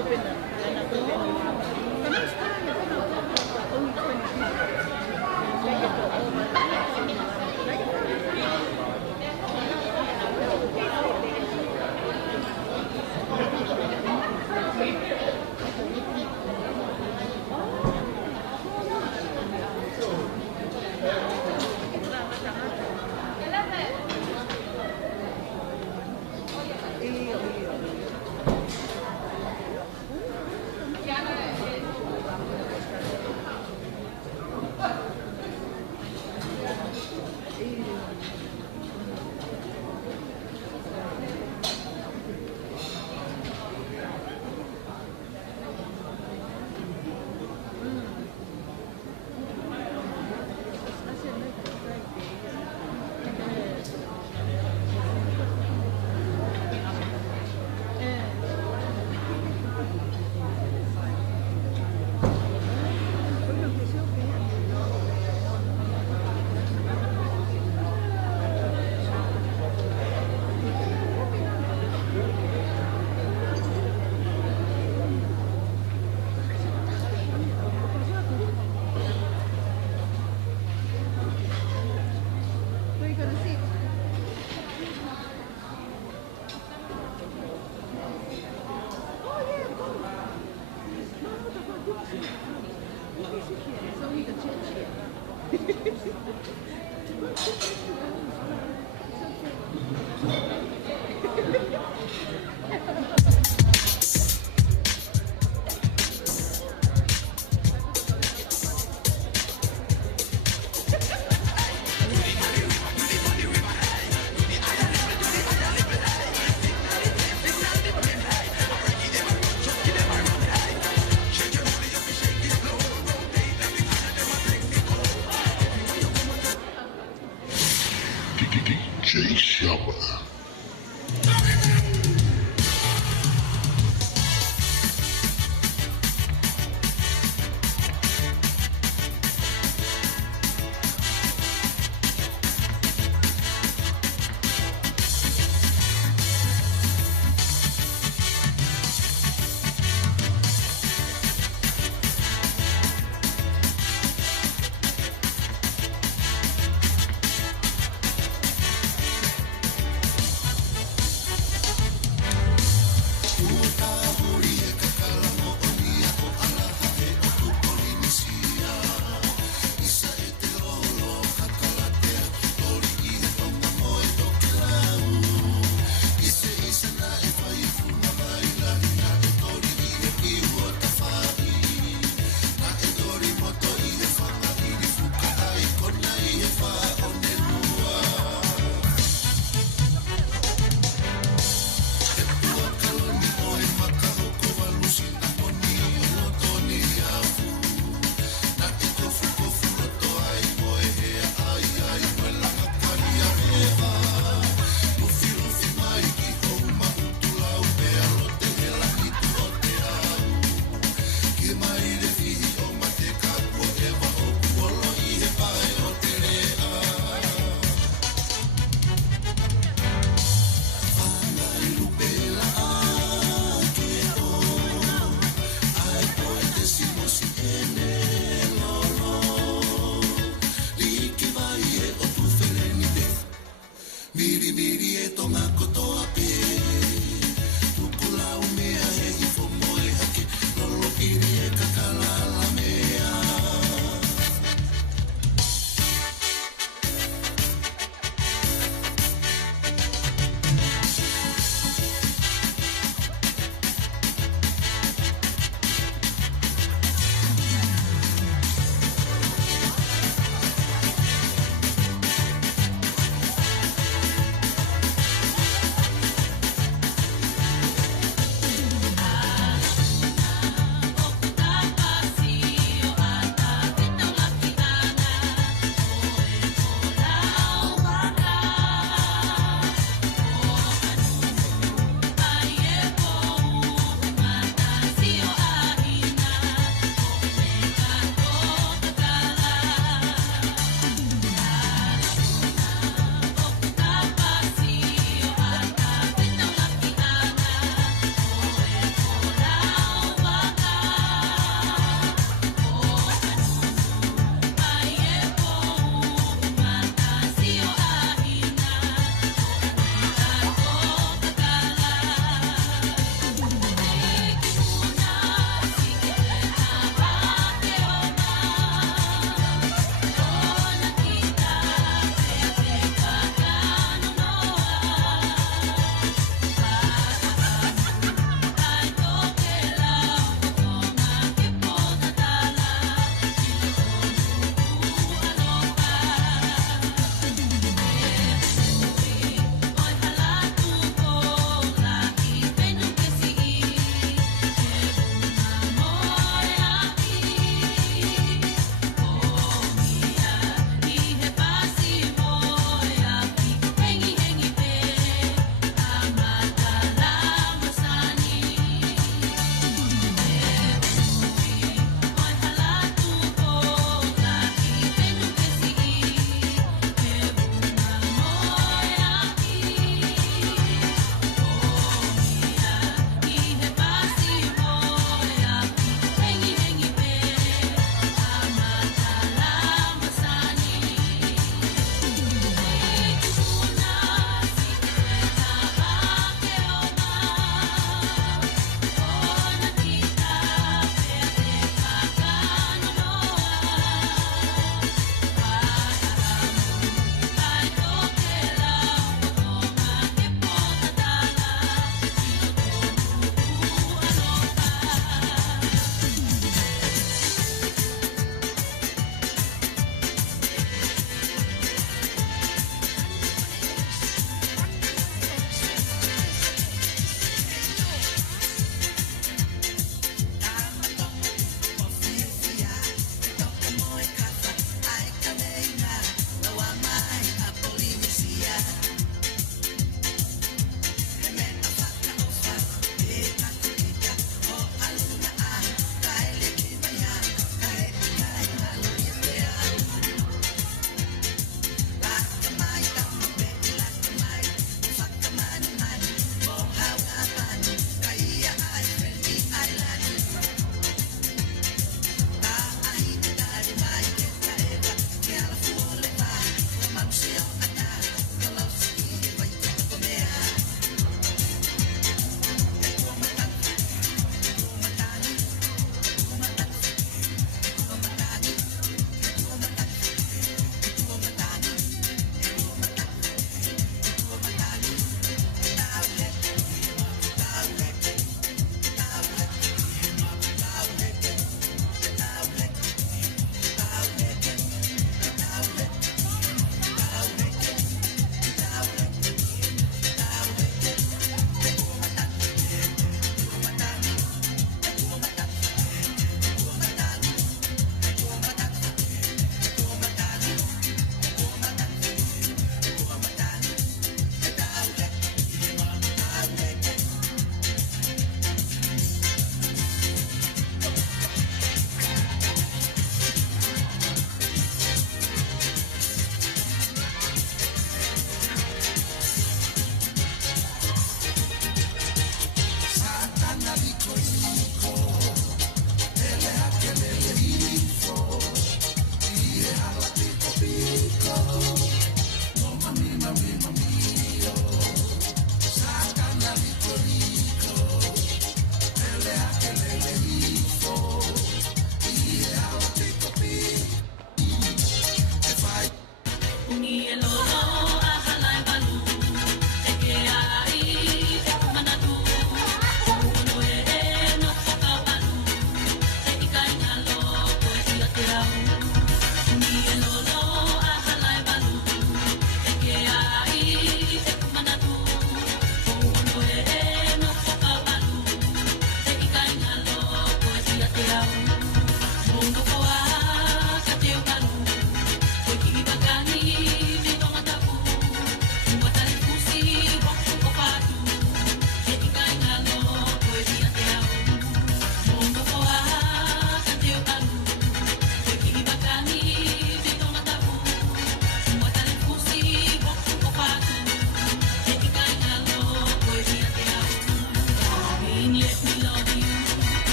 open na. Anak open. Kami sa kanya ko na. Only 20 people. Kaya ito, DJ Shabba.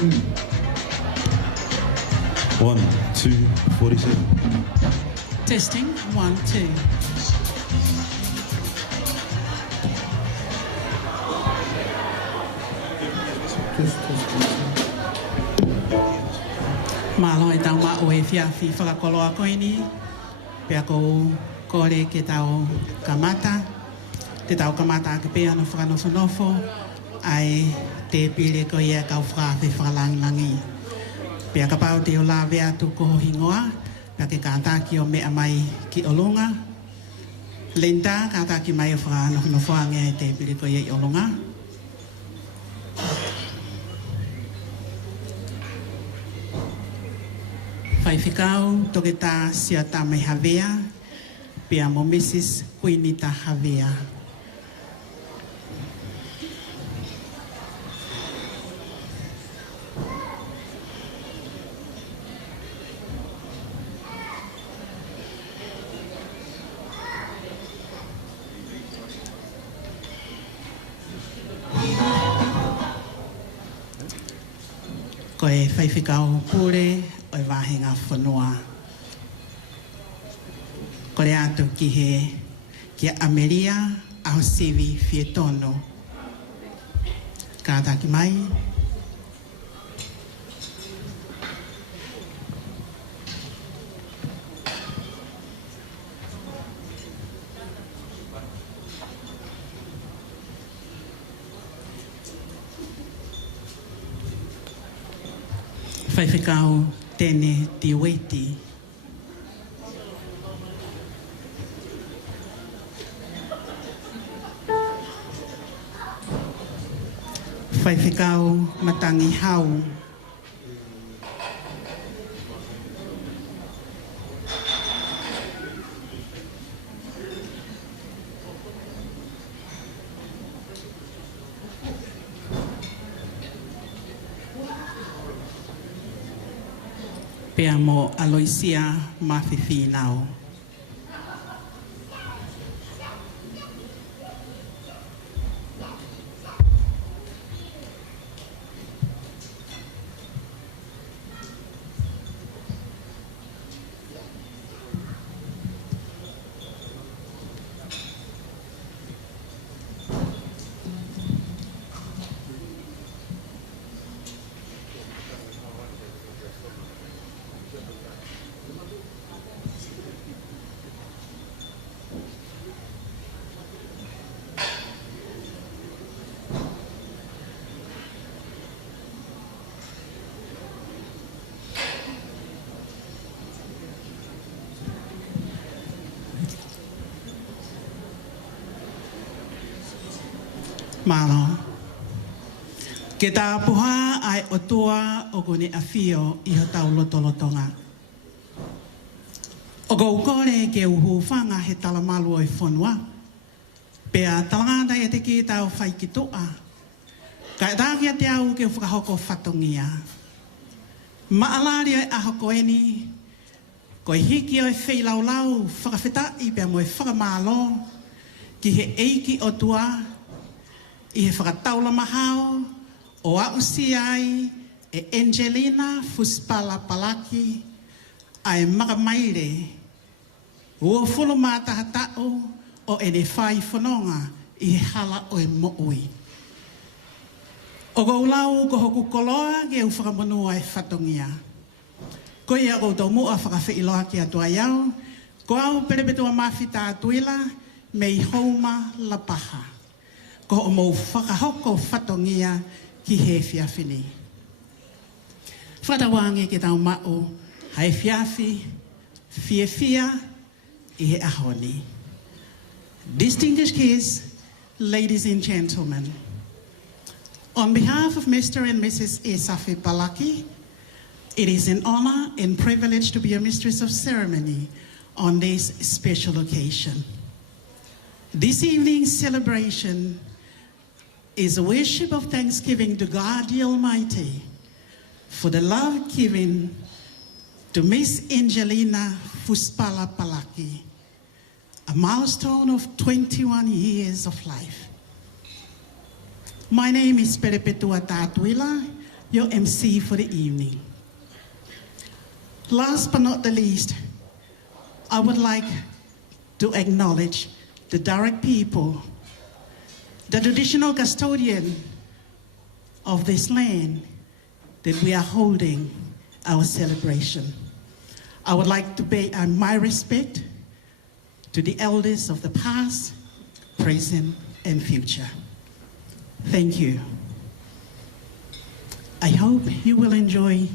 1, 2, 47. Testing, 1, 2. Malo e tau ma o e whiawhi whakakolo a koe ni. Pea ko kore ke tau kamata. Te tau kamata ke pea no whakanofo ai te pile ko ia kau whakawhi whakalangi. Pea ka pau te o la vea tu ko hingoa. Pea ke kātaki o mea mai ki olunga. Lenta kātaki mai o whakanofo ange te pile ko ia i olunga. Whai whikau toke tā sia tā mai Havea, pia mo Mrs. Queenita Havea. Ko e whai whikau pure, o e wāhenga whanua. Ko re atu ki Ameria, aho sewi fie tono. Ka taki mai. Whai whikau tēne ti weti. Whai whikau matangi hau. Pea mo Aloisia mawhiwhinau. Malo. Ke tā puha ai o tua o kone a whio I ho tau lotolotonga. O go kore ke uhu whanga he talamalu o I whanua. Pea talangana e te ki tau whai ki toa. Ka e tākia te au ke whakahoko whatongia. Maalari o aho koeni. Ko I hiki o e whailau whakawhita I pea mo e whakamalo. Ki he eiki o tua. I he whakataula mahao, o ausi ai, e Angelina Fuspala Palaki, ai makamaire, ua fulu mātahatao, o e ne whai whanonga, I he hala o e mo'ui. O go lau ko hoku koloa, ke u whakamonua e whatongia. Ko ia o tau mua whakawhiiloa ki atua iau, ko au perepetua mawhita atuila, me I houma la paha. Ko o mou whakahoko whatongia ki he whiawhini. Whatawangi ki tau mao, hai whiawhi, whiawhia, I he ahoni. Distinguished guests, ladies and gentlemen, on behalf of Mr. and Mrs. Esafi Palaki, it is an honor and privilege to be a mistress of ceremony on this special occasion. This evening's celebration is a worship of thanksgiving to God the Almighty for the love given to Miss Angelina Fuspala Palaki, a milestone of 21 years of life. My name is Perepetua Tatuila, your MC for the evening. Last but not the least, I would like to acknowledge the Darug people, the traditional custodian of this land that we are holding our celebration. I would like to pay my respect to the elders of the past, present, and future. Thank you. I hope you will enjoy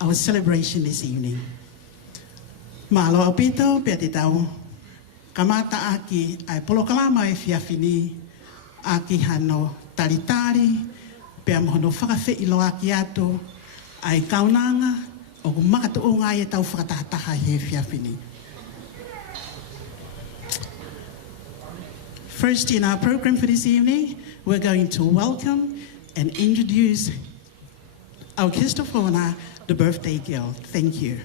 our celebration this evening. Malo au pito pe te tau, kamata aki ai polokalama e fiafini, aki hano taritari, pe amohono whakawhi ilo aki ato, ai kaunanga, o kumakato o ngai e tau whakatahataha he fiafini. First in our program for this evening, we're going to welcome and introduce our guest of honor, the birthday girl. Thank you.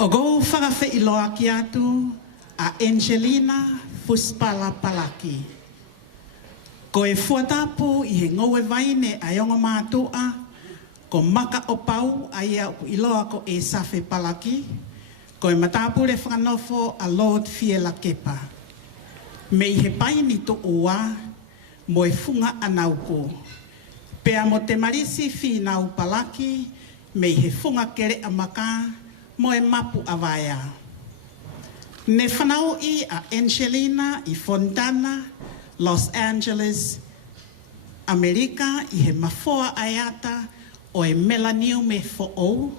Ogo whakawhi iloa ki atu a Angelina Fuspala Palaki. Ko e fuatapu I he ngoe vaine a yongo mātua, ko maka o pau a ia iloa ko e Safe Palaki, ko e matapu le whanofo a Lord Fiela Kepa. Me I he paini to ua, mo e funga anauko. Pea mo te marisi whinau Palaki, me I he funga kere a maka, mo e mapu avaya. Ne whanau I a Angelina I Fontana, Los Angeles, Amerika, I he mafoa ayata o e melaniu me fo'ou,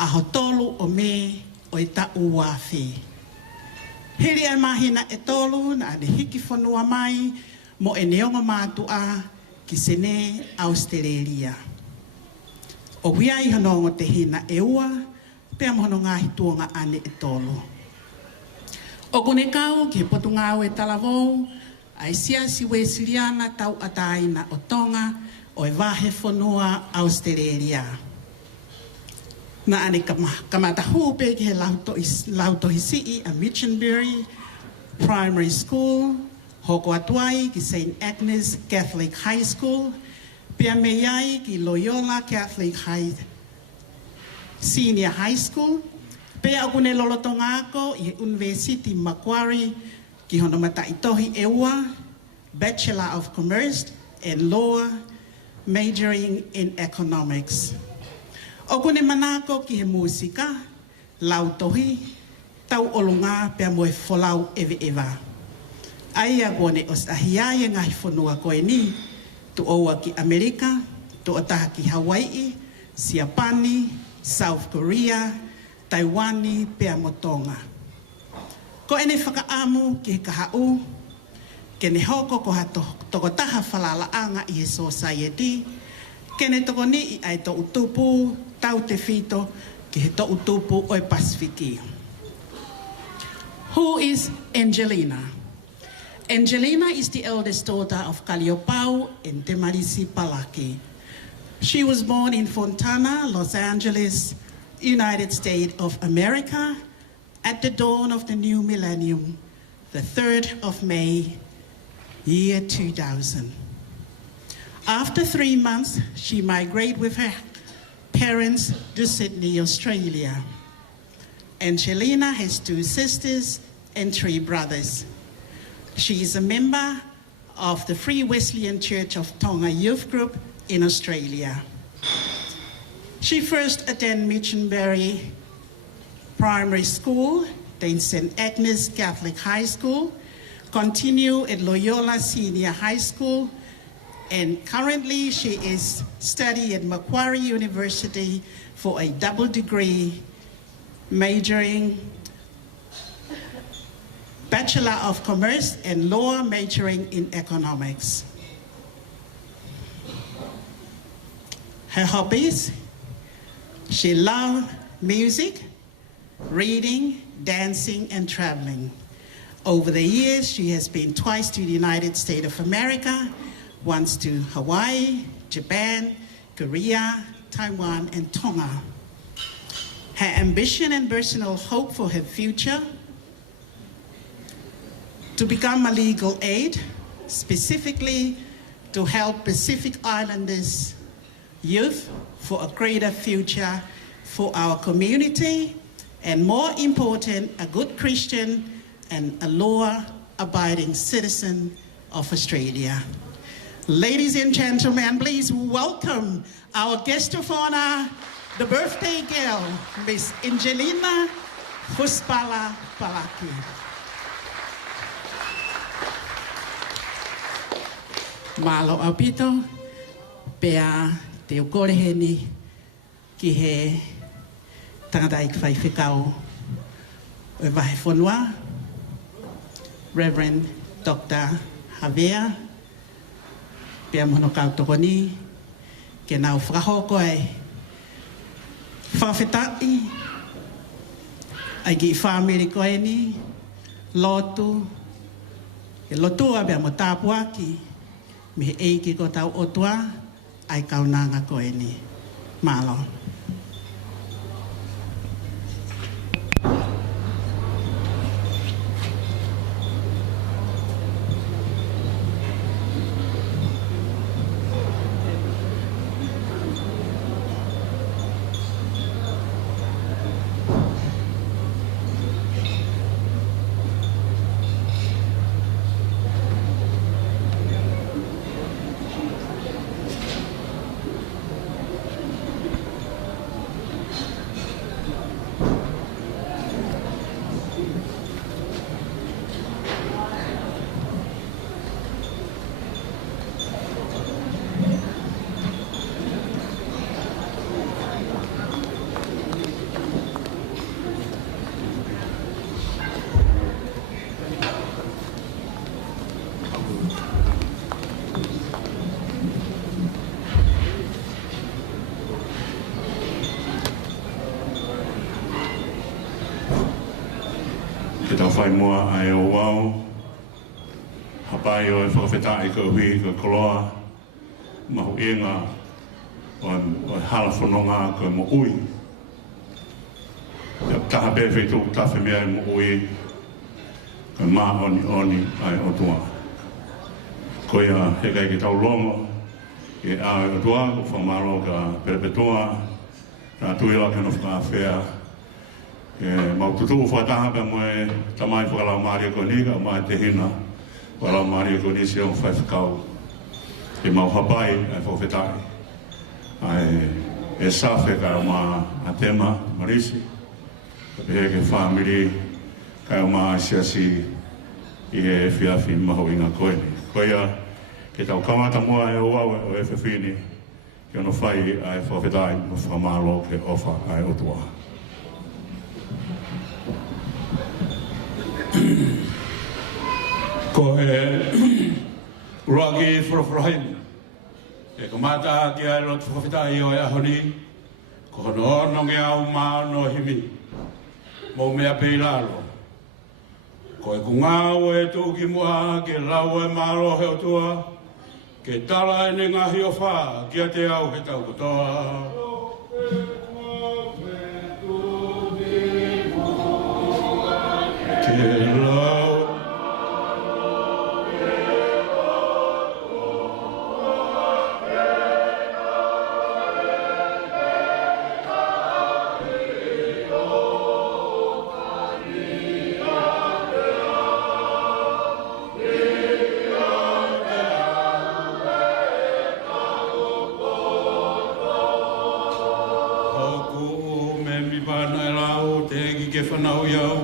a hotolu o me o I ta uafi. Hiri e mahina e tolu na ade hiki whanua mai mo e neonga mātua ki sene Australia. O wia I hanongo te hina e ua, pea mohono ngahi tuonga ane e tolu. O kune kau ki he potu ngāu e talavou, ai sia si Wesleyana tau ataina o Tonga o e wahe whanua Australia. Na ane kamata hupe ki he lauto hisii a Minchinbury Primary School, hoko atuai ki St. Agnes Catholic High School, pia meiai ki Loyola Catholic Senior High School, pia akune lolotonga ako i University Macquarie ki hono mataitohi eua, Bachelor of Commerce and Law, majoring in Economics. O kune manako ki he musika, lautohi, tau olunga pia moe folau ewe ewa. Aia kone os ahiaia ngahi whanua koe ni, tu oua ki Amerika, tu otaha ki Hawaii, Siapani, South Korea, Taiwani, pia mo Tonga. Ko ene whakaamu ki he kahau, kene hoko ko ha toko taha whalalaanga i he society, kene toko ni i ai to utupu, tau te whito ki he to utupu o e Pasifiki. Who is Angelina? Angelina is the eldest daughter of Kaliopau and Te Marisi Palaki. She was born in Fontana, Los Angeles, United States of America, at the dawn of the new millennium, the 3rd of May, year 2000. After 3 months, she migrated with her parents to Sydney, Australia. Angelina has 2 sisters and 3 brothers. She is a member of the Free Wesleyan Church of Tonga Youth Group in Australia. She first attended Minchinbury Primary School, then St. Agnes Catholic High School, continued at Loyola Senior High School, and currently she is studying at Macquarie University for a double degree, majoring Bachelor of Commerce and Law, majoring in Economics. Her hobbies: she loves music, reading, dancing, and traveling. Over the years, she has been twice to the United States of America, once to Hawaii, Japan, Korea, Taiwan, and Tonga. Her ambition and personal hope for her future: to become a legal aid, specifically to help Pacific Islanders youth for a greater future for our community, and more important, a good Christian and a law-abiding citizen of Australia. Ladies and gentlemen, please welcome our guest of honor, the birthday girl, Miss Angelina Fuspala Palaki. Malo apito, pea te ukoreheni ki he tangata ik whaiwhikau e wahe whanua, Reverend Dr. Javier, pea mono kau toko ni, ke nau whakahoko ai whawhetai, ai ki whamiri koe ni, lotu, e lotua pea mo tāpuaki, me eiki ko tau otua, ai kaunanga koe ni. Malo. Ke tau whai mua ai o wau, pai o e whakawhetai ka hui ka koloa, mahu inga o hala whanonga ka mo ui. Ia taha bewe tōku tawhi mea i mo ui, ka mā oni ai o tua. Ko ia he kai ki tau lomo, e a o tua, ko whamaro ka perepetua, ka tuila ka no whakawhea, mau tutu whataha ka moe tamai whakalau maria ko ni, ka mai te hina, whakalau maria ko ni se o whaifakau. E mau hapai ai whawhetai. Ai e sawhe ka ma a tema marisi, ka pehe ke whamiri, ka o ma asiasi i he whiawhi maho inga koeni. Koia ke tau kamata mua e o awe o e whiwhini, ki ono whai ai whawhetai no whamalo ke ofa ai otua. Ko e roagi whoroforohini. E ka mata ki ai lotu whawhetai o e ahoni, ko hono ono nge au maa no himi, mo mea peilalo. Ko e kungau e tūki mua ke lau e malo he otua, ke tala e ne ngahi o wha, kia te au he tau kotoa. Ke lau whanau iau,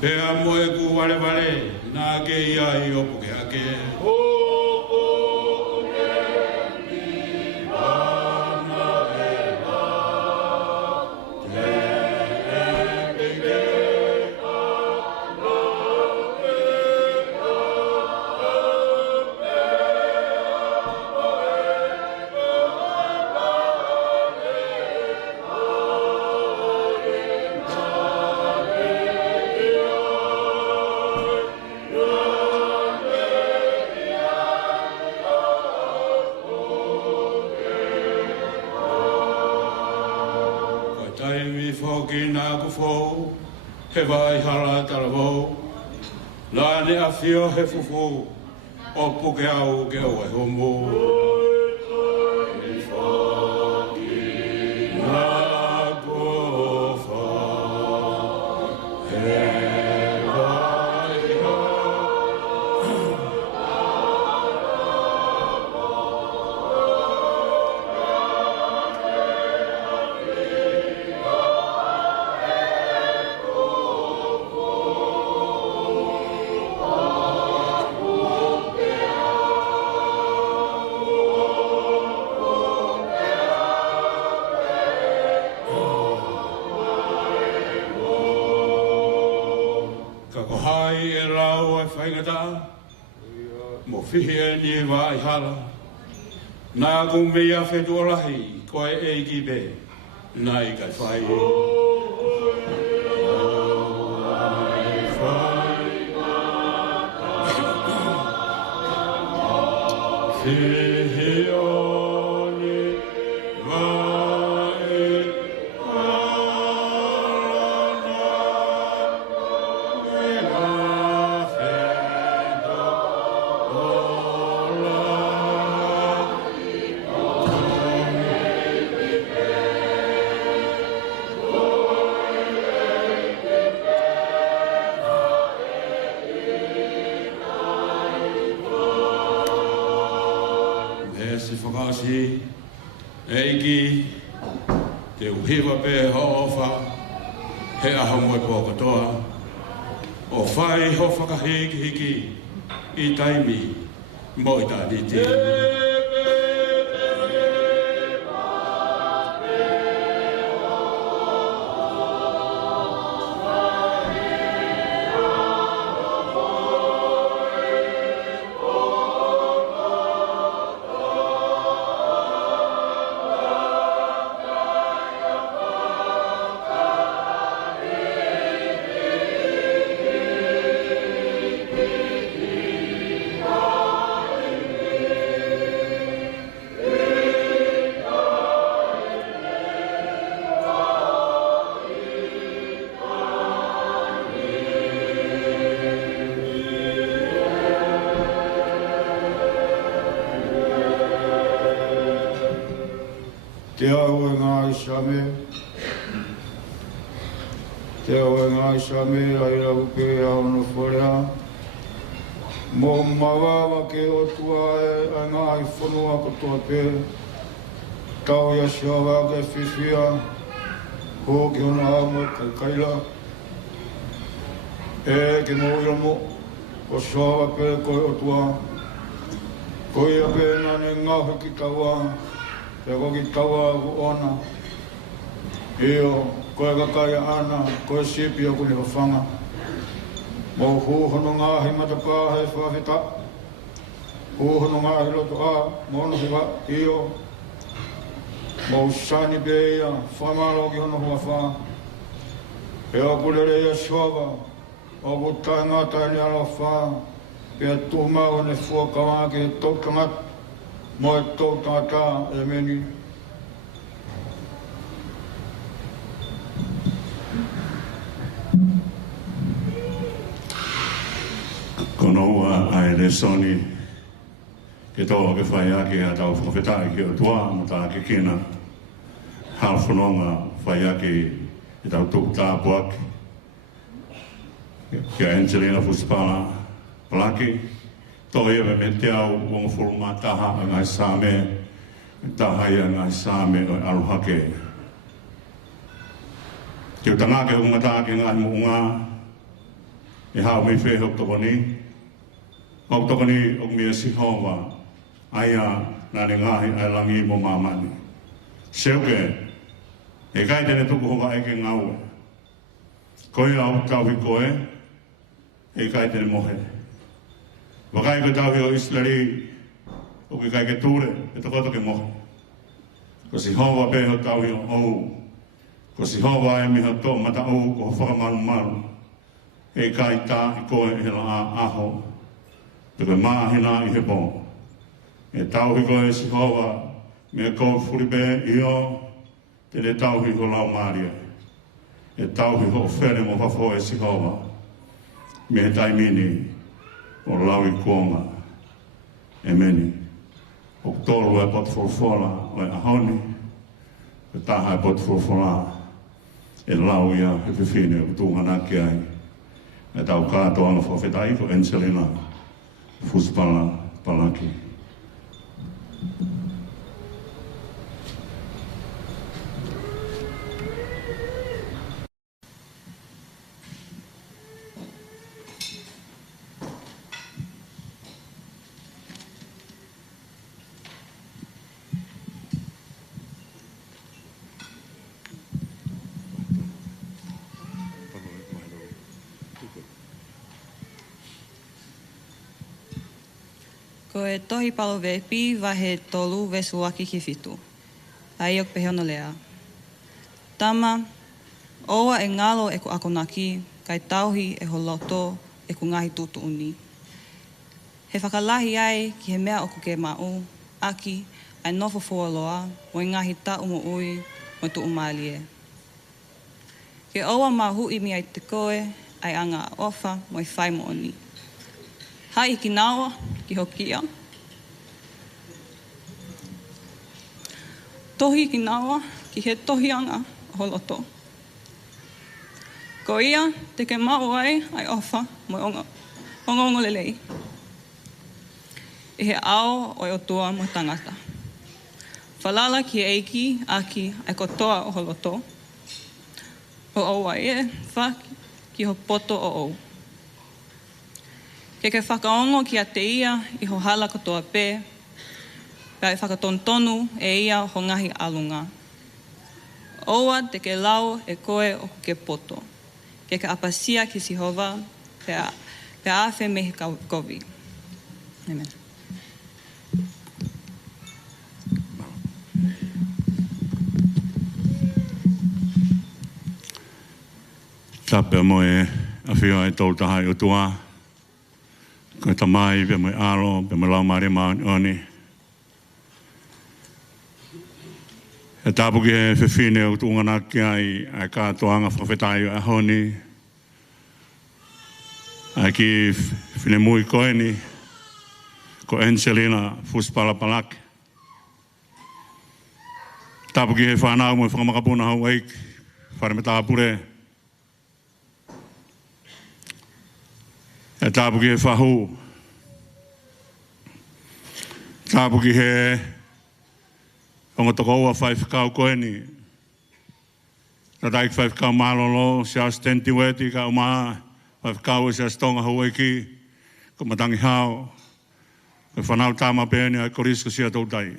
pea moe ku wale wale, nā ke ia i opu ke hake. He vai hala talavou, la ne a fio he fufu, o puke au ke o e homo. Mo whihi e ni vai hala, nā ku mea whetua lahi, koe e ki be, nā i kai whai. Whihi o ni vai eiki te uhiwa pe hofa he aha moe pōkatoa o whai ho whakahiki hiki i taimi mo i tātiti. Te au e ngā isame. Te au e ngā isame ai lau pe au no whorea. Mō mawawa ke o tua e ngā i whanua katoa pe. Tau ia siawa ke whiwhia. Ko ki ona ama kai kaila. E ke mō iamo. O siawa pe koe o tua. Ko ia pe nane ngahu ki taua. Pe ko ki taua ku ona. Io, koe kakaya ana, koe sipi o kuni hawhanga. Mō hūhono ngāhi matapā hei whawhita. Hūhono ngāhi loto a, mōno hiwa, io. Mō sani beia, whamaro ki hono hua wha. E o kurere ia siwaba, o kutai ngātai ni alo wha. Pea tūmau ne fua kawa ke tautangat, mō e tautangata e meni. Kono ua ai le soni ke toa ke whai ake a tau whawhetai ki o tua mo tā ke kina halwhanonga whai ake e tau tuku tāpu ake ki a Angelina Fuspala Palaki toa ewe me te au wonga furu mā taha a ngai sāme taha ia ngai sāme o aruhake ki o tangake unga tā ke ngai muunga e hao mei whehok toko ni Pau toko ni o mea si hawa aia nane ngahi ai langi mo mamani. Seuke, e kai tene tuku hoka eke ngau. Koe au tauhi koe, e kai tene mohe. Wakai ko tauhi o Islari, o ki kai ke ture, e toko toke mohe. Ko si hawa peho tauhi o ou. Ko si hawa e miha to mata ou ko whakamaru maru. E kai tā i koe e la a aho. Tuke māhina i he pō. E tauhi koe si hoa, me kou furipe i o, te le tauhi ko lau māria. E tauhi ho where mo whafo e si hoa, me he taimini o lau i kuonga. E meni, o tolu e pot fulfola o e ahoni, e taha e pot fulfola, e lau ia he whiwhine o tūngana ki ai. E tau kātoa na whawhetai ko Angelina Fuspala Palaki. Ko e tohi palo vepi wahe tolu vesuaki ki fitu. Ai ok pehono lea. Tama, oa e ngalo e ku akonaki, kai tauhi e ho loto e ku ngahi tutu uni. He whakalahi ai ki he mea oku ke mau, aki, ai nofo fua loa, mo i ngahi ta umu ui, mo tu umalie. Ke oa mahu i mi ai te koe, ai anga ofa, mo i whai mo oni. Hai ki nawa, ki hokia. Tohi ki nawa, ki he tohianga ho loto. Ko ia, te ke mau ai ofa, mo ongo lelei. E he ao o otua mo tangata. Falala ki eiki, aki, ai kotoa o ho loto. O oa e, wha ki ho poto o ou. Ke whakaongo ki a te ia i ho hala katoa pē, kai whakatontonu e ia ho ngahi alunga. Oa te ke lau e koe o ke poto. Ke apasia ki Sihova, pe awhe mehi kovi. Amen. Tape moe a whio e tau taha i o tua. Koe tamai, pe moe alo, pe moe lau maare maani oni. E tāpu ki he whiwhine o tūnganaki ai a kātoanga whawhetai o ahoni. Ai ki whine mui koeni, ko Angelina Fuspala Palaki. Tāpuki he whanau mo whakamakapuna hau eik, whare me tāpure. E tāpuki he whahu. Tāpuki he onga toko ua whaifakau koeni. Na taik whaifakau malolo, sia stenti weti ka umaa, whaifakau sia stonga hau eiki, ko matangi hao. Ko whanau tāma pēni ai koriska sia tautai.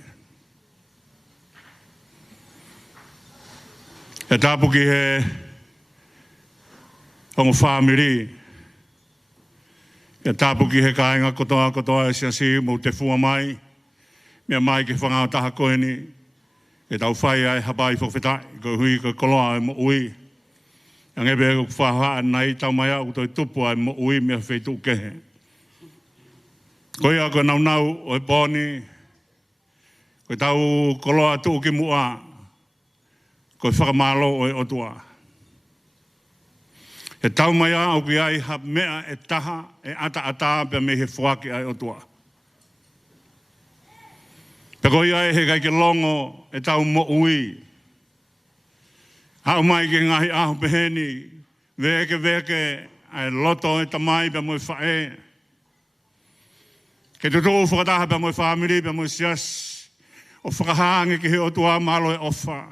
E tāpuki he onga whamiri. E tāpuki he kāinga kotoa e sia si mo te fua mai. Mea mai ke whangau taha koeni. E tau whai ai hapai whawhetai. Ko hui ko koloa ai mo ui. Angebe ko whaha nei tau mai au toi tupu ai mo ui mea whaitu kehe. Koe a koe nau o e pōni. Koe tau koloa tuu ki mua. Koe whakamalo o e otua. E tau mai au ki ai ha mea e taha e ata pe me he whaki ai otua. Pe koe ai he kai ke longo e tau mo ui. Hau mai ke ngahi ahu peheni. Veke ai loto e tamai pe mo e whae. Ke tutu whakataha pe mo e whamiri pe mo e sias. O whakahange ki he otua malo e ofa.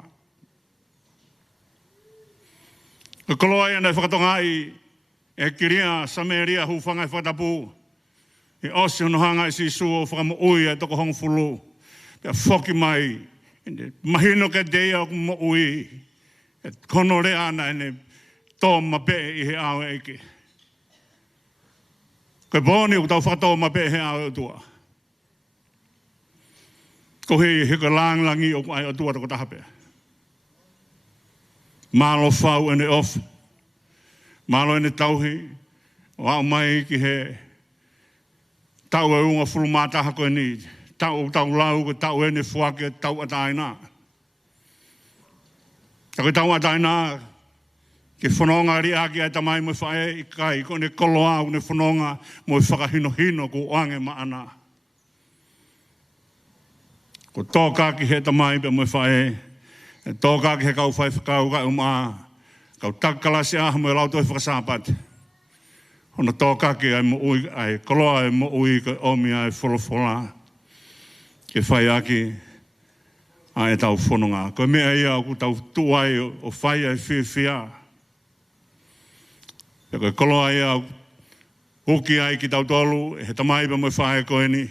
Ko koloa ia nei whakatongai e kiria sameria hu whangai whakatapu. E osi honohanga i si su o whakamo ui e toko hong fulu. Pea whoki mai. Mahino ke deia o mo ui. E kono re ana ene tō mape i he ao eike. Koe boni o tau whakatō mape he ao e tua. Ko he ko langlangi o ai o tua toko tahapea. Malo whau ene off. Malo ene tauhi. O au mai ki he tau e unga fulumataha koe ni. Tau lau ko tau ene fuake tau ataina. Tako tau ataina. Ke whanonga ri aki ai tamai mo whae i kai. Ko ne koloa au ne whanonga mo whakahino ko oange maana. Ko tōka ki he tamai pe mo whae. E tōka ki he kau whai whakau kai umaa. Kau takalasi aha mo e lau toi whakasāpati. Hona tōka ki ai mo ui, ai koloa ai mo ui kai omi ai wholofola. Ke whai aki ai tau whanonga. Ko mea ia ku tau tuai o whai ai whiwhia. E koe koloa ia uki ai ki tau tolu, e he tamai pa mo e whae koe ni.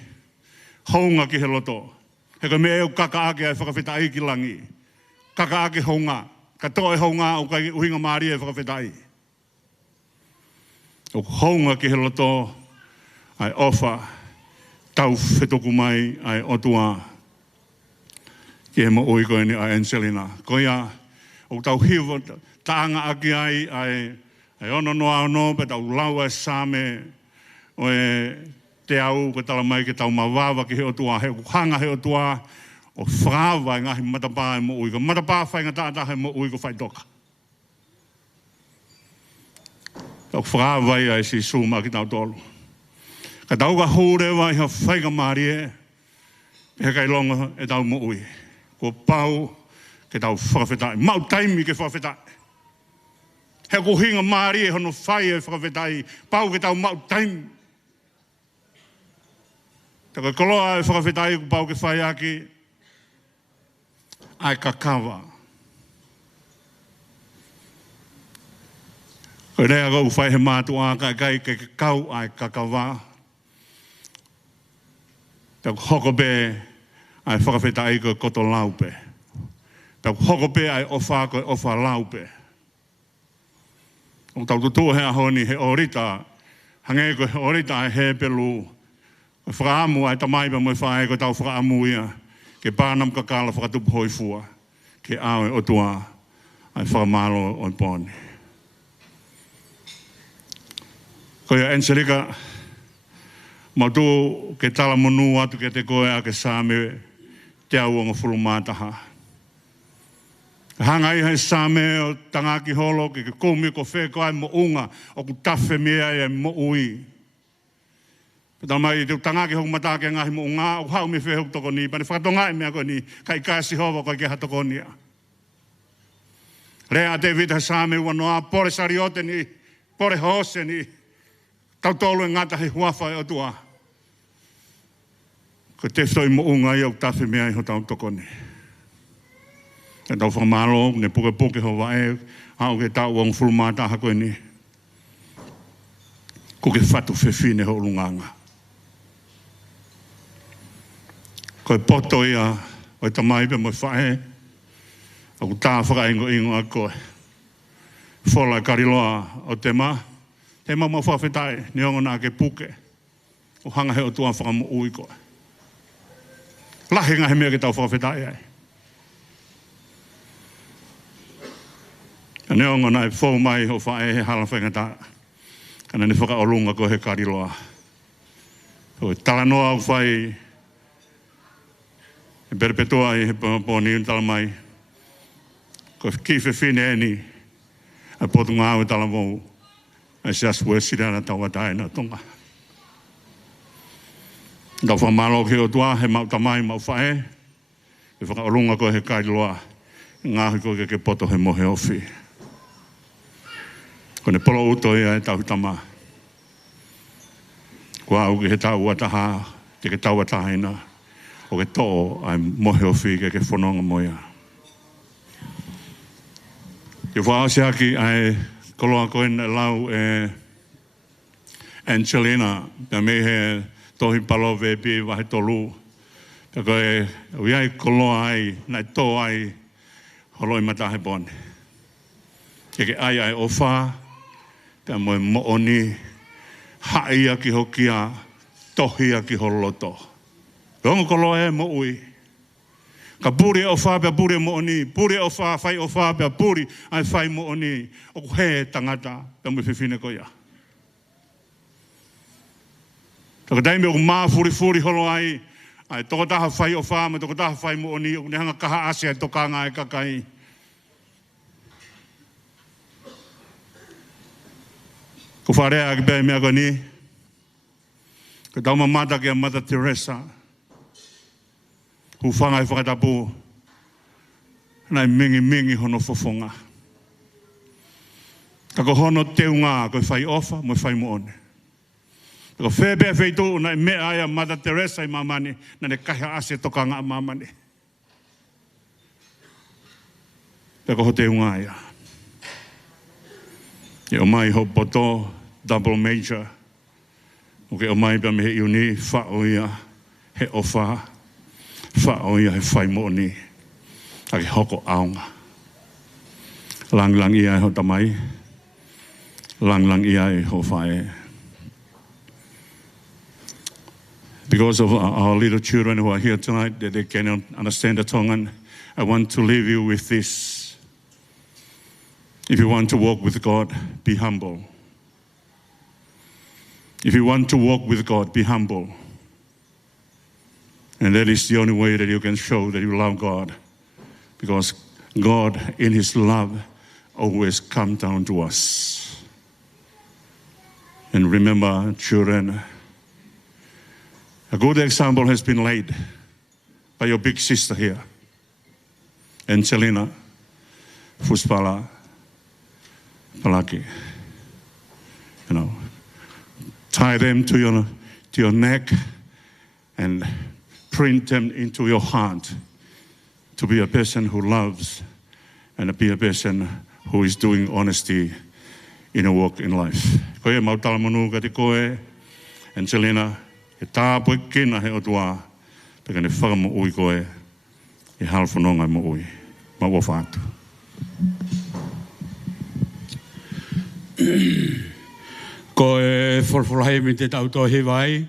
Hounga ki he loto. He koe mea eu kaka ake ai whakawhitai ki langi. Kaka ake honga. Ka toe honga o kai uhinga maari e whakawhetai. O honga ki he loto ai ofa tau whetoku mai ai otua ki he mo ui koe ni ai Angelina. Koia o tau hiwa taanga aki ai ono noa ono pe tau lau e same o e te au ko tala mai ke tau mawawa ki he otua he hanga he otua o whaawa i ngahi matapā e mo ui. Ko matapā whainga tātaha e mo ui ko whaitoka. Tau whaawa i ai si sūma ki tau tolu. Ka tau ka hōrewa i ha whainga maari e. He kai longa e tau mo ui. Ko pau ke tau whakawhetai. Mau taimi ke whakawhetai. He ko hinga maari e hono whai e whakawhetai. Pau ke tau mau taimi. Taka koloa e whakawhetai ko pau ke whai aki. Ai kakawa. Koe rea kou whai he mātua kai ke kau ai kakawa. Tau hokope ai whakawhetai ko koto laupe. Tau hokope ai ofa koe ofa laupe. O tau tutu he ahoni he orita. Hange ko he orita ai he pelu. Whakaamu ai tamaipa mo whae ko tau whakaamu ia. Ke pānam kakala whakatupu hoi fua. Ke awe o tua ai whakamalo o pōni. Ko ia Angelika, mautu ke tala monu atu ke te koe a ke sāme te au o ngā whulumātaha. Hanga i hai sāme o tangaki holo ke koumi ko wheko ai mo unga o ku tawhe mea e mo ui. Pata mai te tanga ke hong mata ke ngahi mo ngā o hau me whē hok toko ni. Pane whakatonga e mea ko ni kai kasi hova ko ke hatoko ni. Rea David Hasame wanoa pore sariote ni, pore hose ni. Tau tolu e ngata he huafa e o tua. Ko te whai mo unga i au tawhi mea i ho tau toko ni. E tau whamalo, ne puke puke ho wae, hao ke tau wang fulumata hako ni. Ko ke whatu whewhine ho lunganga. Ko e poto ia, o e tamai pe mo whae, o ku tā whakaingo ingo a koe. Whola kariloa o te ma mo whawhetai, ni ongo nā ke puke, o hanga he o tua whakamo ui koe. Lahi ngahe mea ke tau whawhetai ai. Ka neongo nai whau mai ho whae he hala whengata. Kana ni whakaolunga ko he kariloa. Ko e talanoa au whai. E perpetua i he poni un tala mai. Ko e kiwhe whine eni. A potu ngā au tala mou. A just where sirana tau atai na tonga. Tau whamalo ki o tua he mau tamai mau whae. E whakaolunga ko he kariloa. Ngāhi ko ke poto he mohe ofi. Ko ne polo uto ia e tau tama. Kua au ki he tau ataha, te ke tau atahina, o ke tō ai mohe o whike ke whanonga moia. Te whaase aki ai koloa koen lau e Angelina, ta me he tohi palo vepi wahe tolu. Ta koe uiai koloa ai, nai tō ai, holoi matahe pone. Ke ai o wha, ka moe mooni, haia ki hokia, tohia ki holoto. Rongo kolo e mo ui. Ka puri o wha pia puri mooni, puri o wha, whai o wha pia puri, ai whai mooni, o he tangata, ka mo whiwhine ko ia. Taka taime o maa furi holo ai, ai toko taha whai o wha, ma toko taha whai mooni, o ne hanga kaha ase ai toka ngā e kakai. Ko wharea ki pēr mea ko ni. Ko tau mamata ki a Mother Teresa. Hu whangai whakatapu. Nai mingi hono fofonga. Ka ko hono teu ngā koe whai ofa, mo whai moone. Ka ko whēpea wheitu nai mea ai a Mother Teresa i mamani, na ne kaha ase toka ngā mamani. Ka ko ho teu ngā ia. E o mai ho poto, double major. O ke o mai pa me he iuni, whao ia, he ofa, whao ia he whai mooni. A ke hoko aonga. Lang ia e ho tamai. Lang ia e ho whae. Because of our little children who are here tonight, that they cannot understand the Tongan, I want to leave you with this. If you want to walk with God, be humble. If you want to walk with God, be humble. And that is the only way that you can show that you love God. Because God, in His love, always comes down to us. And remember, children, a good example has been laid by your big sister here, Angelina Fuspala Palaki. You know, tie them to your neck and print them into your heart to be a person who loves and be a person who is doing honesty in a walk in life. Koe mau talamanu ka te koe, Angelina, e tāpoi kina he otua, peka ne whakamo ui koe, e halwhanonga mo ui. Ma ua whātu. Ko e wholwholahei mi te tautoa he vai,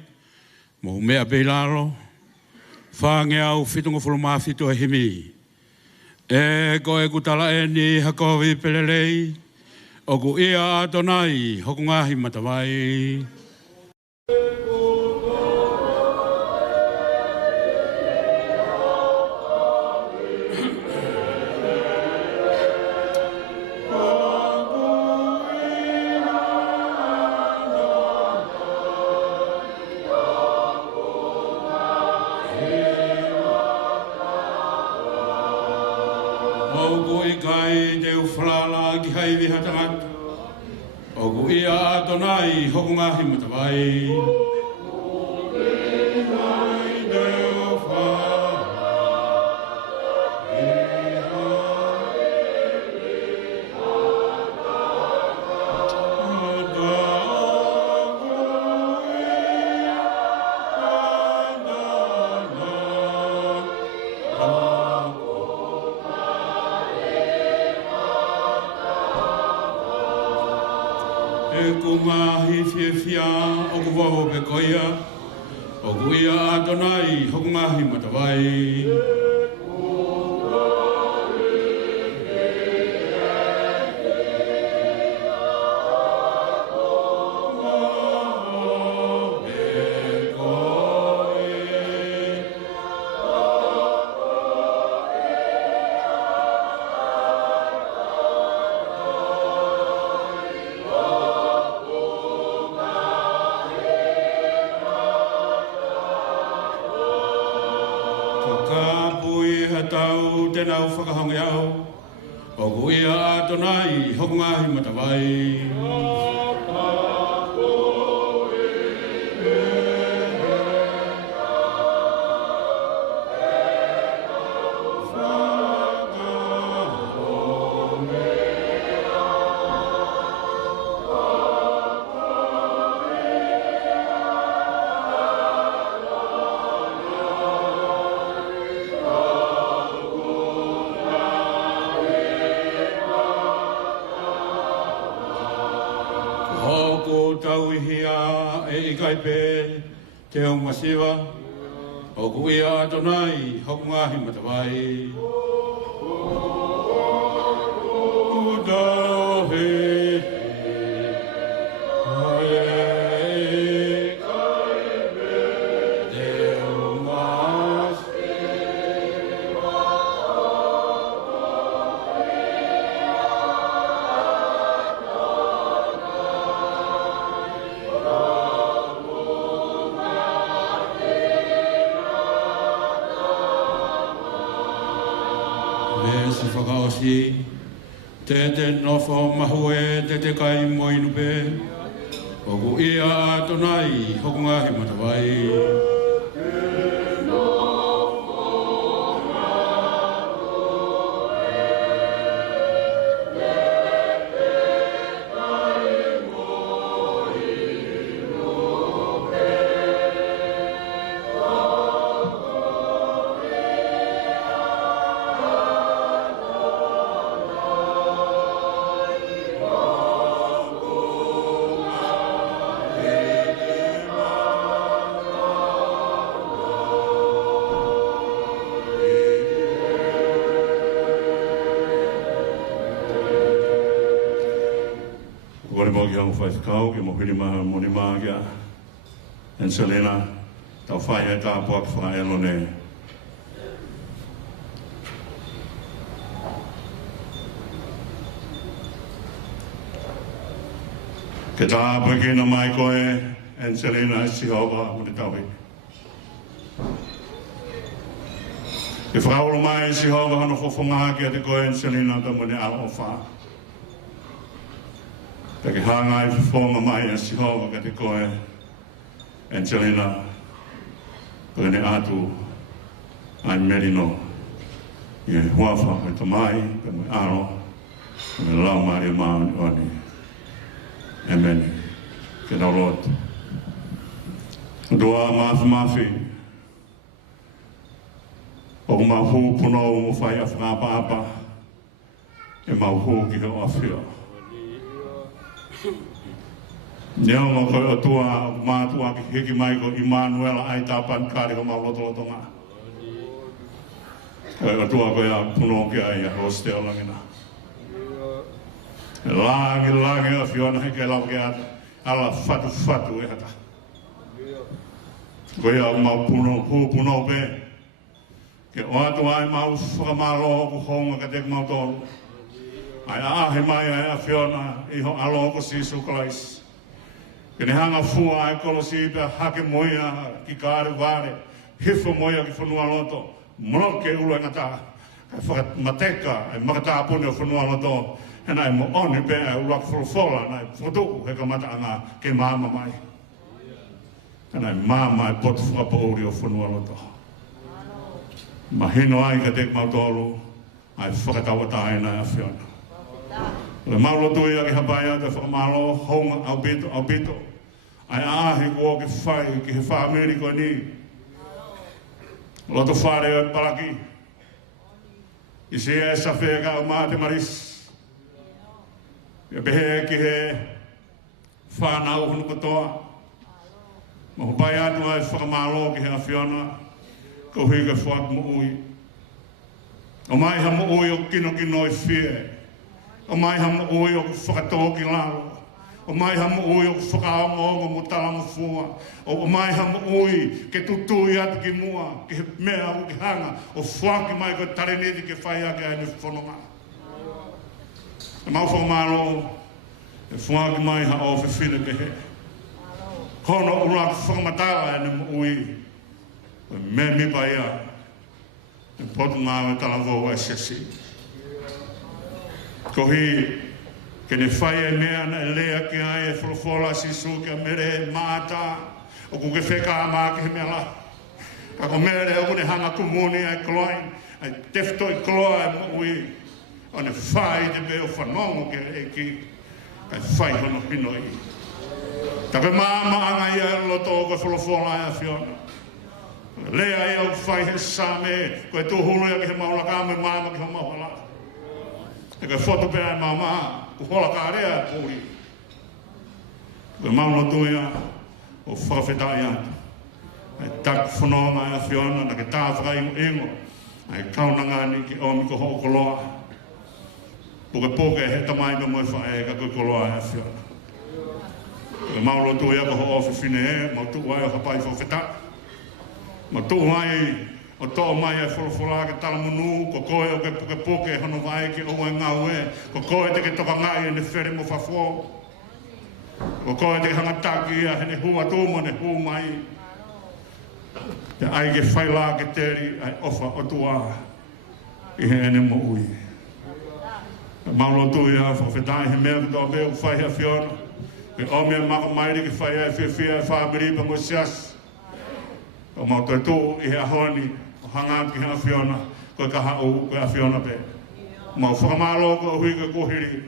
mo mea peilaro, whange au whitunga whuluma whitu e himi. E ko e kutala e ni hakowi pelelei, o ku ia atonai, hoku ngahi matawai. Ogo I kai te ufrala ki haiwi hatangata. Ogo ia atonai hoku ngahi matawai. Ngahi fia o ku waho pe koia o ku ia atonai hoku ngahi matawai. Nau whakahongi au, o ku ia atonai hoku ngahi matawai. Te o masiwa, o ku ia atonai hoku ngahi matawai. Te nofo mahue te kai moinu pe. O ku ia atonai hoku ngahi matawai. Whaikau, ke mohiri maha moni maha en Selena, tau whai e tā puak whaelo ne. Ke tā pekina mai koe, en Selena e sihoba moni tauhi. Ke whaolo mai e sihoba hano whawhangaha ke te koe en Selena ta moni ala o whaa. Peke hanga I whonga mai a sihowa ka te koe Angelina Pene atu ai merino I huawha me tamai Pe me aro Me lau maari maani oni Amen Ke na Lord Dua mafi O mahu puno mo whai a whangapa E mahu ki ho awhia Neonga koe o tua mātua ki hiki mai ko Immanuela ai tāpan kāri ko mauloto ngā. Koe o tua koe a puno ki ai a hostea langina. Langi a whiona heke lau ke ata. Ala fatu e hata. Koe a mau puno pe. Ke o atua ai mau whakamaro ku honga ka tek mau tolu. Ai ahe mai ai a whiona I ho alo ko Sisu Christ. Ke ne hanga fua ai kolosi pe hake moia ki kāre vare. Hifo moia ki whanua loto. Mroke ulu ngata. whakamateka, e makatapune o whanua loto, e nai mo oni pe e urak wholofola, nai whotu he ka mataanga ke maama mai. E nai maama e potu whakapauri o whanua loto. Mahino ai ka tek mautolu, ai whakatawata ai nai a whiona. Le maulotu ia ki hapai te whakamalo, honga, au bito. Ai ahi kua ki whai, ki he whaamiri koe ni. Loto whare o e palaki. I se e sa whega o maa te maris. Ia behe ki he whanau hunu katoa. Ma hupai atu ai whakamalo ki he a whiona. Ko higa whak mo ui. O mai ha mo ui o kino i whie. O mai ha mo ui o whakatō ki lalo. O mai ha mo ui o whakaongo mo tala mo fua. O mai ha mo ui ke tutui atu ki mua, ki he mea au ki hanga. O whaki mai ko tareneti ke whai ake ai ni whanonga. E mau whakamalo, e whaki mai ha o whiwhine ke he. Kono ura ki whakamatala e ni mo ui. O me mi pa ia. E potu ngā me tala vau e sesi. Ko hi, ke ne whai e mea na e lea ki ai e wholofola si su ke mere māta o ku ke wheka a mā ke he mea la. Ka ko mea le au ne hanga kumuni ai kloi, ai tefto i kloa e mo ui. O ne whai te beo whanongo ke e ki, kai whai hono hino i. Ta ke māma anga i a loto o ke wholofola ai a whiona. Lea e au whai he same, koe tō hulu ia ke he maulaka me māma ke he maulaka. E ka whoto pērai māma, ku hola ka area kōri. Koe mauna tuia o whakawhetai atu. Ai tak whanonga e a whiona, na ke tāwhaka ingo ingo. Ai kaunanga ni ki omi ko hoko koloa. Puke poke he tamai me moe whae ka koe koloa e a whiona. Koe mauna tuia ko ho ofi whine e, mau tu wai o hapai whawhetai. Ma tō mai o tō mai e wholofola ke tala munu, ko koe o ke puke poke hono vai ke o e ngau e, ko koe te ke toka ngai e ne where mo whafo, ko koe te ke hangataki a he ne hua tōma ne hua mai, te ai ke whaila ke teri ai ofa o tua i he ene mo ui. Maulo tu ia whawhetai he mea kutoa beo whai a whiona, ke o mea maka mairi ke whai a whia whaabiri pa mo sias, o mau toi tō i he ahoni, o hanga ki hea whiona, koe ka hau, koe a whiona pe. Mau whakamalo ko hui ka kohiri,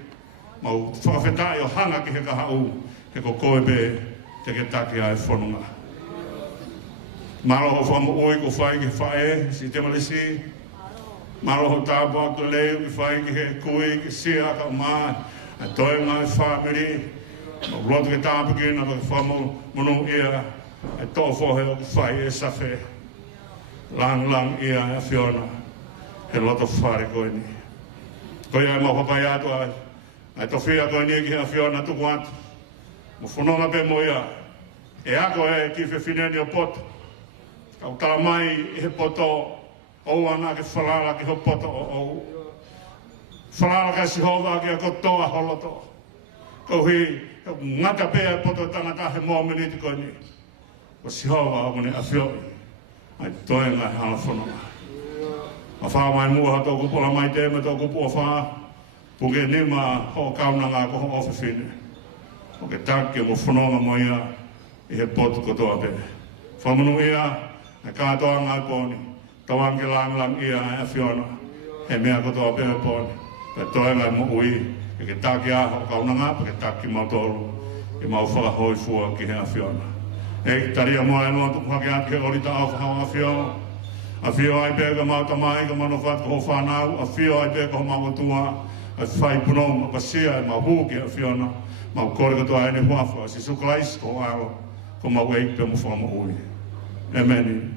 mau whakawhetai o hanga ki he ka hau, he ko koe pe te ke taki ai whanunga. Maro ho whamu oi ko whai ki whae, si te malisi. Maro ho tāpua ko leo ki whai ki he kui, ki sia ka maa, a toi ngai whamiri, mau roto ke tāpu ki na ka whamu munu ia, ai tō whohe o whai e sawhe. Lang ia e whiona. He loto whare koe ni. Koe ai mau papai atu ai. Ai tō whia koe ni ki hea whiona tuku atu. Mo whanonga pe mo ia. E ako e ki whewhineni o poto. Kau tala mai i he poto. Ou ana ke whalala ki ho poto o ou. Whalala ka si hova ki a kotoa holoto. Kau hi ngata pe e poto tangata he mō miniti koe ni. O si hova o ne a whioi, ai toi ngai hala whanonga. A wha mai mua ha tōku pola mai te me tōku pua wha, puke nima ho kaunanga ko ho ofifine. O ke take mo whanonga mo ia, i he potu kotoa pe. Whamunu ia, e kātoa ngai pōni, tawangi lang ia a whiona, he mea kotoa pe me pōni. Pe toi ngai mo ui, e ke take a ho kaunanga, pe ke take mautolu, i mau whakahoi fua ki he a whiona. E taria moa e noa tuku hake ake orita au whakau a whio. A whio ai pēka mauta mai ka mano what ko whanau. A whio ai pēka ho mawatua. A whai punou ma pasia e ma huki a whiona. Ma kore katoa e ne huafa. Si suklais ko aro. Ko ma wei pe mo whama ui. Amen.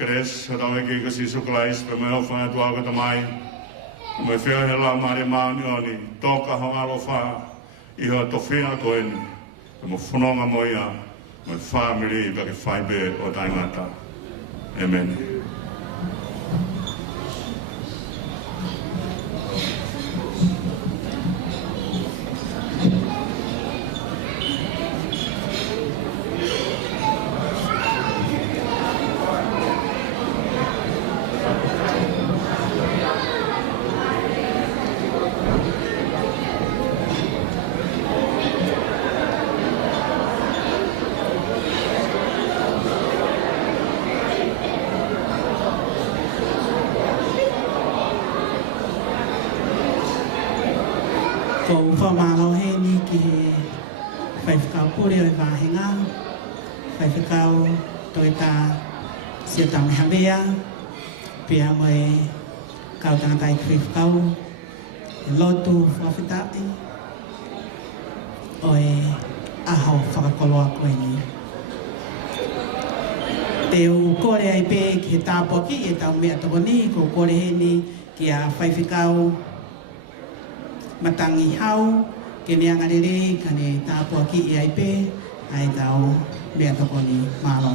Kres, het al ik zie zo kleis, bij mij van het wagen te mij. Mijn veel heel lang maar in maan, Joni. Toka hangalofa, iha tofina koen. Mijn fononga moya, mijn familie, bij de fiber, otaimata. Amen. Ko whamalo he ni ki he whaiwhakau pore o e wāhenga, whaiwhakau toi tā sia tā meha mea, pia mo e kau tangata i whaiwhakau, e lotu whawhitai, o e aho whakakoloa koe ni. Te u kore ai pē ki he tāpua ki e tau mea toko ni, ko kore he ni ki a whaiwhakau matangi hau, ke ni angarere, ka ne tāpua ki i aipe, ai tau mea toko ni mālo.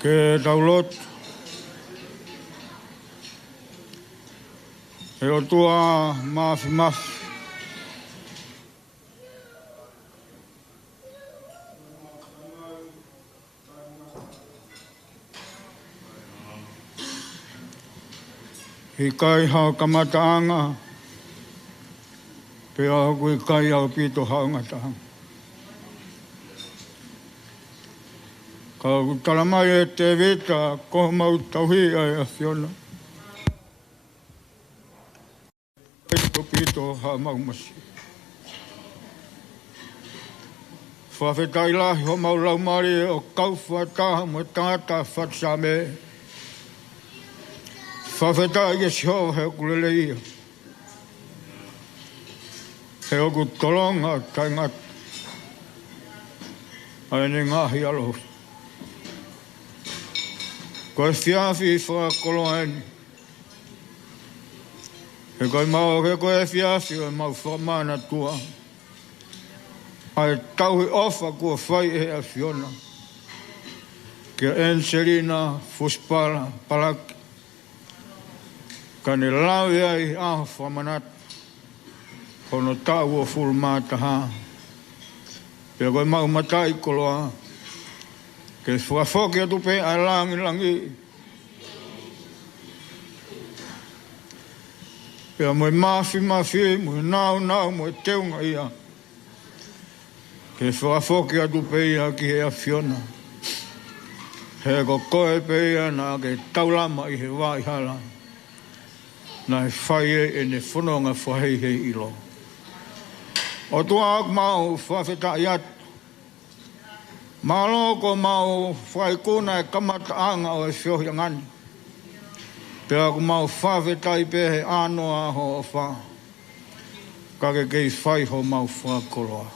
Ke taulot, e o tua mafi mafi. I kai hao kamataanga, pe a kui kai au pito haungataanga. Ka talamai e te vita, ko mau tauhi ai a whiona. Pito ha mau masi. Whawhetai lahi ho mau lau mari o kau whataha mo tāta whatsame. Whawhetai e sio he kuleleia. He oku tolonga tai ngat. Ai ne ngahi alo. Ko e whiawhi whakoloaeni. He kai mau ke koe whiawhi o mau whamana tua. Ai tauhi ofa kua whai e a whiona. Ke Angelina Fuspala Palaki. Ka ne lawe ai aho whamanat. Kono tau o fulmata ha. Pea koe mau matai koloa. Ke whafoki atu pe ai langi langi. Pea moe mafi, moe nau, moe teunga ia. Ke whaafoki atu peia ki he a whiona. He ko koe peia nā ke taulama i he wā i hala. Nā he whaie e ne whanonga whahei hei ilo. O tua ak mau whawheta i atu. Malo ko mau whaikuna e kamataanga o e whiohi ngani. Pea ko mau whawhetai pe he anoa ho o wha. Ka ke kei whai ho mau whakoloa.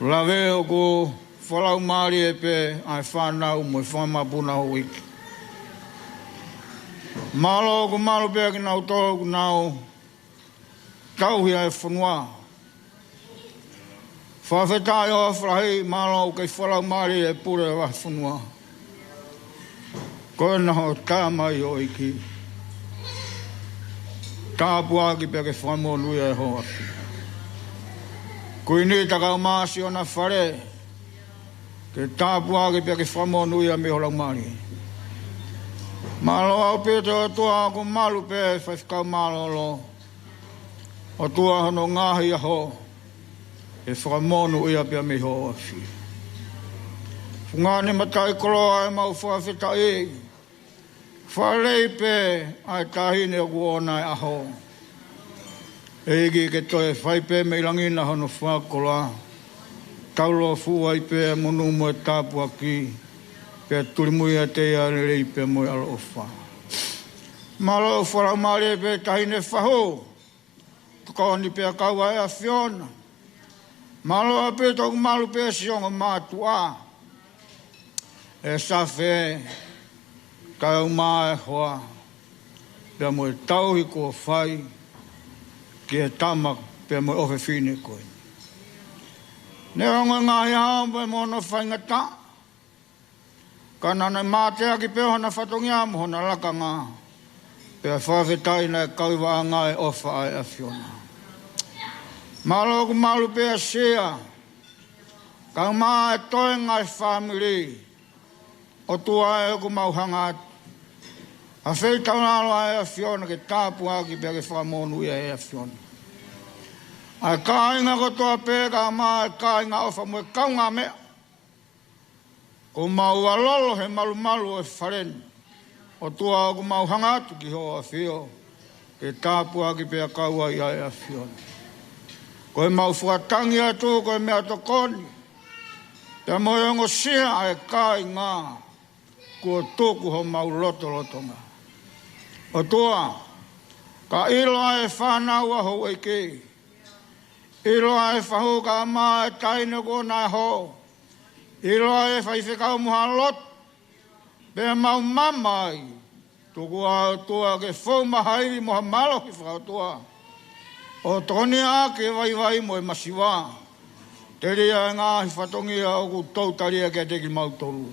Lawe o ko whalau maari e pe ai whanau mo e whamapuna ho wiki. Malo ko malo pe ki nau tō ku nau tauhi ai whanua. Whawhetai o whrahi malo kei whalau maari e pure wa whanua. Koe na ho tāmai o iki. Tāpua ki pe ke whamonu e ho aki. Kui ni takau maasi o na whare. Ke tāpua ki pe ke whamonu e me holau mari. Malo au pe te o tua ko malu pe whaifikau malo lo. O tua hono ngahi a ho. E whamonu ia pe me ho aki. Ngāne matai koloa e mau whawheta e. Whalei pe ai tahine o kuona e aho. Egi ke toi whai pe me ilangina hono whakoloa. Taulo fuai pe monu mo e tāpua ki. Pe tulimui a te a rei pe moi alo ofa. Malo o whara mare pe tahine whaho. Tukawani pe a kaua e a whiona. Malo a pe toku malu pe a sionga mātua. E sawhe kai umā e hoa. Pe mo e tauhi kua whai. Ki e tamak pe mo ofe whine koe. Ne rongo ngā hea pe mo no whaingata. Ka nana mātea ki pe hona whatongi amu hona laka ngā. Pe a whawhetai na e kauiwa a ngā e ofa ai a whiona. Malo ku malu pe a sea. Ka mā e toe ngai whamiri. O tua e ku mauhanga atu. A whei taunalo ai a whiona ke tāpu aki pe a ke whamonu ia e a whiona. Ai kāinga kotoa pe ka mā e kāinga ofa mo e kaunga mea. Ko mau alolo he malu malu e whareni. O tua o ku mauhanga atu ki hoa a whio. Ke tāpu aki pe a kaua ia e a whiona. Ko e mau whuatangi atu ko e mea tokoni. Te mo e ongo sia ai kāinga. Kua tōku ho mau loto lotonga. O tua, ka iloa e whanau aho e ke. Iloa e whahu ka mā e taina ko nā ho. Iloa e whaiwhekau muha lot. Pea mau mamai. Tuku a tua ke whau mahairi moha malo ki whakau tua. O toni a ke vai mo e masiwa. Te rea ngā hi whatongi a oku tautaria ke teki mau toru.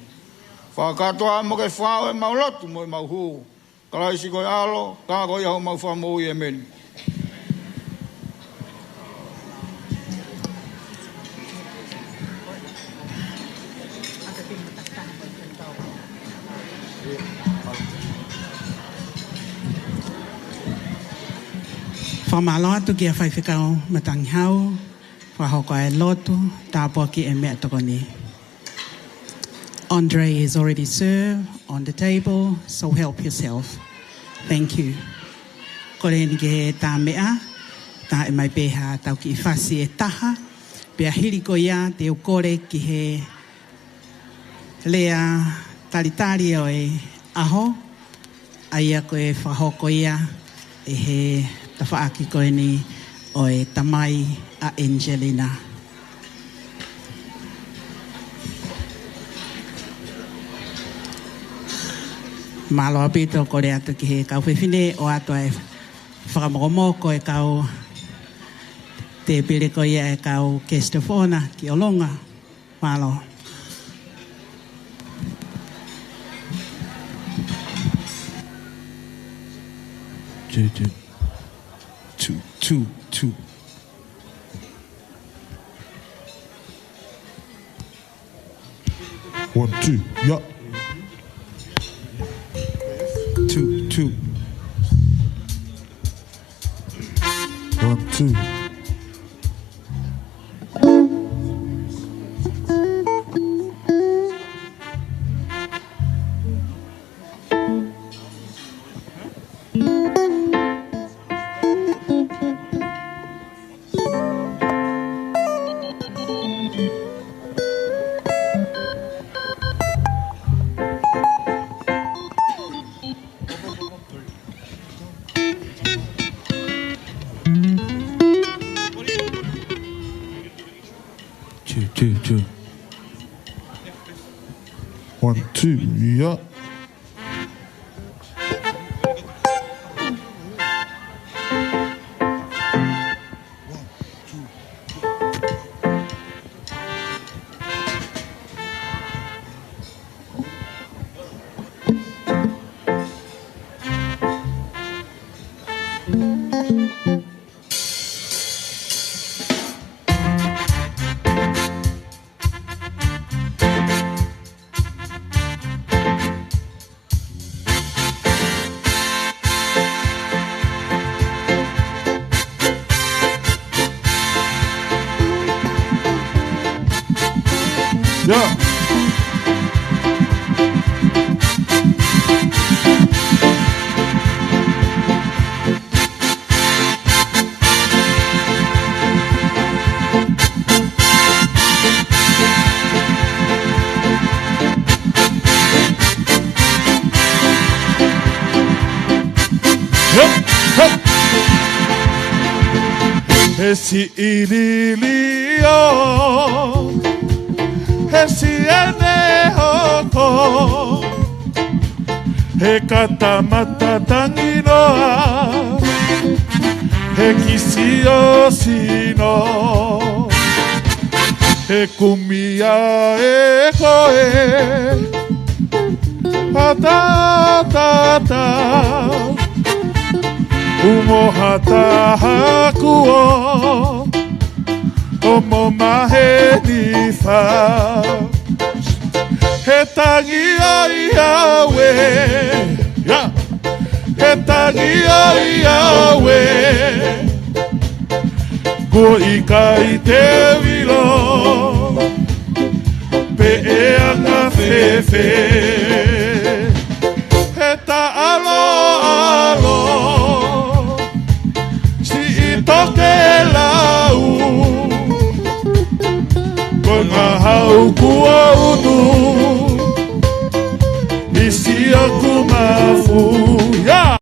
Whakatoa mo ke whao e mau lotu mo e mau huu. Kalaisi koe alo, kā koe aho mau whamou i e meni. Whamalo atu ki a whaiwhikau matangi hau. Whahoko e lotu, tāpua ki e mea tokoni. Andre is already served on the table, so help yourself. Thank you. Kore ni ke he tā mea, tā e mai peha tau ki i whasi e taha. Pea hiri ko ia te ukore ki he lea taritari o e aho. Aia ko e whahoko ia e he tawhaaki koe ni o e tamai a Angelina. Malo apito kore atu ki he kau whiwhine o ato e whakamoromoko e kau te pere ko ia e kau Kestefona ki Olonga. Malo. Two. One, two, yeah. Two. One, two. Two. 1, 2, yeah. Yeah. He si ililio, he si ene hoko, he katamata tanginoa, he kisi o sino, he kumia e koe, atatata, umohata hakuo, omo mahe nifa, he tangi ai awe, he tangi ai awe, ko ikai te wilo, pe e anga fefe, he ta alo alo, si i toke lau, ko ngā hau kua unu, isi aku mafu, yeah!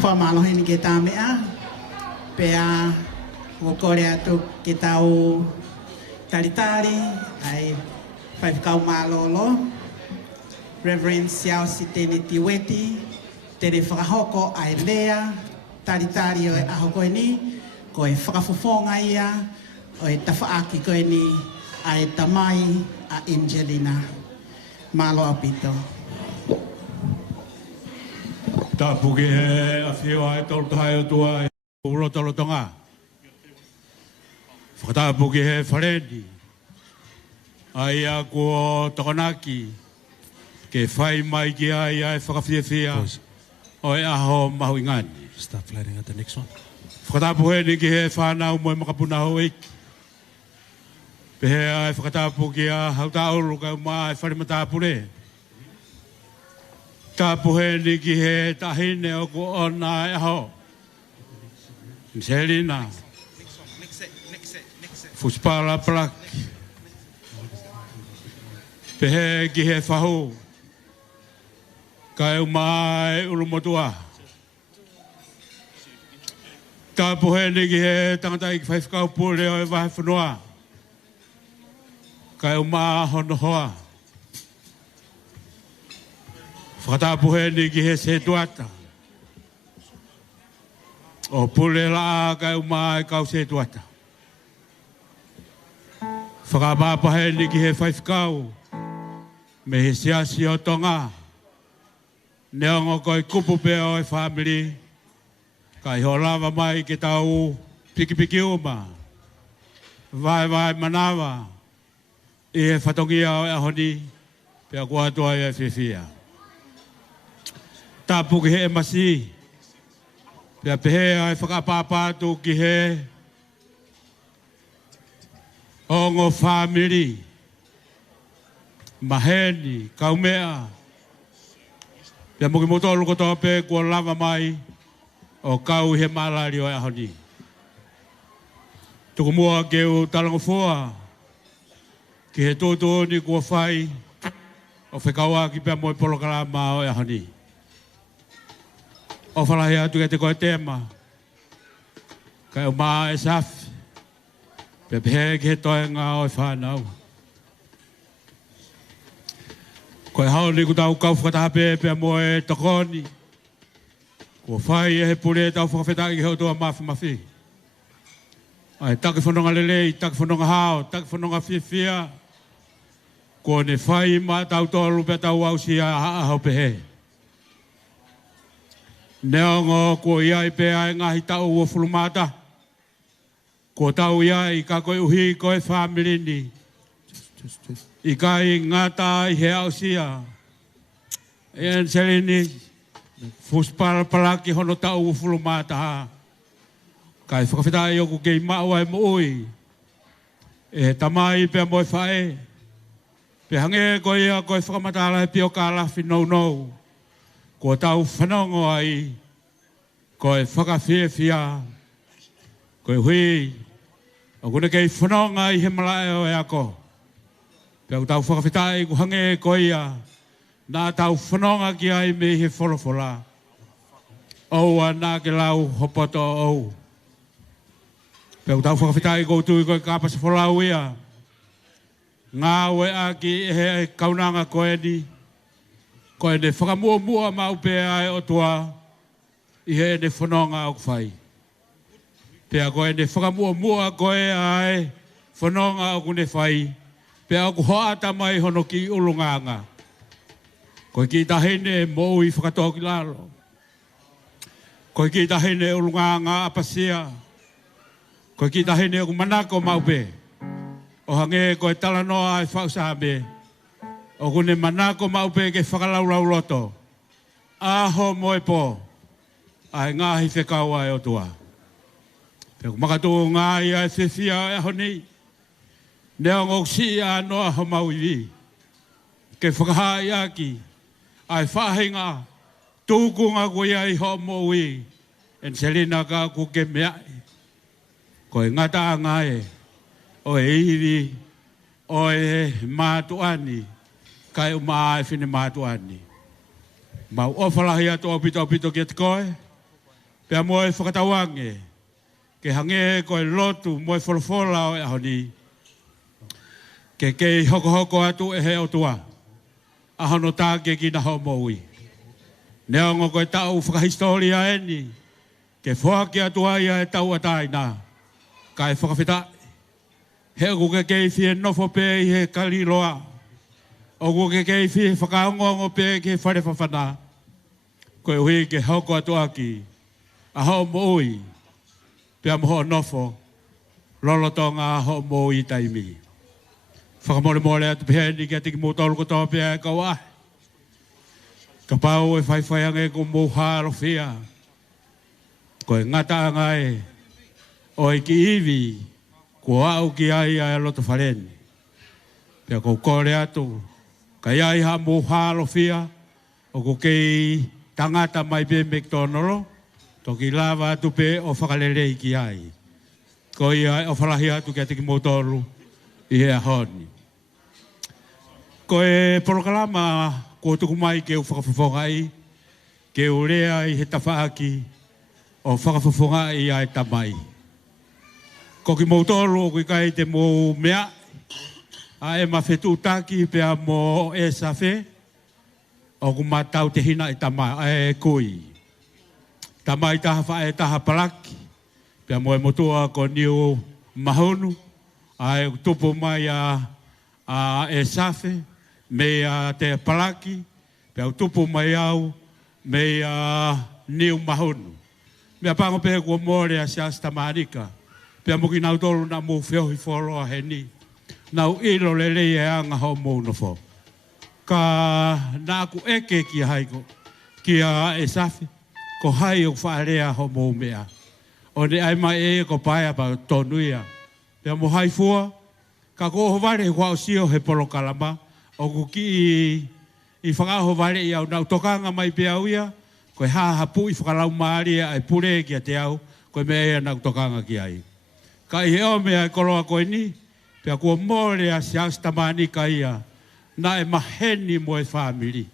Whamalohi ni ke tā mea, pea o kore atu ke tau taritari, ai whaiwhakau mālolo, Reverend Siao si tēne tiweti, tēne whakahoko ai lea, taritari o e aho koe ni, ko e whakafofonga ia, o e tawhaaki koe ni, ai tamai a Angelina. Malo apito. Tā puke he a whio ai tolu tahai o tua e urotolo tonga. Whakatā puke he wharendi. Ai a kua tokonaki. Ke whai mai ki ai ai whakawhiawhia. O e aho mahu ingani. Start flaring at the next one. Whakatā puke ni ki he whanau mo e makapuna ho eiki. Pehe ai whakatapu ki a hautauru ka umā e wharimatapu Tapu he ni ki he tahine o ko ona e aho. Selina. Fuspala plak. Pehe ki he whahu. Kai umā e urumotua. Tapu he ni ki he tangata i whaifkau pule o e wahe whanua. Kai umā hono hoa. Whakatapu he ni ki he se tuata. O pule la kai umā e kau se tuata. Whakapapa he ni ki he whaifkau. Me he siasi o tonga. Neongo koi kupu peo e family. Kai ho lava mai ke tau piki uma. Vai manawa. I he whatongia o e ahoni. Pea kua tua e whiwhia. Tapu ki he e masi. Pea pehe ai whakapapatu ki he. Ongo family. Maheni, kaumea. Pea muki motolu kotoa pe kua lava mai. O kau he malari o e ahoni. Tuku mua ke u talango fua. Ki he tōtō ni kua whai. O whekaua ki pia moe polokalama o e ahoni. O whalahi atu ke te koe tema. Kai o maa e safi. Pea pehe ki he toenga o e whanau. Koe hao ni ku tau kau whakatahape pia moe tokoni. Kua whai e he pule tau whakawhetaki ki heo toa mafi. Ai taki whanonga lelei, taki whanonga hao, taki whanonga whiwhia. Kua ne whai ma tau tolu pia tau ausi a ahau pehe. Neongo kua iai pe ai ngahi tau ua fulumata. Kua tau iai ka koe uhi koe family ni. I kai ngata i he ausia. Ean selini. Fuspala palaki hono tau ua fulumata ha. Kai whakawhetai oku kei maua e moui. E tamai pia moe whae. Pe hange koe ia koe whakamatala he pio ka lafi nou. Ko tau whanongo ai. Koe whakawhiawhia. Koe hui. O kune kei whanonga i he malae o e ako. Pe au tau whakawhetai ku hange koe ia. Nā tau whanonga ki ai me he wholofola. Oua nā ke lau hopoto ou. Pe au tau whakawhetai kou tui koe kāpasa wholau ia. Ngā ue a ki he kaunanga koe ni. Koe ne whakamua mau pe ai o tua. I he ne whanonga o kwhai. Pea koe ne whakamua koe ai. Whanonga o kune whai. Pea o ku hoata mai hono ki ulunganga. Koe ki tahene mo i whakatoa ki lalo. Koe ki tahene ulunganga apasia. Koe ki tahene o manako maupe. O hange koe talanoa e whausahabe. O kune manako maupe ke whakalaulau loto. Aho moe po. Ai ngahi whekaua e o tua. Peko makatu ngai ai whiwhia e honi. Nea ngok si a noa ho mauiwi. Ke whakahai aki. Ai whahinga. Tūkunga koe ai ho moui. En selina ka ku ke meai. Koe ngata ngai. O e iri. O e mātuani. Kai uma e whine mātuani. Mau ofalahi atu opito ki te koe. Pea moe whakatawange. Ke hange koe lotu moe wholofola o e ahoni. Ke kei hoko atu e he o tua. Ahono tāke ki na ho moui. Neongo koe tau whakahistoria eni. Ke whaki atu aia e tau ataina. Kai whakawhita. He o ke kei fie nofo pe i he kaliloa. O ke kei fie whakaongongo pe ke whare whawhana. Koe hui ke hoko atu aki. A ho moui. Pea moho nofo. Lolotonga a ho moui taimi. Whakamore atu peheni ki atiki mūtolu kotoa pea e kaua. Ka pau e whaiwhaiange ko mōharo whia. Koe ngata ngai. O e ki iwi. ko au ki ai ai loto fareni. Pea ko kore atu, kai ai ha mo halo fia, o ko kei tangata mai be mektonolo, toki lava atu pe o whakalelei ki ai. Ko ia o whalahi atu ki atiki motoru i hea honi. Ko e porokalama ko tuku mai ke u whakawhawhonga i, ke u rea i he tawhaaki o whakawhawhonga i ai tamai. Ko ki motoru o ki kai te mo mea, a e mawhetu taki pea mo e sawhe, o ku matau te hina i tamai, e kui. Tamai taha wha e taha palaki, pea mo e motua ko niu mahonu, a e tupu mai a e sawhe, me a te palaki, pea tupu mai au, me a niu mahonu. Mea pango pehe kua more a sias tamarika, pea mo ki nau tolu na mo whiohi wholoa he ni. Nau ilo lele e anga ho mouno fo. Ka nā ku eke ki haiko, ki a e safi, ko hai o whaarea ho mou mea. O ne ai mai e ko paia pa tonuia. Pea mo hai fua, ka ko ho vare hua o sio he polo kalama, o ku ki i whakaho vare i au nau tokanga mai pea uia, ko e haha pu i whakalau maaria ai pure ki a te au, ko e mea nau tokanga ki ai. Ka i heo mea e koloa koe ni, pea kua more a sias tamani ka ia, na e maheni mo e whamiri.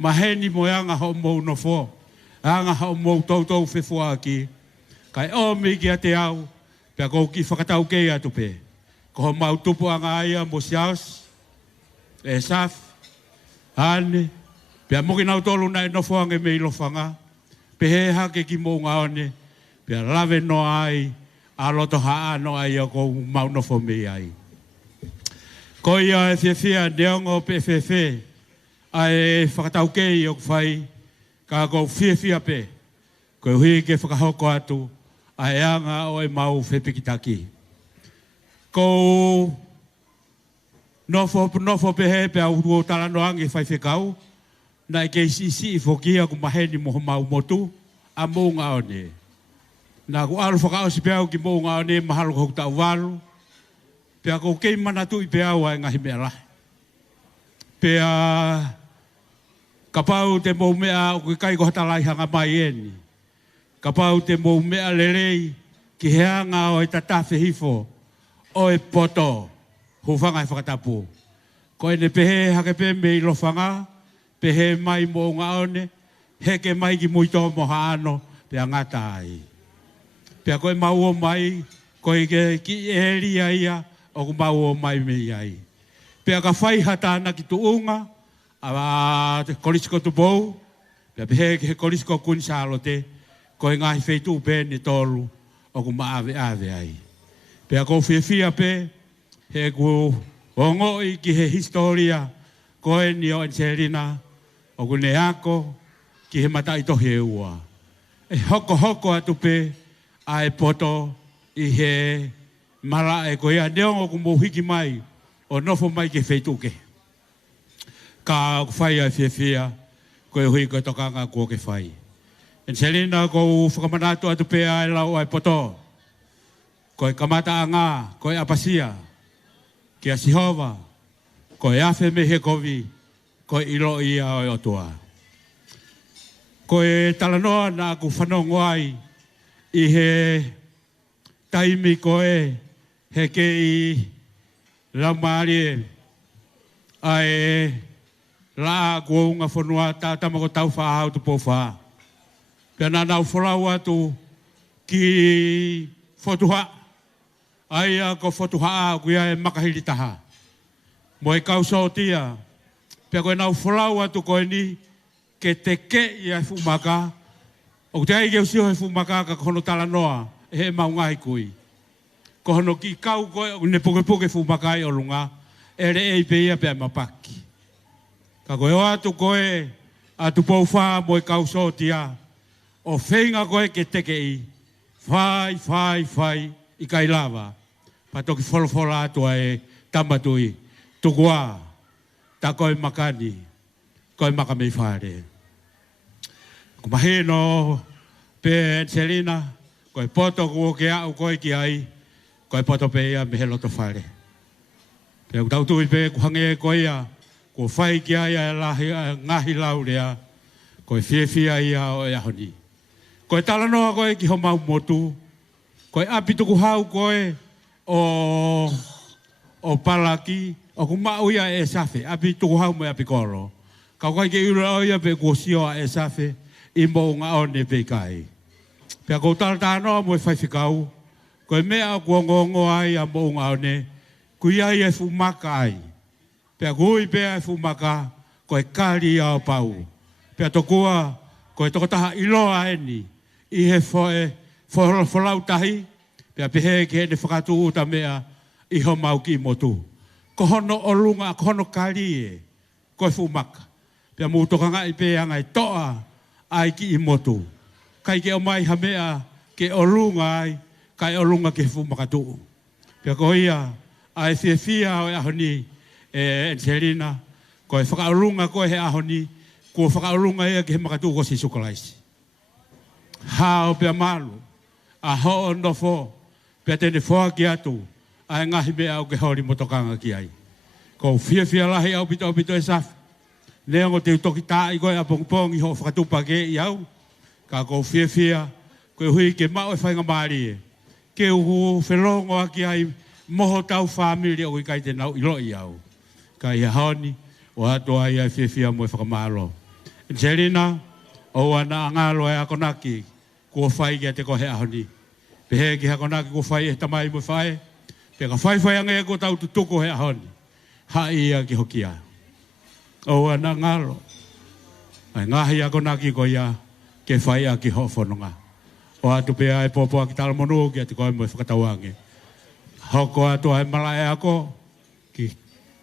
Maheni mo e anga hao mou no fo, anga hao mou tautou whewhua ki. Ka e omi ki a te au, pea kou ki whakatau kei atu pe. Ko ho mau tupu anga aia mo sias, e saf, ane, pea moki nau tolu na e nofoange me ilo whanga, pe he hake ki mou ngaone, pea lave no ai, a loto haa no ai o kou mau nofo me ai. Ko ia e whiawhia neongo pe whewhe, a e whakatau kei o kwhai, ka kou whiawhia pe, ko hui ke whakahoko atu, a e anga o e mau whepikitaki. Ko nofo pe he pe au ruo talano ange whai whekau, na e kei sisi i whokia ku maheni moho mau motu, a mounga o ne. Na ku alu whakao si pe au ki mounga o ne mahalo kou tau walu, pea ko kei manatu i pea ua e ngahi mea lahi. Pea kapau te mou mea o ki kai kohata lai hanga mai eni. Kapau te mou mea lelei ki heanga o e tatafe hifo o e poto hufanga e whakatapu. Ko e ne pehe hake pe me ilo whanga, pehe mai mo ngā one, heke mai ki muito moha ano, pea ngata ai. Pea ko e mau o mai, ko e ki eri ia, o ku mau o mai me iai. Pea ka whai hatana ki tuunga, a te korisiko tu bou, pea pehe ke korisiko kunisalo te, ko e ngahi wheitu pene tolu, o ku maave ave ai. Pea ko whiawhia pe, he ku ongoi ki he historia, ko e ni o Angelina, o ku neako, ki he matai tohi e ua. E hoko atu pe, a e poto, i he mara e ko ia neongo ku mo hiki mai o nofo mai ke wheituke. Ka whai ai whiawhia, ko e hui ko tokanga kua ke whai. En selina ko whakamanatu atu pea e lau ai poto. Ko e kamata anga, ko e apasia, ki a Sihova, ko e awhe me he kovi, ko e ilo ia o e otua. Ko e talanoa na ku whanongo ai, i he taimi ko e, he ke i laumari ai la kuunga whanua tātama ko tau whaahau tu pōwha. Pea nā nau wholau atu ki whotuha. Ai a ko whotuha a kuia e makahiri taha. Mo e kau sotia. Pea koe nau wholau atu koe ni ke te ke i a fumaka. O te aige usio he fumaka ka kono tala noa e he maungahi kui. Ko hono ki kau koe ne puke fumakai o lunga, ere ei peia pia mapaki. Ka koe o atu koe, atu pou wha mo e kau sotia, o whenga koe ke teke i, whai, i kai lava. Pa toki wholofola atua e tamatui, tukua, ta koe makani, koe makamei whare. Ko mahino, pe Selina, koe poto kua ke au koe ki ai, koe poto pe ia me he loto whare. Pea tau tui pe kuhange koe ia, ko whai ki aia ngahi lau rea, koe whiawhia ia o e ahoni. Koe talanoa koe ki ho mau motu, koe api tuku hau koe o palaki, o ku mau ia e safe, api tuku hau mo api koro. Kau koe ke ura o ia pe kuosio a e safe, i mo ngā one pe kai. Pea kou talatanoa mo e whaiwhikau, koe mea kua ngongo ai a mo ngā one, kui ai e fumaka ai. Pea kui pea e fumaka, koe kari au pau. Pea tokua, koe tokotaha iloa eni, i he wholau tahi, pea pehe ke ne whakatu uta mea, i ho mau ki motu. Kohono o lunga, kohono kari e, koe fumaka. Pea mūtokanga i pea ngai toa, ai ki i motu. Kai ke o mai ha mea, ke o lunga ai, kai o lunga ke fumaka tuu. Pea ko ia, ai whiawhia o e ahoni, e Selina, koe whakaolunga koe he ahoni, ko whakaolunga ea ke he makatu ko si sukalaisi. Hao pia malu, a ho no fo, pia tene foa ki atu, ai ngahi mea au ke hori motokanga ki ai. Ko whiawhia lahi au pito e safi. Neongo te utoki tā i koe a pongpongi ho whakatupa ke i au, ka ko whiawhia, koe hui ke mao e whainga maari e. Ke uhu whelongo aki ai, moho tau whamiri o i kai te nau ilo i au. Ka i haoni, o ato ai ai whiawhia mo e whakamalo. Selina, o ana angalo e akonaki, kua whai kia te kohe ahoni. Pehe ki hakonaki kua whai e tamai mo whai, pe ka whai ange ko tau tutuko he ahoni. Ha ia ki hokia. O ana ngalo, ai ngahi akonaki ko ia, ke whai a ki ho whanonga. O atu pea e popo a ki tala monu ki ati koe mo e whakatawange. Hoko atu ai mala e ako,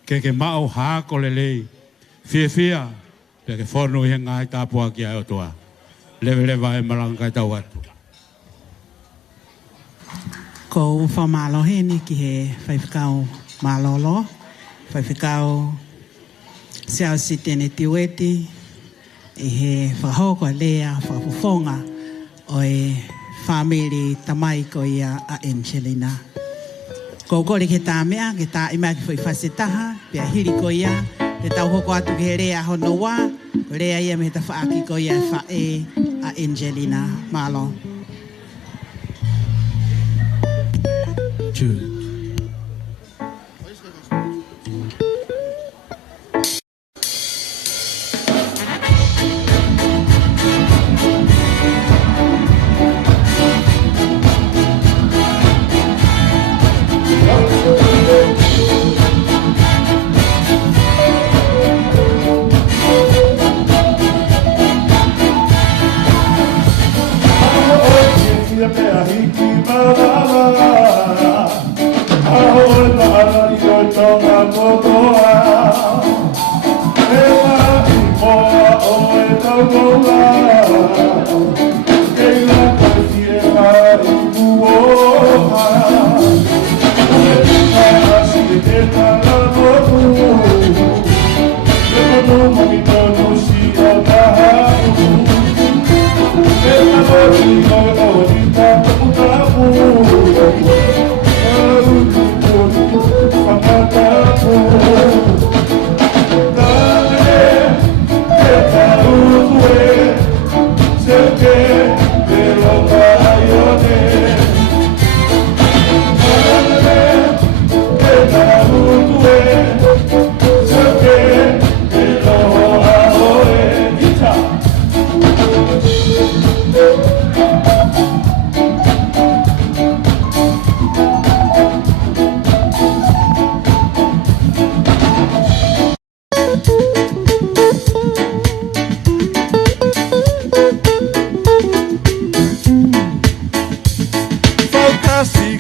ke mao hako lelei, whiawhia, pea ke whonu i he ngai tāpua ki ai o toa. Lewa e malanga kai tau atu. Ko uwha malo heni ki he whaiwhikau malolo, whaiwhikau siau si tene tiweti, i he whahoko lea, whafufonga, o e whamiri tamai ko ia a Angelina. Ko kore ke tā mea, ke tā ima ki whai whasetaha, pia hiri ko ia, te tau hoko atu ke he rea hono wā, ko rea ia me ta whaaki ko ia whae a Angelina malo. Two.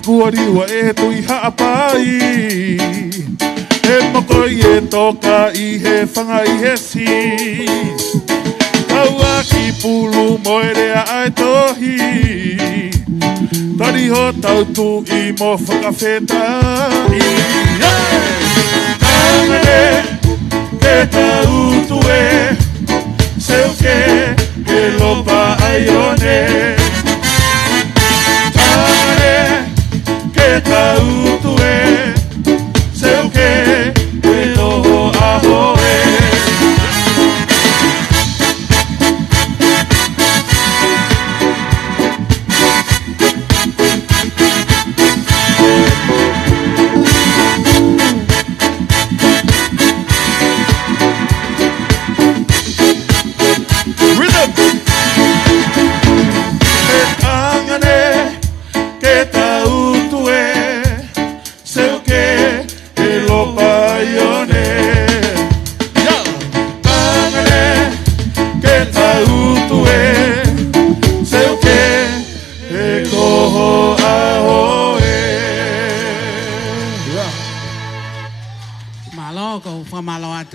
Kuariwa e tui haapai E moko i e toka i he whanga i he si Kaua ki pulu moerea ai tohi Tari ho tautu i mo whakawhetai Tāngare ke tautu e Seuke ke lopa ai one Tāngare ke tautu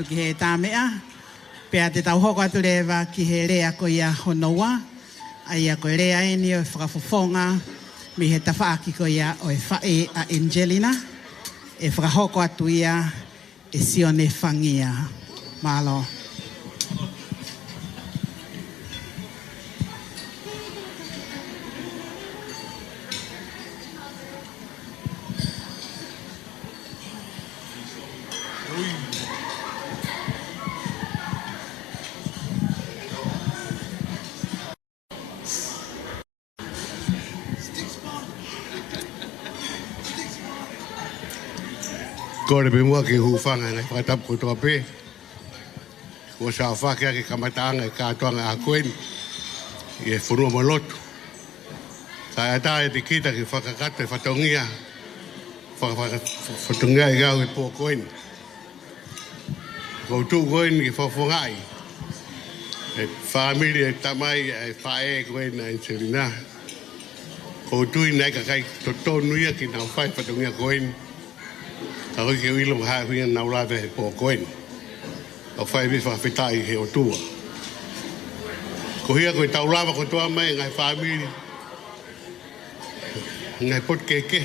atu ki he tā mea. Pea te tau hoko atu rewa ki he rea ko ia honoa. Aia ko rea e ni o whakafofonga. Mi he tawhaaki ko ia o e whae a Angelina. E whakahoko atu ia e sione whangia. Malo. Ko le be mua ke hufanga ngai whakatap ko toa pe. Ko sa whakea ke kamataanga e kātoanga a koen. I e whunua malotu. Ka ata e te kita ki whakakata e whatongia. Whatongia i gau e pō koen. Ko tū koen ki whawhangai. E whamiri e tamai e whae koen a Angelina. Ko tūi nei ka kai totonuia ki nau whai whatongia koen. Ka hoi ke uilo maha huinga nau lawe he pō koen. Ka whai mi whawhitai he o tua. Ko hia koe tau lawa ko toa mai ngai whamiri. Ngai pot keke.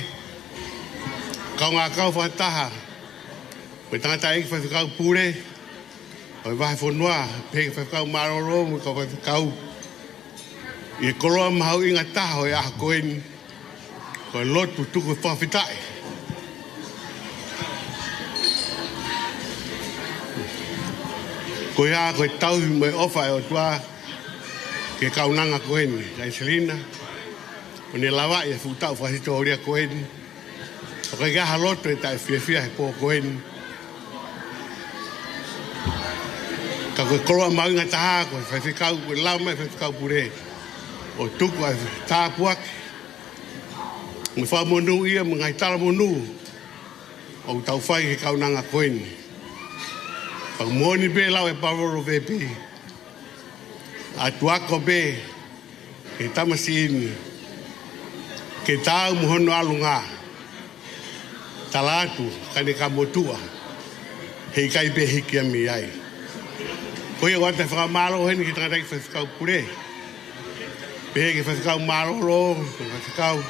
Kau ngā kau whataha. Koe tangata eki whawhikau pūre. Koe wahe whonua. Peke whawhikau maroro. Koe whawhikau. I e koroa mahau inga taha o e aha koen. Koe lotu tuku whawhitai. Ko ia koe tau mai ofa e o tua ke kaunanga koen, Angelina. O ne lawa i e futau whasito o ria koen. O kai gaha loto e tae whiawhia he pō koen. Ka koe koroa maunga taha koe whawhikau, koe lau mai whawhikau pure. O tuku ai tāpuak. Me whamonu ia, me ngai tala monu. O tau whai he kaunanga koen. Pag moni be lau e pavoro vepi. A tuako be. Ke tamasini. Ke tau muhono alunga. Talatu. Kane ka motua. Hei kai be hiki a mi ai. Koe wate whakamalo heni ki tangatai whawhikau pure. Pehe ki whawhikau maroro. Whawhikau.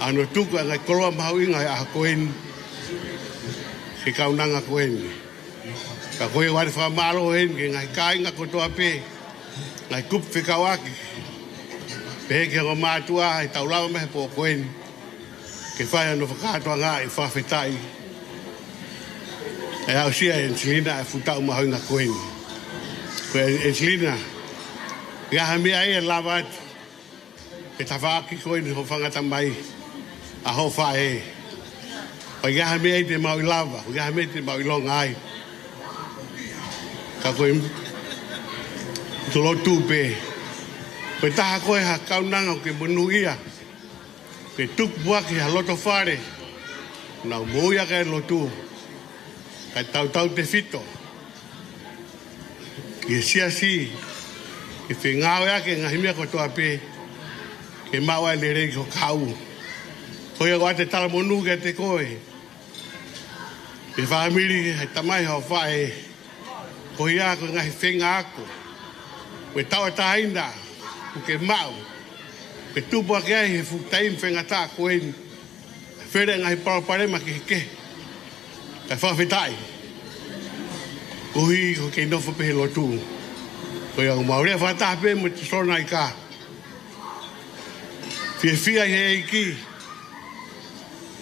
Ano tuku a ngai koroa mahau inga e aha koen. Ke kaunanga koen. Ka koe wale whamaro hen, ke ngai kāinga kotoa pē, ngai kup whikawaki. Pehe ke ngā mātua, e taulawa mehe pō koen, ke whai anu whakātua ngā e whawhetai. E au sia Angelina e futau mahoinga koen. Koe Angelina, iaha mea e lawa atu, ke tawhaaki koen ho whangata mai, a ho whae. O iaha mea i te mau i lava, o iaha mea i te mau i longa ai. Ka koe tolo tūpe. Koe taha koe ha kaunanga o ke munu ia. Ke tuk buaki ha loto whare. Nau moia kai lotu. Kai tau te fito. Ki sia si. Ke whengau ea ke ngahimia ko toa pe. Ke maua le rei ko kau. Koe a te tala monu ke te koe. Ke whamiri he tamai hao whae. Ko ia ko ngahi whenga ako. Koe tau e tainda. Ko ke mau. Ke tupua ke ai he fuktaim whenga tā koen. Where ngahi paraparema ke ke. Kai whawhetai. Ko hi ko ke nofo pehe lotu. Ko ia ko maurea whatape mo te sona i ka. Whia he eiki.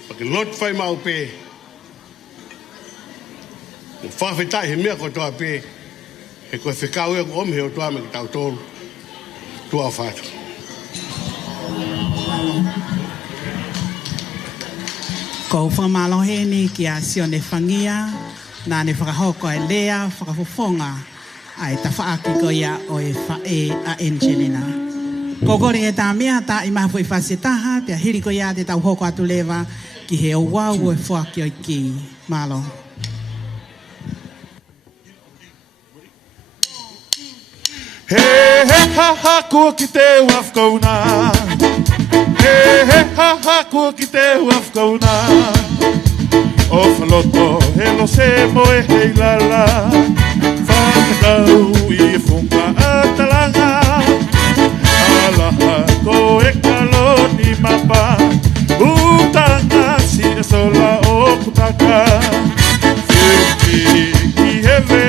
Pake lot whai mau pe. O whawhetai he mea ko toa pē. He koe whekau ea ko omi he o toa me ki tau tōru. Tua whātu. Ko whamalohe ni ki a sione whangia. Nā ne whakahoko e lea, whakafofonga. Ai ta whaaki ko ia o e whae a Angelina. Ko kore e tā mea tā i mahu i whasetaha. Te ahiri ko ia te tau hoko atu lewa. Ki he o wau o e whaki o i ki. Malo. He ha ha kua ki te wafkauna. He ha ha kua ki te wafkauna. o faloto he lo se moe hei lala whakatau I whunga atalanga alaha ko e kaloni mapa utanga si e sola o kutaka whiuki ki hewe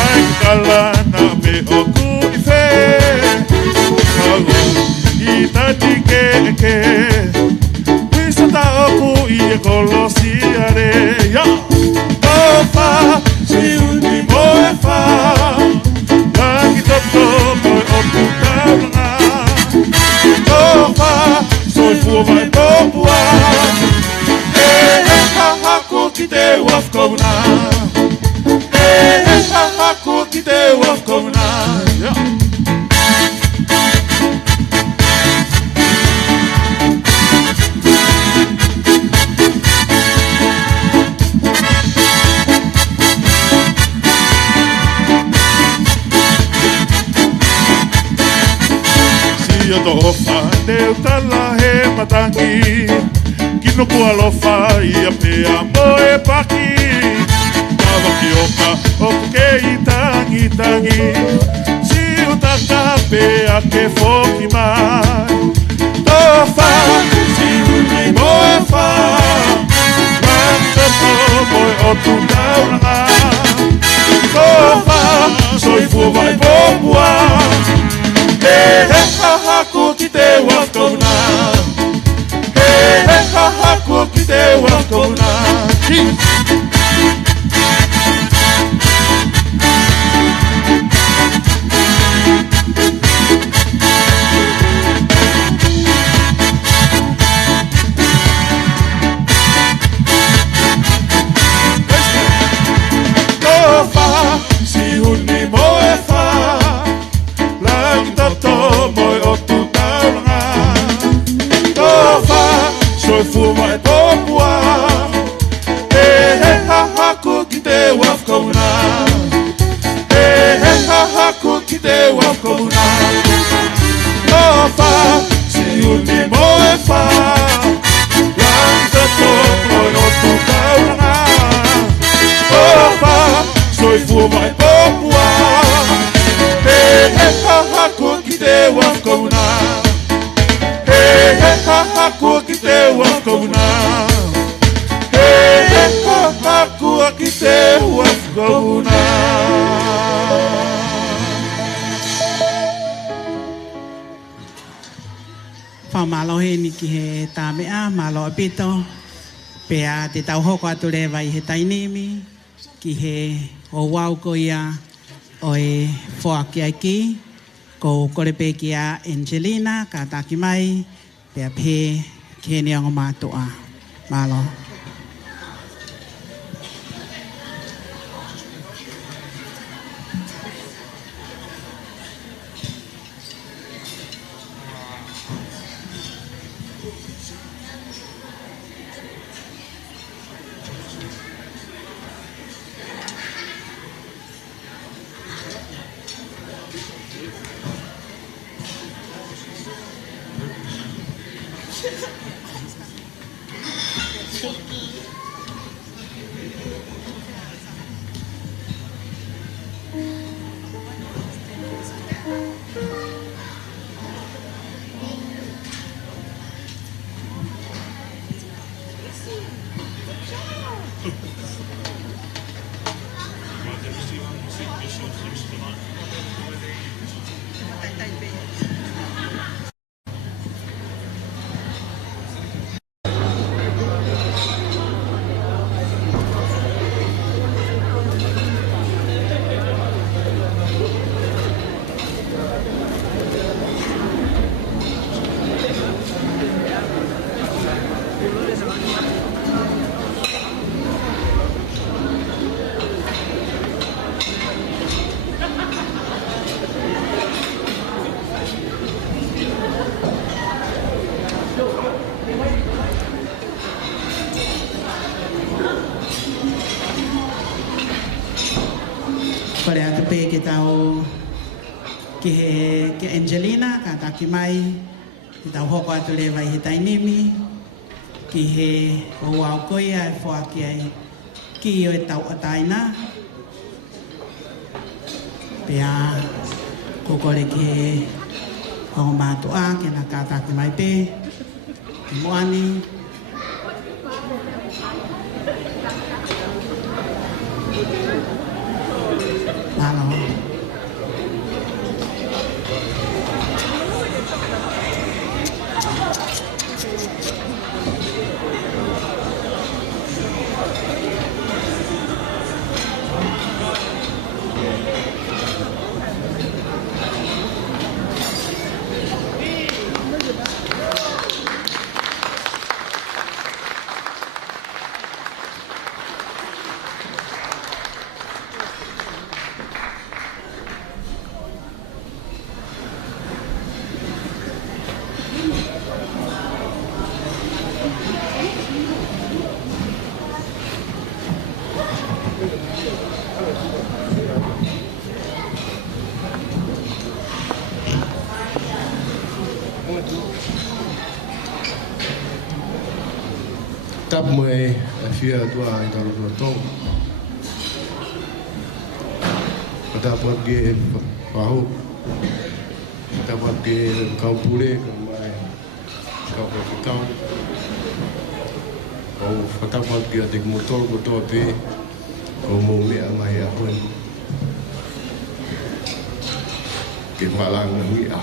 ai kala na me o kuni whe Kago I tati ke Wisata oku I e kolosi are Ya Ofa si uni mo e fa Lagi toto moi o putaunga Ofa soi fua mai popua ha hako ki te wafkona ha hako ki te wafkona Ya Ia tofa teu tala he matangi Kino kua lofa ia pea moe paki Kawa ki oka oku ke I tangi Si utaka pea ke foki mai Tofa si uni moe fa Rantato moe o tu tauranga Tofa soi fua vai popua ha hako ki te wafkona ha hako ki te wafkona Tofa si uni moe fa Lagi toto moi o tu tauranga Tofa soi fua mai popua ha hako ki te wafkona ha hako ki te wafkona Tofa si uni moe fa Lagi toto moi o tu tauranga Tofa soi fua mai popua ha hako ki te wafkona ha hako ki te wafkona ha hako ki te wafkona Whamalo he ni ki he tā mea, malo a pito Pea te tau hoko atu rewa I he tainimi Ki he o wau ko ia o e whoaki ai ki ko korepe ki a Angelina ka taki mai pea pe ki he neongo mātua malo Pare atu pe ke tau ke Angelina ka taki mai ke tau hoko atu le vai he tainimi ki he o au koe ai whaaki ai ki o e tau ataina. Pea kokore ke hongo mātua ke nā kātake mai pē. Moani. Malo. Tap moe a fia tua I talo no tong. Ata pot ge pahu. Ata pot ge kau pule kau mai. Kau kau. Kau ata pot ge adik motor ko to pe. Kau mo me mai a hon. Ke malang ngi a.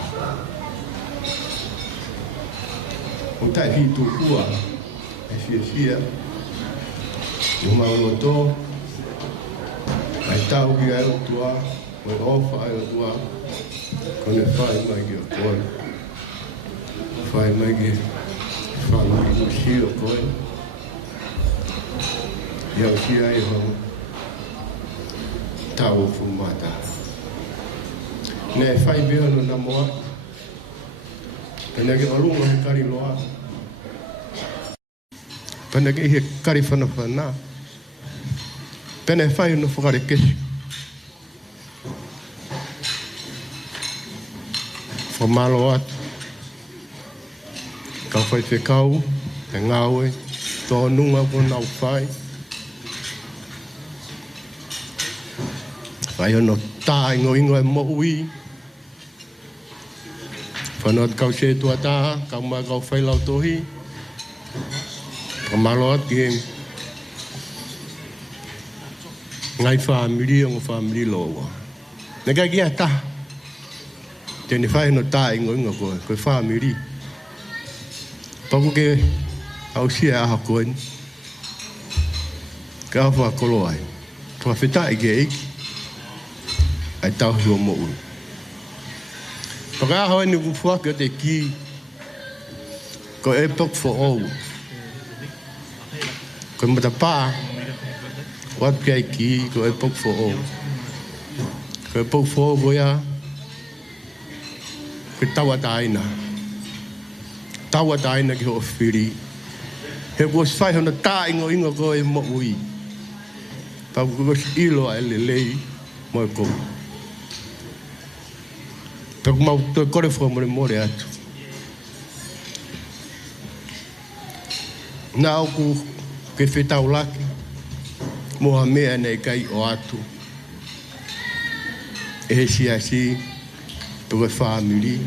Utai hi tu kuah. Fia o mauloto ai tau ki ai o tua o ofa ai o tua kone whai mai ki o koe whai mai ki whai mai ki o si o koe iau si ai o tau o fumata ne whai bea no na moa kene ke alunga he kari loa Pena ke he kari whanawhana. Pena whai no whakare kesi. Whamalo atu. Ka whai whekau, he ngāwe, tō nunga ko nau whai. Whai ono tā ingo ingo e mo ui. Whanot kau se tua tā, kau mai kau whai lau tohi. Kamalot ke ngai family o family loa. Nega kia ta. Tene fai no ta ingo ko family. Paku ke au sia ha koin. Ka fa koloi. Ka fita ige ai tau ho mo. Paka ho ni ku fua ke te ki. Ko epoch for all. Ko mata pa wat kai ki ko epoch for all ko epoch for goya ko tawa taina ki ho firi he ko sai hona ta ingo ko e mo ui pa ko ilo ele lei mo ko tak mau to ko re fo mo re atu na ku ke whetau laki, moha mea nei kai o atu. E si asi, tuke whamiri,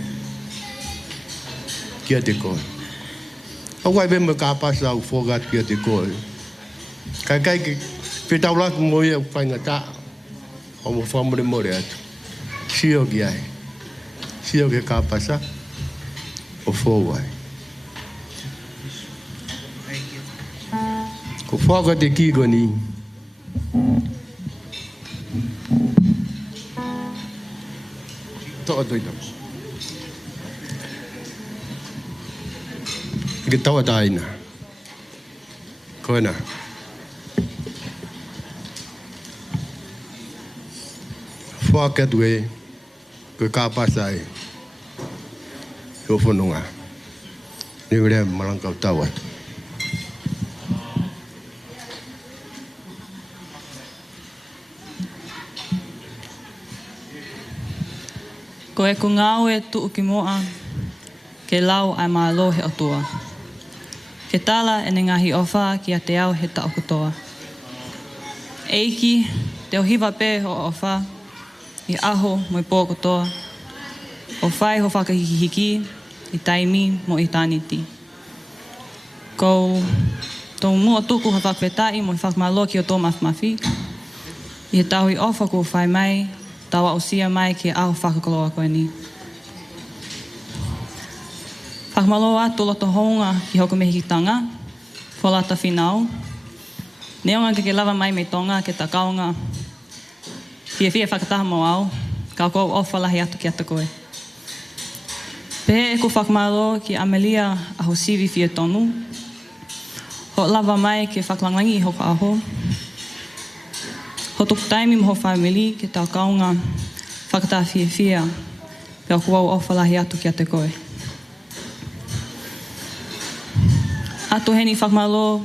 kia te koe. Awai bema ka pasa au whogat kia te koe. Kai ke whetau laki mo ia whainga ta, o mo whamure more atu. Sio ki ai. Sio ke ka pasa, o whowai. Ko whaka te kiko ni. Toa toita. Ike tawa taina. Koena. Whaka tue. Ko ka pasai. Ko whanunga. Ni rea malangkau tawa. Ko e ko ngāo e tuu ki moa, ke lau ai maa lohe o tua. Ke Ke tala e ngahi ofa ki a te au he taokutoa. Eiki, te ohiwa pē ho ofa, I aho mo I pōkotoa. O whai ho whakahikihiki, I taimi mo I tāniti. Ko tō mua tuku ha whakwetai mo I whakmalo ki o tō mawhimafi. I he tahui ofa ko whai mai, tawa o sia mai ki aho whakakoloa koe ni. Whakmalo atu loto honga ki hoko mehikitanga, wholata whinau. Neonga ke lava mai me tonga ke ta kaonga. Fia whakataha mo au, ka kou ofa lahi atu ki ata koe. Pehe e ko whakmalo ki Amelia aho sivi fia tonu. Ho lava mai ke whaklanglangi hoko aho. Ho tuku taimi mo ho whaimili ke ta kaonga whakataha fia. Pea kou ofa lahi atu ki ata koe. Ato heni whakmalo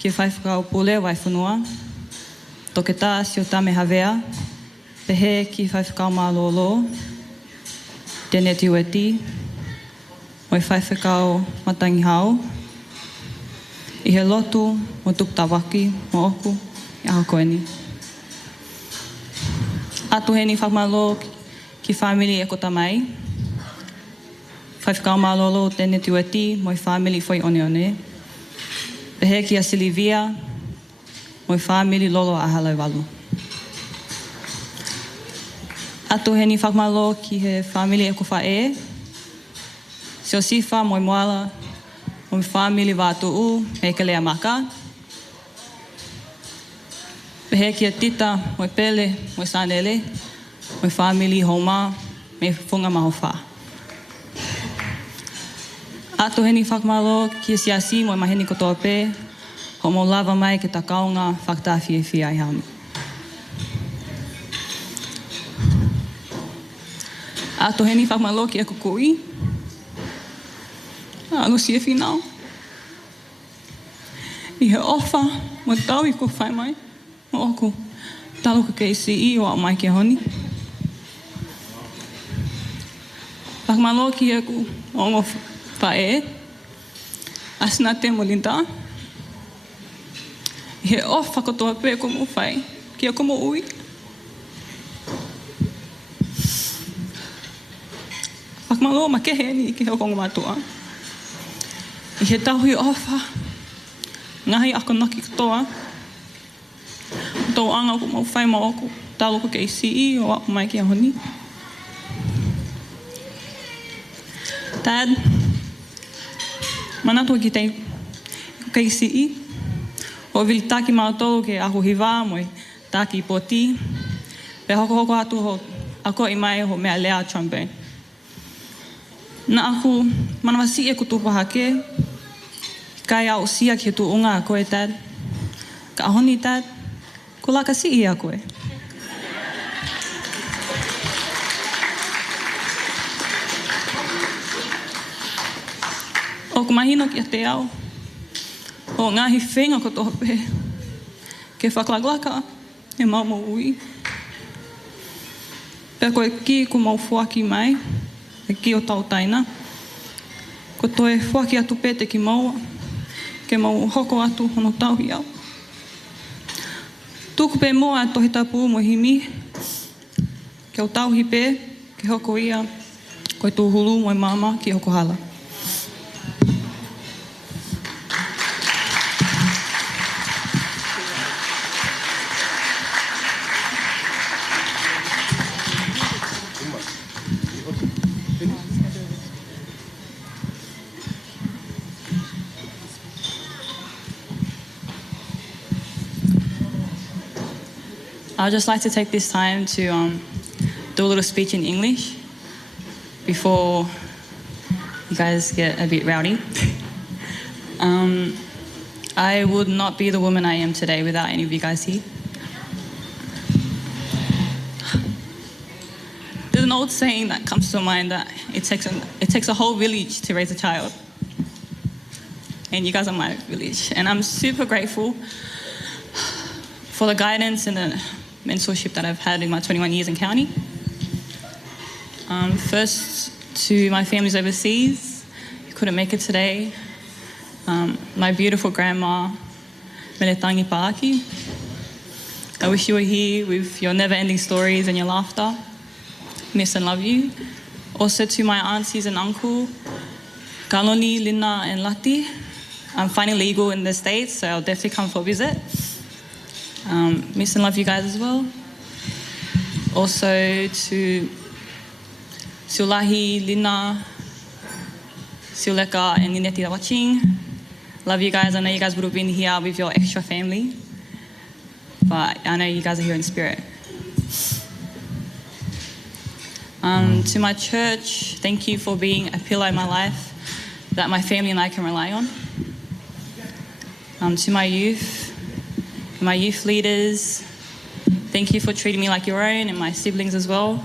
ki whaiwhakau pule wai whanua. Toke tā si o tame hawea. Pehe ki whaiwhakau mālolo. Tēne tiweti. Moi whaiwhakau matangi hau. I he lotu mo tukutawaki mo oku I aho koe ni. Ato heni whakmalo ki whamili e kota mai. Whaiwhakau mālolo tēne tiweti moi whamili whai one. Pehe ki a Silivia, moi whamili lolo a halai walu. Atu heni whakmalo ki he whamili e kuwha e. Se o sifa moi moala, moi whamili wātu u, me ke lea maka. Pehe ki a tita, moi pele, moi sanele, moi whamili homa, me whunga maho wha. Ato heni whakmalo ki siasi mo maheni kotoa pē, ho mo lava mai ke ta kaonga whakatawhie fia I hauni. Ato heni whakmalo ki e kukui, alo si e whinau. I he ofa mo tau I ko whai mai, mo oku talo ka KCE o au mai ke honi. Whakmalo ki e ku ongo Pae, asna te mo linda. He ofa kotoa pē ko mo whai, ki a ko mo ui. Whakmalo ma kehe ni ki heo kongo matua. I he tahui ofa, ngahi ako naki katoa. Tō anga ko mo whai ma oku, talo ko KCE o au mai ki a honi. Dad, manatua ki tei KCE. O vili taki mautolo ke ahu hiwa moi taki I poti. Pe hoko atu ho ako I mai ho mea lea trombone. Na aku manawasi e kutupa hake. Kai au sia ki tu unga a koe, Dad. Ka ahoni, Dad. Ko laka si I a koe. O ku mahino ki a te au. O ngahi whenga ko toha pē. Ke whaklaglaka, e mau mo ui. Pea koe ki ku mau fuaki mai, e ki o tau taina. Ko toe fuaki atu pē te ki maua, ke mau hoko atu hono tauhi au. Tuku pē moa tohi tapu mo himi, ke o tauhi pē, ke hoko ia, koe tū hulu moi mama ki hoko hala. I'd just like to take this time to do a little speech in English before you guys get a bit rowdy. I would not be the woman I am today without any of you guys here. There's an old saying that comes to mind that it takes a whole village to raise a child. And you guys are my village. And I'm super grateful for the guidance and the mentorship that I've had in my 21 years in county. First, to my families overseas who couldn't make it today. My beautiful grandma, Menetangi Paaki. I wish you were here with your never-ending stories and your laughter. Miss and love you. Also to my aunties and uncle, Kaloni, Lina, and Lati. I'm finally legal in the States, so I'll definitely come for a visit. Miss and love you guys as well. Also to Siulahi, Lina, Siuleka, and Nineti watching. Love you guys. I know you guys would have been here with your extra family, but I know you guys are here in spirit. To my church, thank you for being a pillar in my life that my family and I can rely on. To my youth leaders, thank you for treating me like your own, and my siblings as well.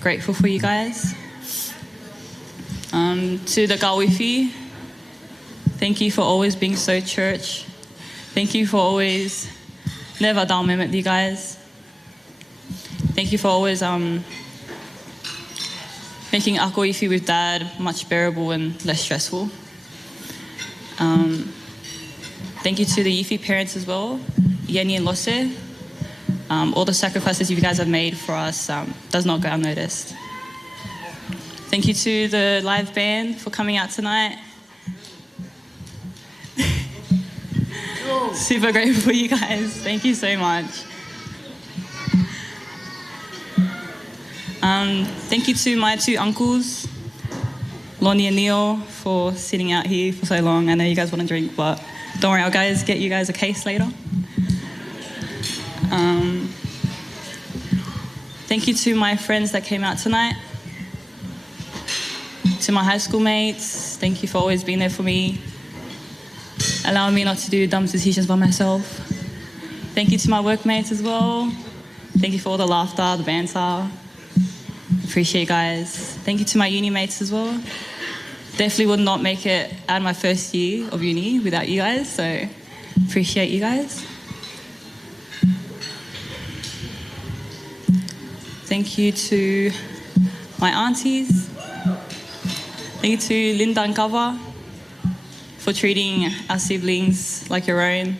Grateful for you guys. To the Kawifi, thank you for always being so church. Thank you for always never down with you guys. Thank you for always making Akoifi with Dad much bearable and less stressful. Thank you to the Yifi parents as well, Yeni and Lose. All the sacrifices you guys have made for us does not go unnoticed. Thank you to the live band for coming out tonight. Super grateful for you guys. Thank you so much. Thank you to my two uncles, Lonnie and Neil, for sitting out here for so long. I know you guys want to drink, but don't worry, I'll get you guys a case later. Thank you to my friends that came out tonight. To my high school mates, thank you for always being there for me, allowing me not to do dumb decisions by myself. Thank you to my workmates as well. Thank you for all the laughter, the banter. Appreciate you guys. Thank you to my uni mates as well. Definitely would not make it out of my first year of uni without you guys, so appreciate you guys. Thank you to my aunties. Thank you to Linda and Kava for treating our siblings like your own,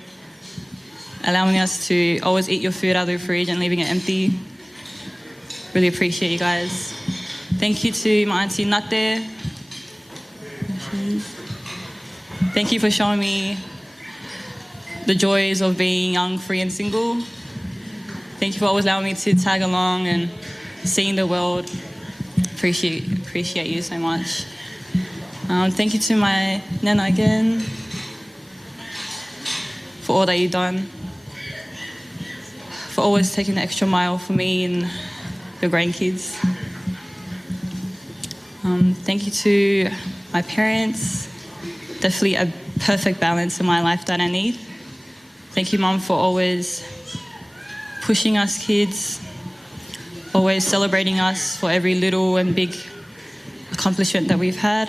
allowing us to always eat your food out of the fridge and leaving it empty. Really appreciate you guys. Thank you to my auntie Nate. Thank you for showing me the joys of being young, free and single. Thank you for always allowing me to tag along and seeing the world. Appreciate you so much. Thank you to my Nana again for all that you've done, for always taking the extra mile for me and your grandkids. Thank you to my parents, definitely a perfect balance in my life that I need. Thank you, Mum, for always pushing us kids, always celebrating us for every little and big accomplishment that we've had.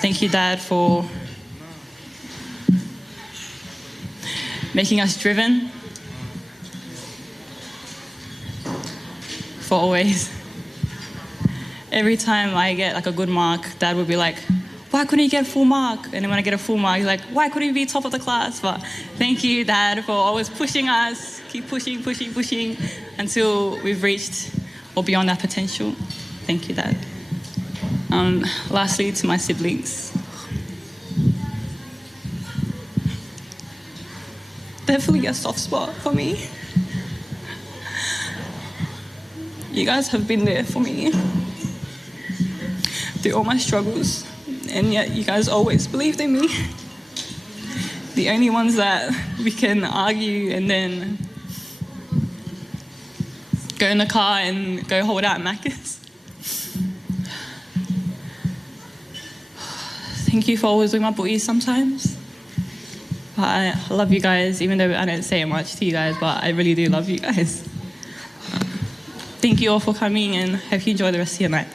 Thank you, Dad, for making us driven, for always. Every time I get like a good mark, Dad would be like, why couldn't you get a full mark? And then when I get a full mark, he's like, why couldn't you be top of the class? But thank you, Dad, for always pushing us, keep pushing until we've reached or beyond our potential. Thank you, Dad. Lastly, to my siblings. Definitely a soft spot for me. You guys have been there for me through all my struggles, and yet you guys always believed in me. The only ones that we can argue and then go in the car and go hold out Macca's. Thank you for always doing my booties sometimes. But I love you guys, even though I don't say much to you guys, but I really do love you guys. Thank you all for coming, and hope you enjoy the rest of your night.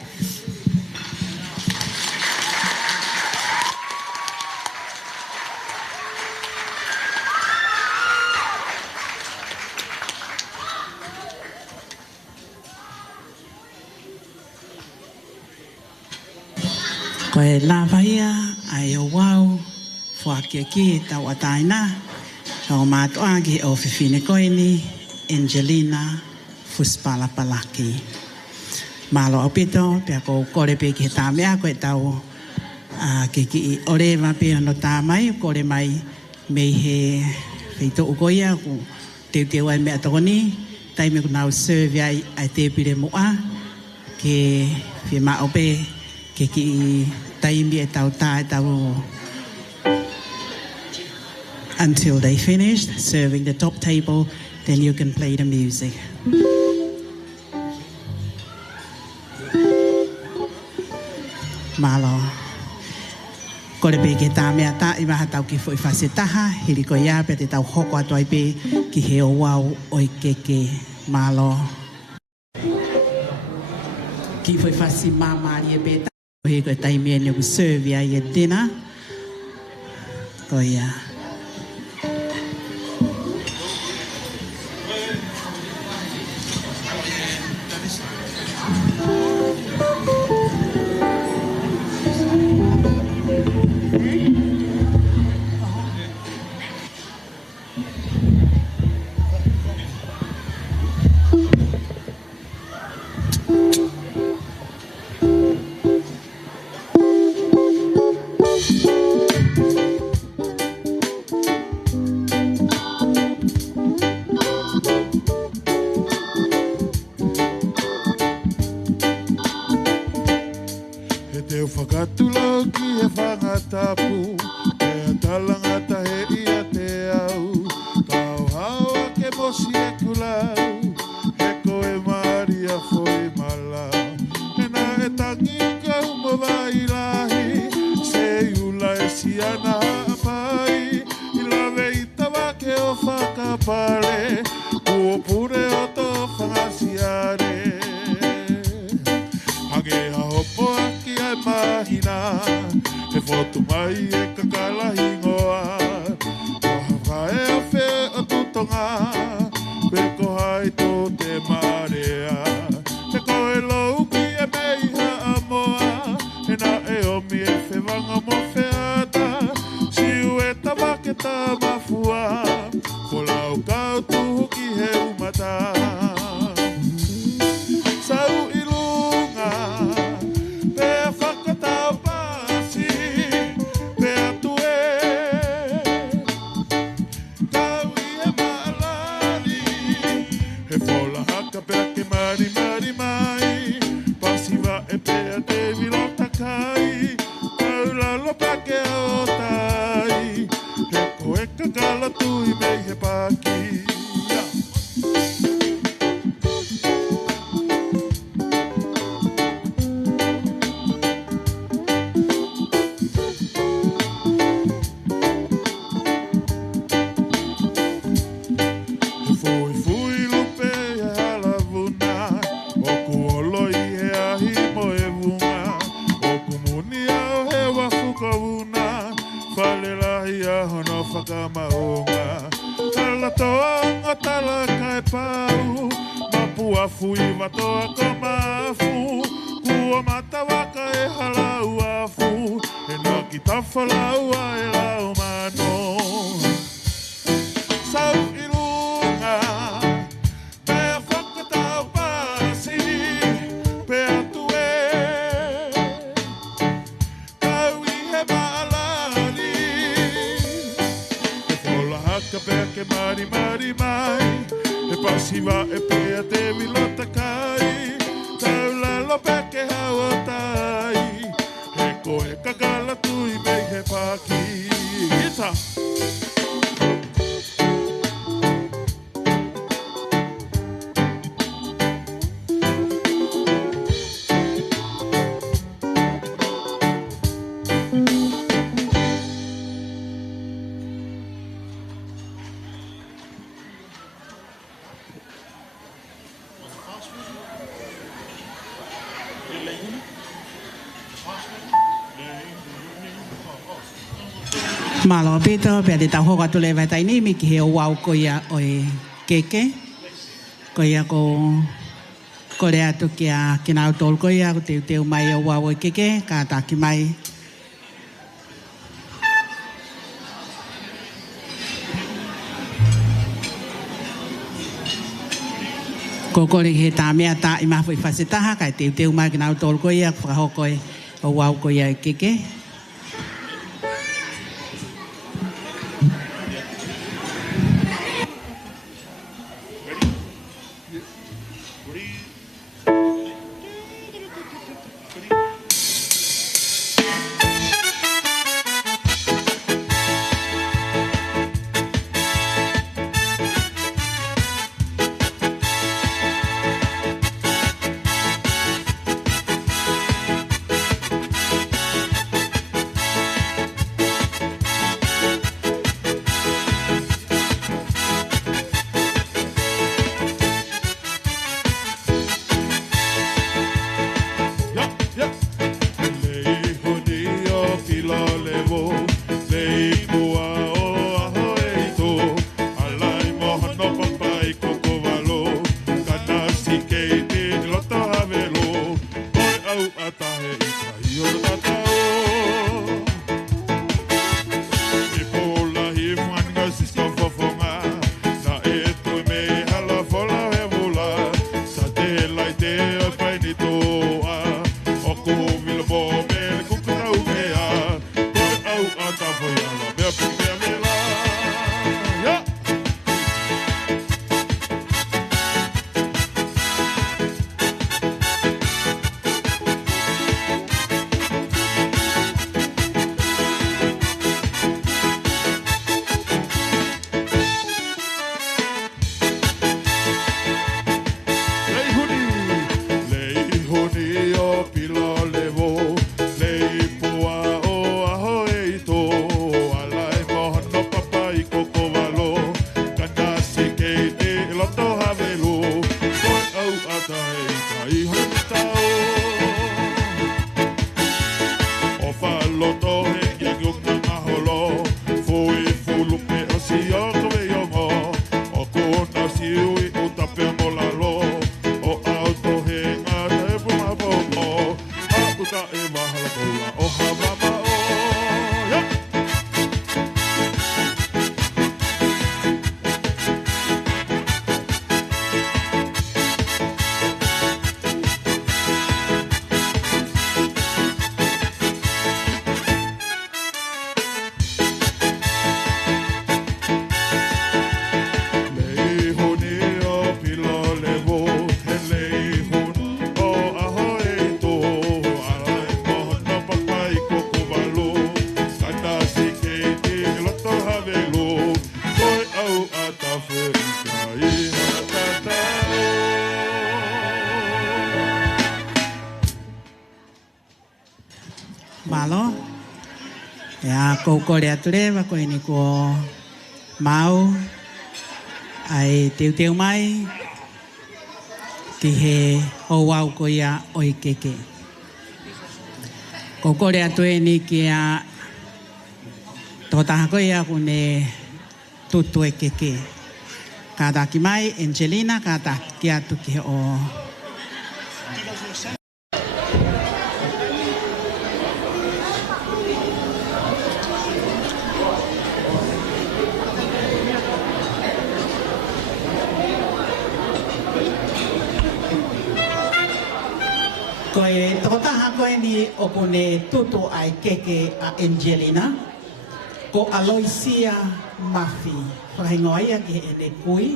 Koe la vaia ai o wau whakia ki tau ataina tau mātua ki o Whiwhine Koini Angelina Fuspalapalaki. Malo au pito pia ko kore pe ki tā mea koe tau ke ki ore wapi no tā mai kore mai mei he feito ukoia ku teu ai mea tokoni tai me kunau serve ai te pire mua ke whi mao pe ke ki taimi e tau tā e tau until they finished serving the top table, then you can play the music. Malo. Kore pe ke tā mea tā i maha tau ki fwoi whase taha, hiri ko ia pe te tau hoko atu ai pe ki he o wau oi keke malo. Ki fwoi whasi mamari e pe tā. He koe taimi e niu serve ai e dinner. Ko ia. Malo pito pe de tau hoka tule vai tai ni mi ki he o wau ko ia o keke ko ia ko rea tu ki a ki nau tol ko ia ko te mai o wau keke ka ta ki mai Koko he tā mea tā I mafu I whasetaha, kai teu mai ki nau tōru koe ia, whakahoko e o wau koe ia keke. Ko le ature wa ko ni ko mau ai teu mai ki he o wau ko ia o I keke. Ko le ature ni ki a to ta ko ia ku ne tutu e keke. Ka ta ki mai Angelina ka ta ki atu ki o Koe totaha koe ni o kone tutu ai keke a Angelina ko Aloisia Mafi whahingoia ki ene kui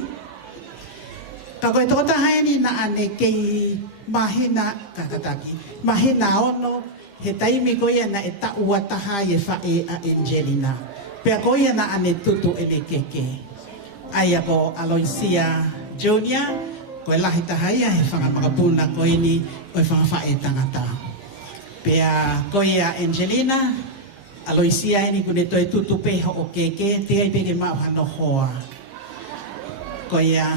ka koe totaha ni na ane kei mahina kakataki mahina ono he taimi koe na e taua taha e whae a Angelina pea koe na ane tutu ene keke aia ko Aloisia Junior koe lahi tahaia he whangamakapuna koe ni koe whangawhae tangata. Pea koe a Angelina, Aloisia ni kune toi tutu peho o keke, te ai peke mau hano hoa. Koe a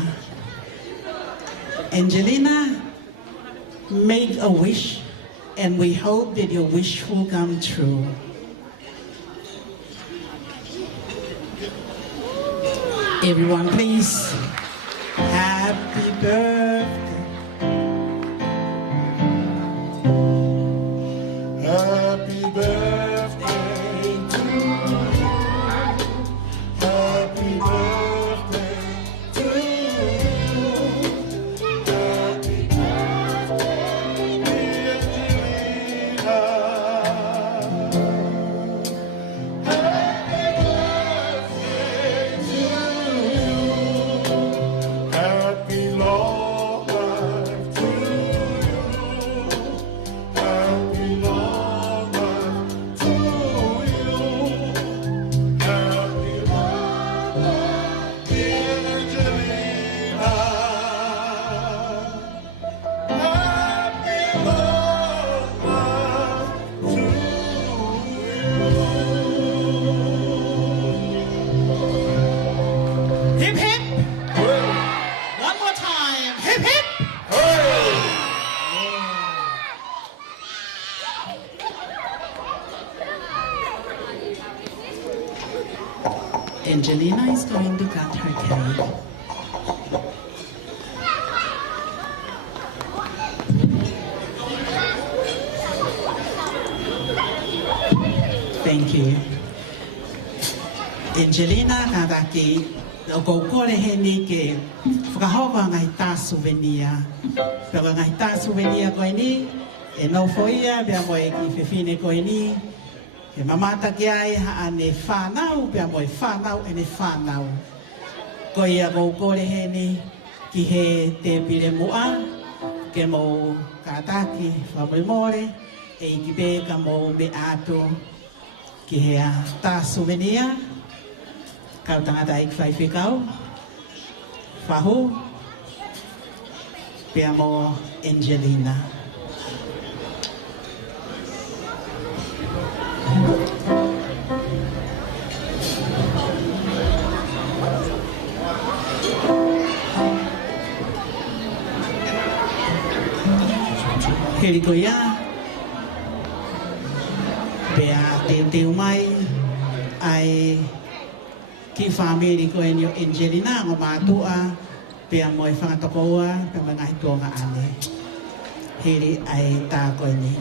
Angelina, make a wish and we hope that your wish will come true. Everyone please. Happy birthday. Happy birthday to you. Happy birthday to you. Angelina is going to cut her cake. Thank you. Angelina kadaki o kore he ni ke whakahoka ngai tā souvenir. Pero ngai tā souvenir koe ni e no foia bea moe ki whiwhine koe ni he mamata ki ai ane whanau bea moe whanau ene whanau. Koe a kore he ni ki he te pire mua ke mo kātaki whamoi e ki be ka mo me ato ki he a tā souvenir. Kau tangata ik whai whikau. Whahu. Pea mo Angelina. Heri ko ia. Pea teu mai ai ki whamiri ko enio Angelina ngo mātua pea moe whangatokoa pea mga hitonga ane. Heri ai tā koe ni.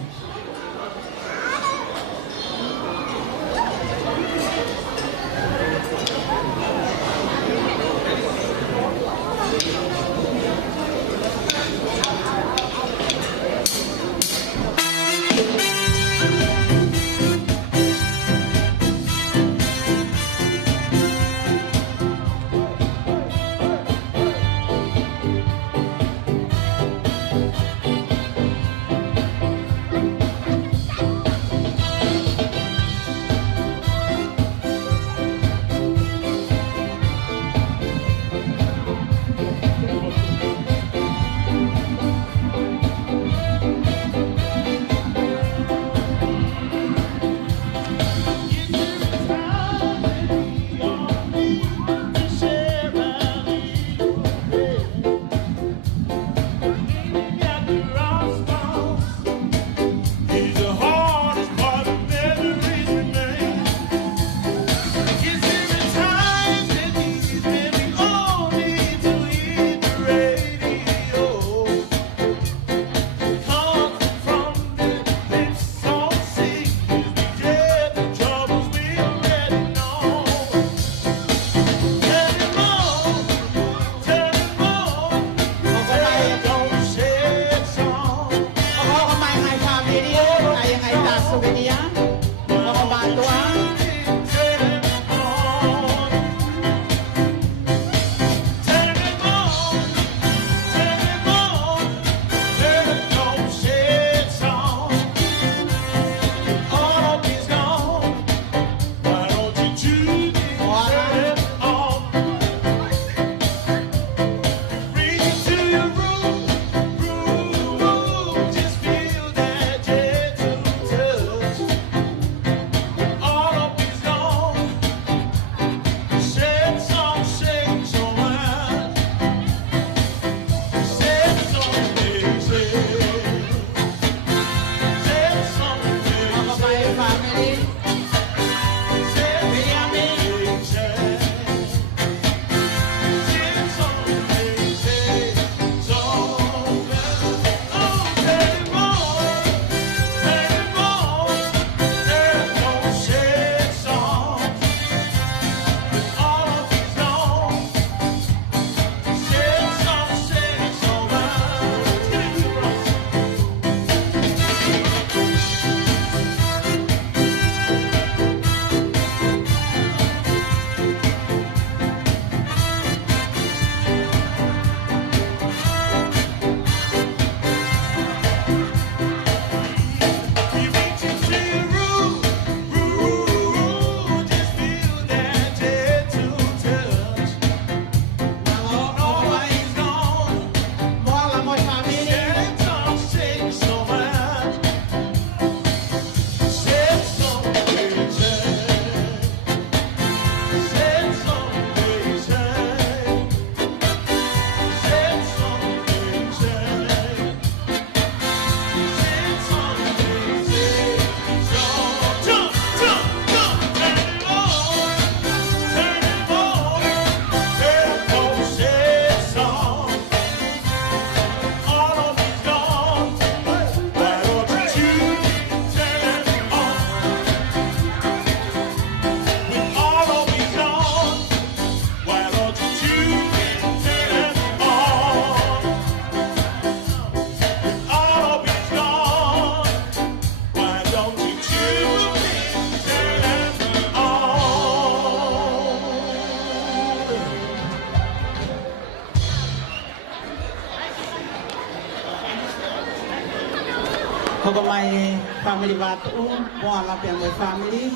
Hoko mai family batu, mua lapi ang mai family.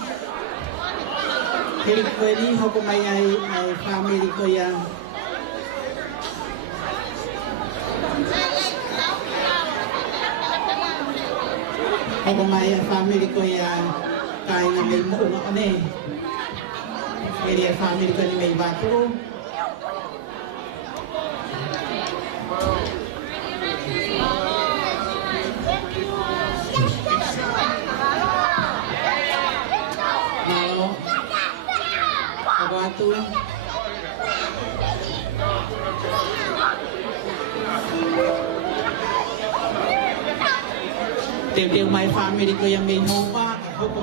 Hiri ko ni hoko mai ai family ko ya. Hoko mai family ko ya kai na mai mo na ane. Hiri family ko ni mai batu. Batu. Tiap-tiap my family ko yang may hopa, ako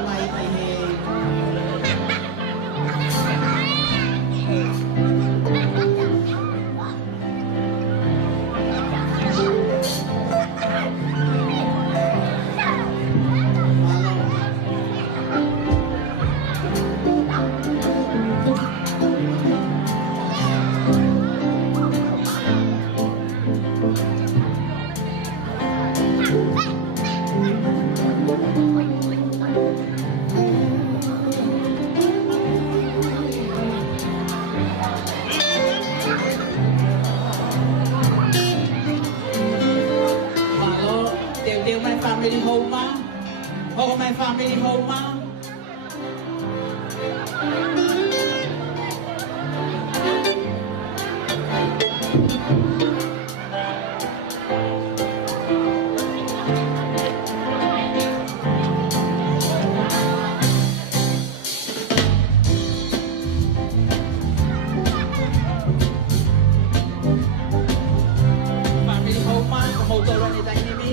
may family home, oh my family home. Family home, kamu turun di sini.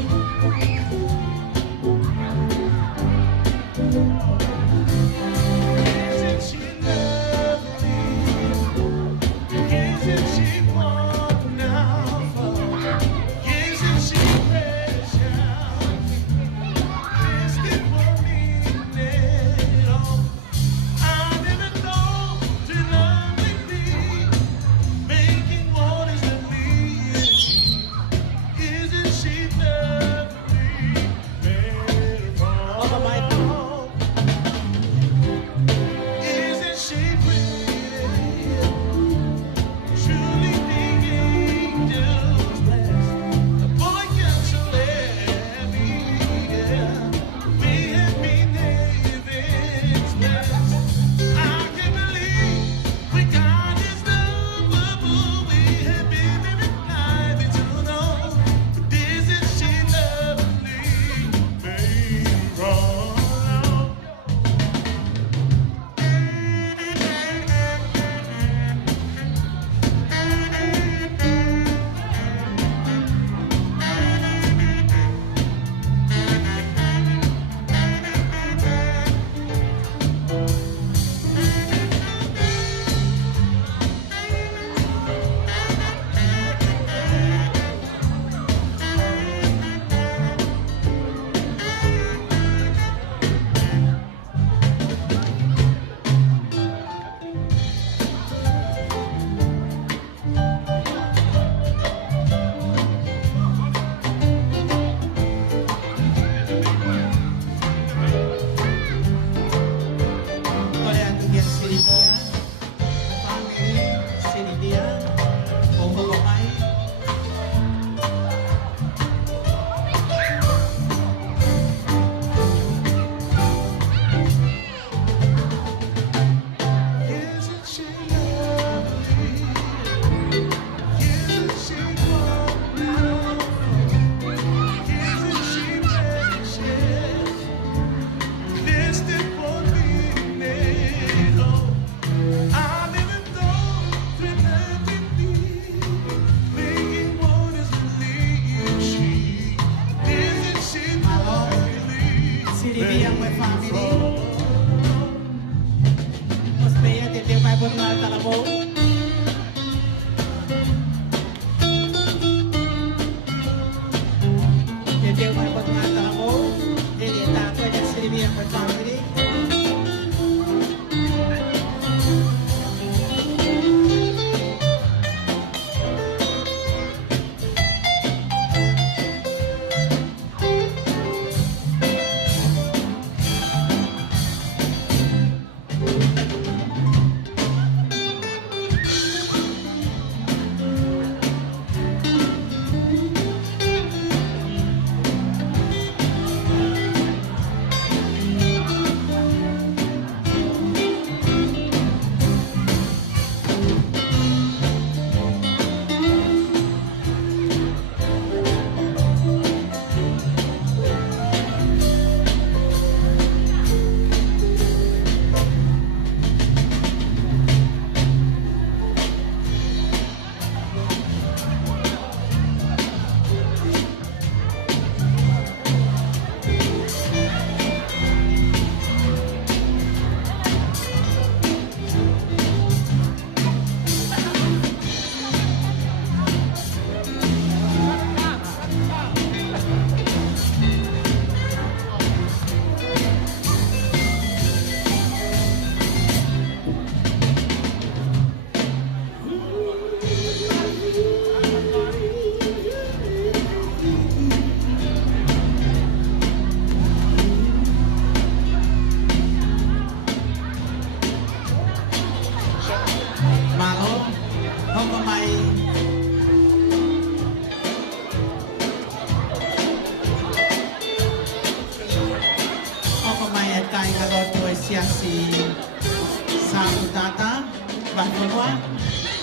semua.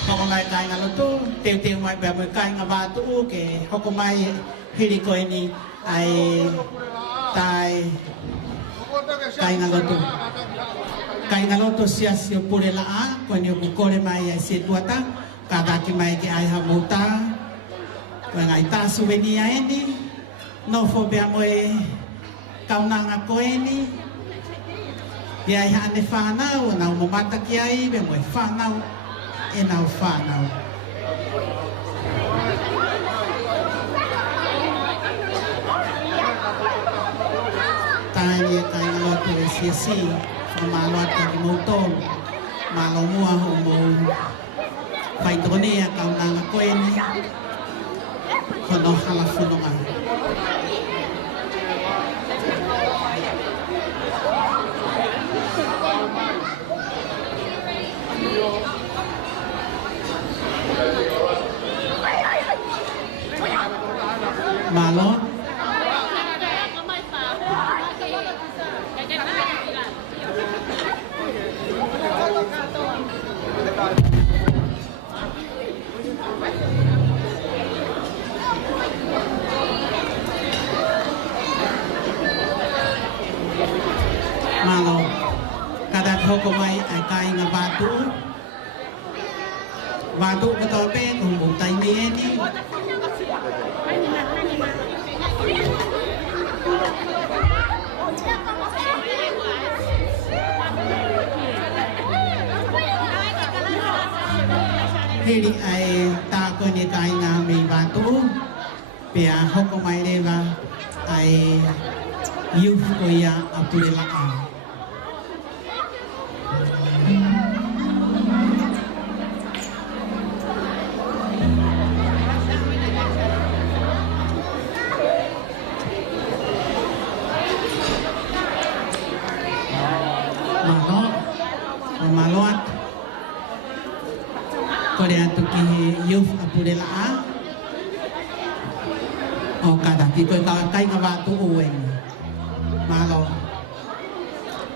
Kau mai kai ngalo tu, teu mai ba mai kai ngabatu ke hoko mai hiri ko ini ai tai kai ngalo tu. Kai ngalo tu sia pure la a ko ni ku kore mai ai se tuata kada ki mai ki ai hamuta. Ko ngai ta souvenir ini no fo be moe kaunanga ko ini. Ia ia ane whanau, nau mo mata ki ai, be moe whanau, e nau whanau. Tāi e kai ngalotu e siasi, o māloat ka ki mouton, mālo mua ho mou, whaitone a kaunanga koeni, kono hala whunonga. Malo. Malo. Kada hoko mai ai kai nga batu. Batu betul pe kumbung tai ni ni. Heri ai ta ko ni kai nga mi batu. Pia hoko mai leva ai youth ko ya apurela a. Maloat Korea tuki youth apurela a o kada ki ko kai nga batu uwen malo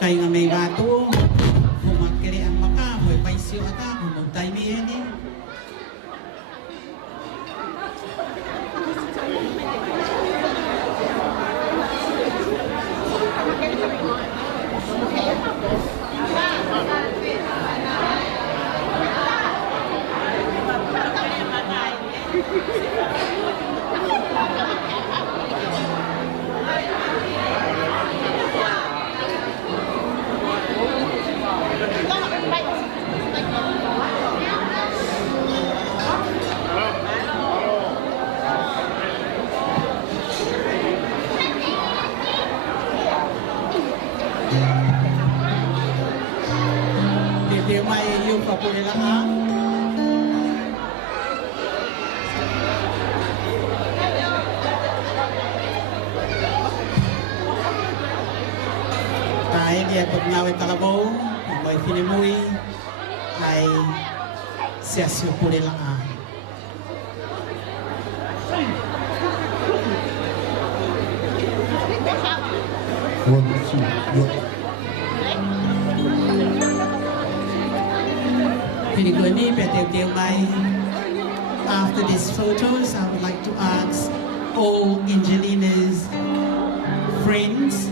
kai nga may batu humakere ang maka hoy paisyo ata humuntai mi eni Dia mai yung kapulila ha. Tayo dia pagnawe kalabaw, may pinimui ay siya pulila ha. After these photos, I would like to ask all Angelina's friends,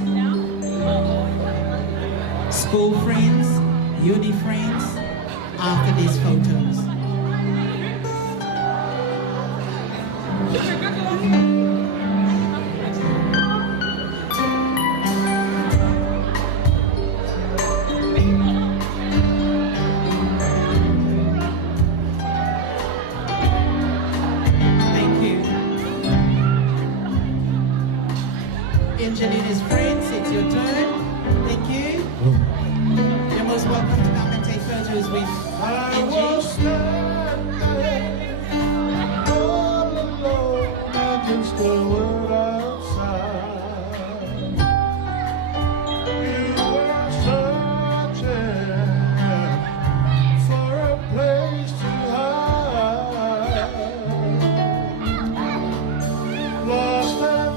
school friends, uni friends, after these photos. Angelina's friends, it's your turn. Thank you. You're most welcome to come and take photos with Angie. All alone against the world outside. You were searching for a place to hide. Lost and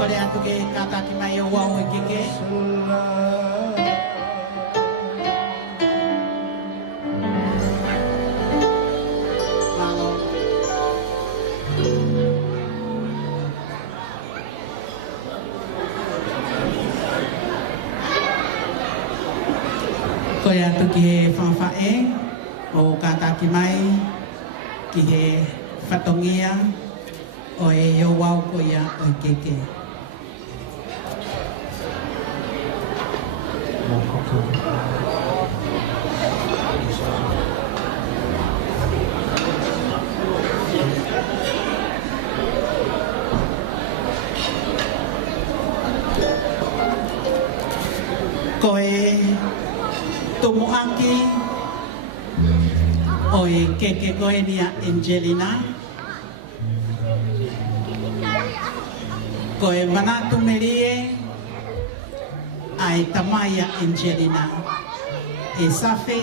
kore atu ke kataki mai o wau e keke. Kore atu ki he whawhae o kataki mai ki he whatongia o e o wau ko ia o e keke. Ko e tomo aki o e keke ko e nia Angelina. Ko e manatu merie ai tamaya Angelina e safe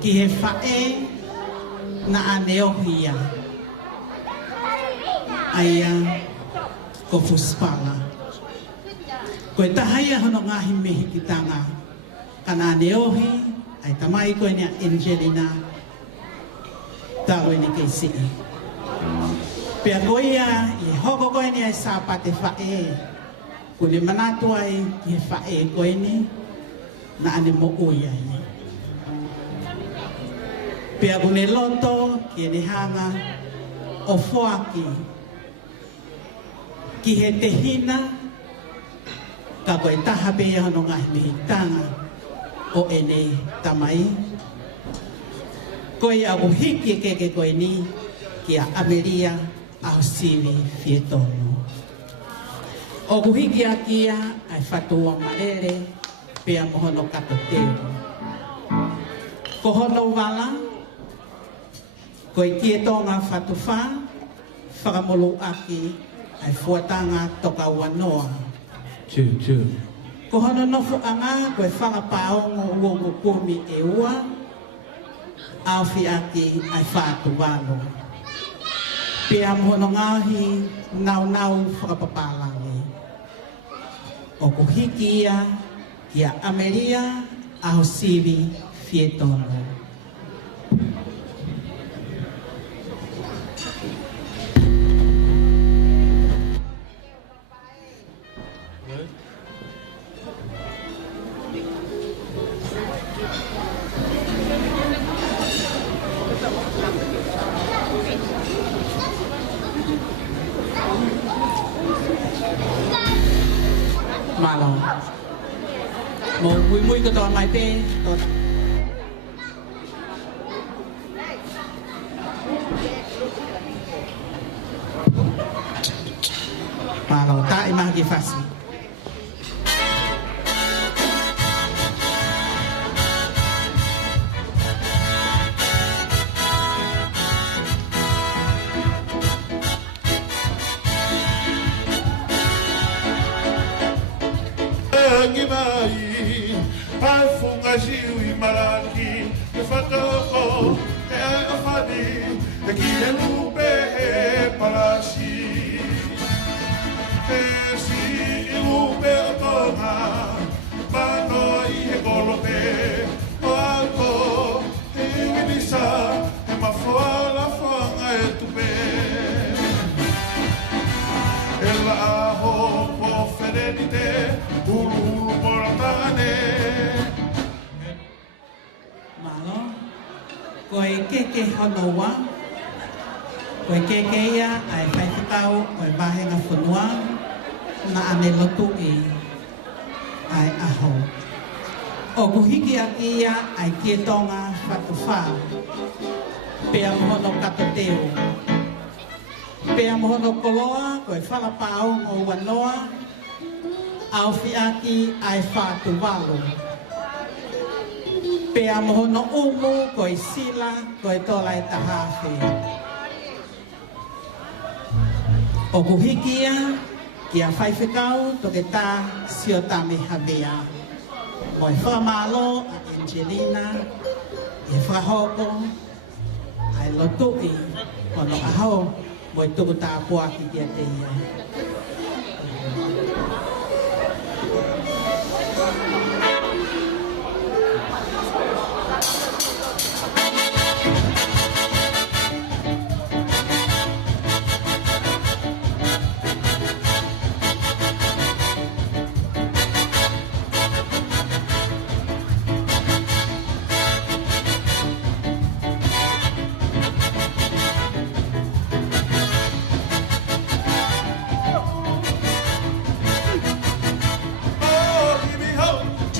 ki he whae na aneohia aia ko fuspala ko e tahaya hono ngahi mehi ki tanga kana aneohi ai tamai ko e nia Angelina tau e ni keisi pea koia i hoko koe ni ai sāpate whae. Kule manatu ai ki he whae koe ni na ane mo oi ai. Pea kune loto ki ene hanga o whoaki ki he te hina ka koe taha pea hono ngahi mihi tanga o ene tamai. Koe au hiki e keke koe ni ki a Ameria au sivi fietono. O kuhiki a kia ai whatua maere pea mohono kato teo. Ko hono wala, ko i kietonga whatuwha, whakamolu aki ai fuatanga toka wanoa. Ko hono nofu anga ko e whakapaongo uongo kumi e ua, au fi aki ai whatu walo. Pea mohono ngahi nau whakapapalangi. O kuhiki ia ki a Ameria au sivi fietono. Malo. Mo mui ko to mai pe to. Malo ta imah ki fasi. Ai funga jiu i malaki e whakako e ai awhani e ki e lupe e palasi e si i lupe o tonga mano i he kolope o alko e inginisa e mawhala whanga e tupe e la aho po whenenite hulu moratane. Koe keke honoa, koe keke ia ai whaititau koe wahenga whanua na ane lotu i ai aho. O kuhiki aki ia ai kietonga whatuwha, pea mohono kato teo. Pea mohono koloa koe whalapao o wanoa, au whiaki ai whatu walo. Pea mohono umu koe sila koe tola e tahawhi. O kuhikia ki a whaiwhikau toke tā sio tame habea. Moe whamalo a Angelina e whahoko ai lotui kono aho moe tuku tā puaki kia te ia.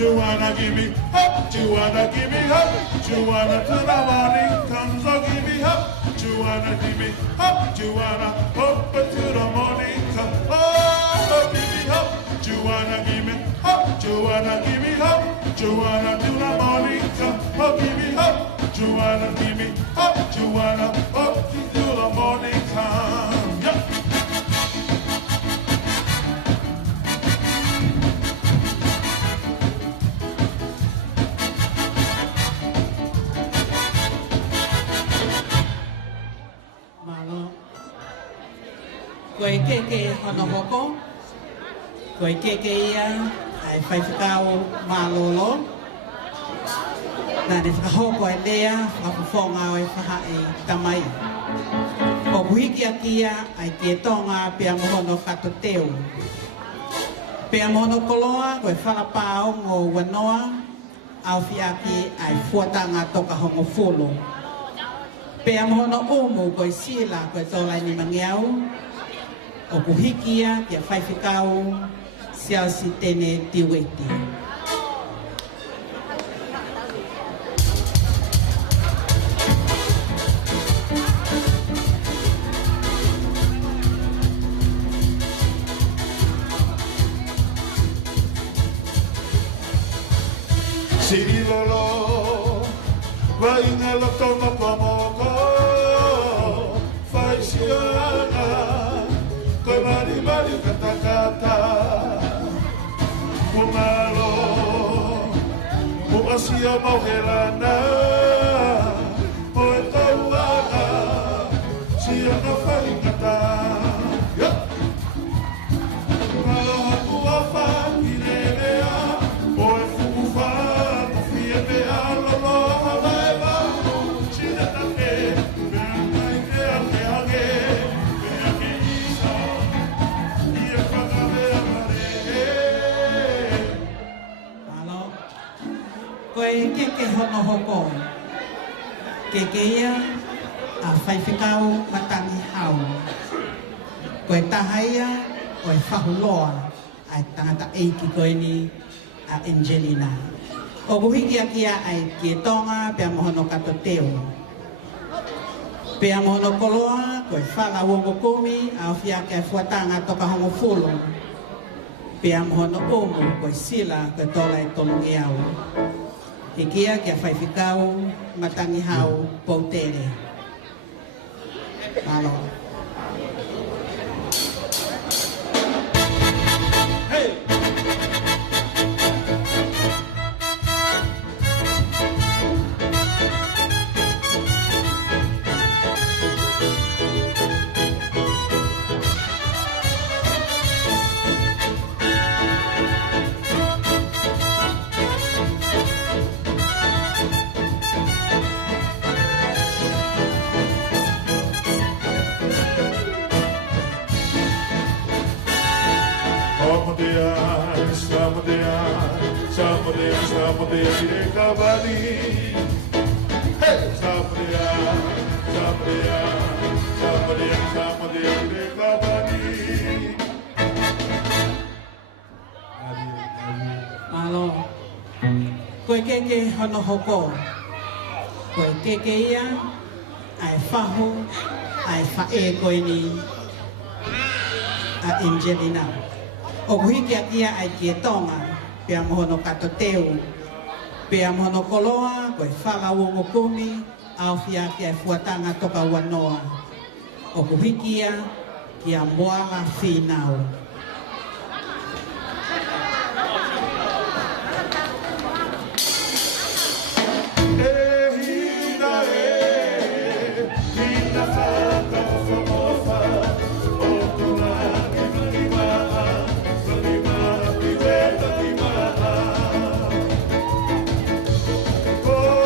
Joanna, give me up. Joanna, give me up. Joanna, till the morning comes, oh, give me up. Joanna, give me up. Joanna, up until the morning comes. Oh, give me up. Joanna, give me up. Joanna, give me up. Joanna, till the morning comes. Oh, give me up. Joanna, give me up. Joanna, up till the morning comes. Yeah. Koe keke hono hoko, koe keke ia, ai whai whakao mālolo. Nā ne whakahoko e lea, whakawhonga o e whaha e tamai. O kuhiki a kia, ai tie tonga pia mohono kato teo. Pia mohono koloa, koe whalapao ngō wanoa, au whiaki ai fuatanga toka hongo folo. Pia mohono umu koe sila, koe tolai ni mangiau, o kuhikia kia whaiwhikau siau si tene tiweti. Siri lolo, vai nella toma pamoko, fai siana. Mari mari kata kata, umalo, umasia mau helana, oetauana, siana fai kata. Umalo hapu afa kinelea, oe fukufa, mufiepea lolo havaeva, siana ke, menai ke ake ake. Koe keke hono hoko, keke ia a whaiwhikau matangi hau. Koe tahaia, koe whahuloa, ai tangata eiki koe ni a Angelina. O kuhiki a kia ai kie tonga pia mohono kato teo. Pia mohono koloa, koe whala wongo kumi, au whiake ai fuatanga toka hongo fulo. Pia mohono omu, koe sila, koe tola e tolungi au. Ikia kia whaiwhikau, matangi hau, poutere. Alo. Hey! Samadea, Kabadi. Hey, Samadea, Kabadi. Malo. Koe keke hono hoko. Koe keke ia, ai whahu, ai whae koe ni a Angelina. O kuhiki a kia ai kie tonga. Pia mohono kato teo, pia mohono koloa, koe whala wongo kumi, au whiake ai fuatanga toka wanoa. O kuhikia, kia moala whinau. Oh,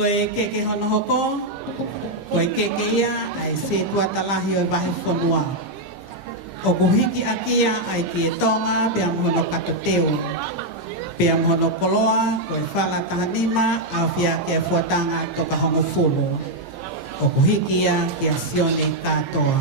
Koe keke hono hoko, koe keke ia ai se tua talahi o wahe whanua. O kuhiki akia ai ki e tonga pia mohono katoteo. Pia mohono koloa, koe whala tahanima, au fia kia fuatanga toka hongo fulu. O kuhiki ia kia sione katoa.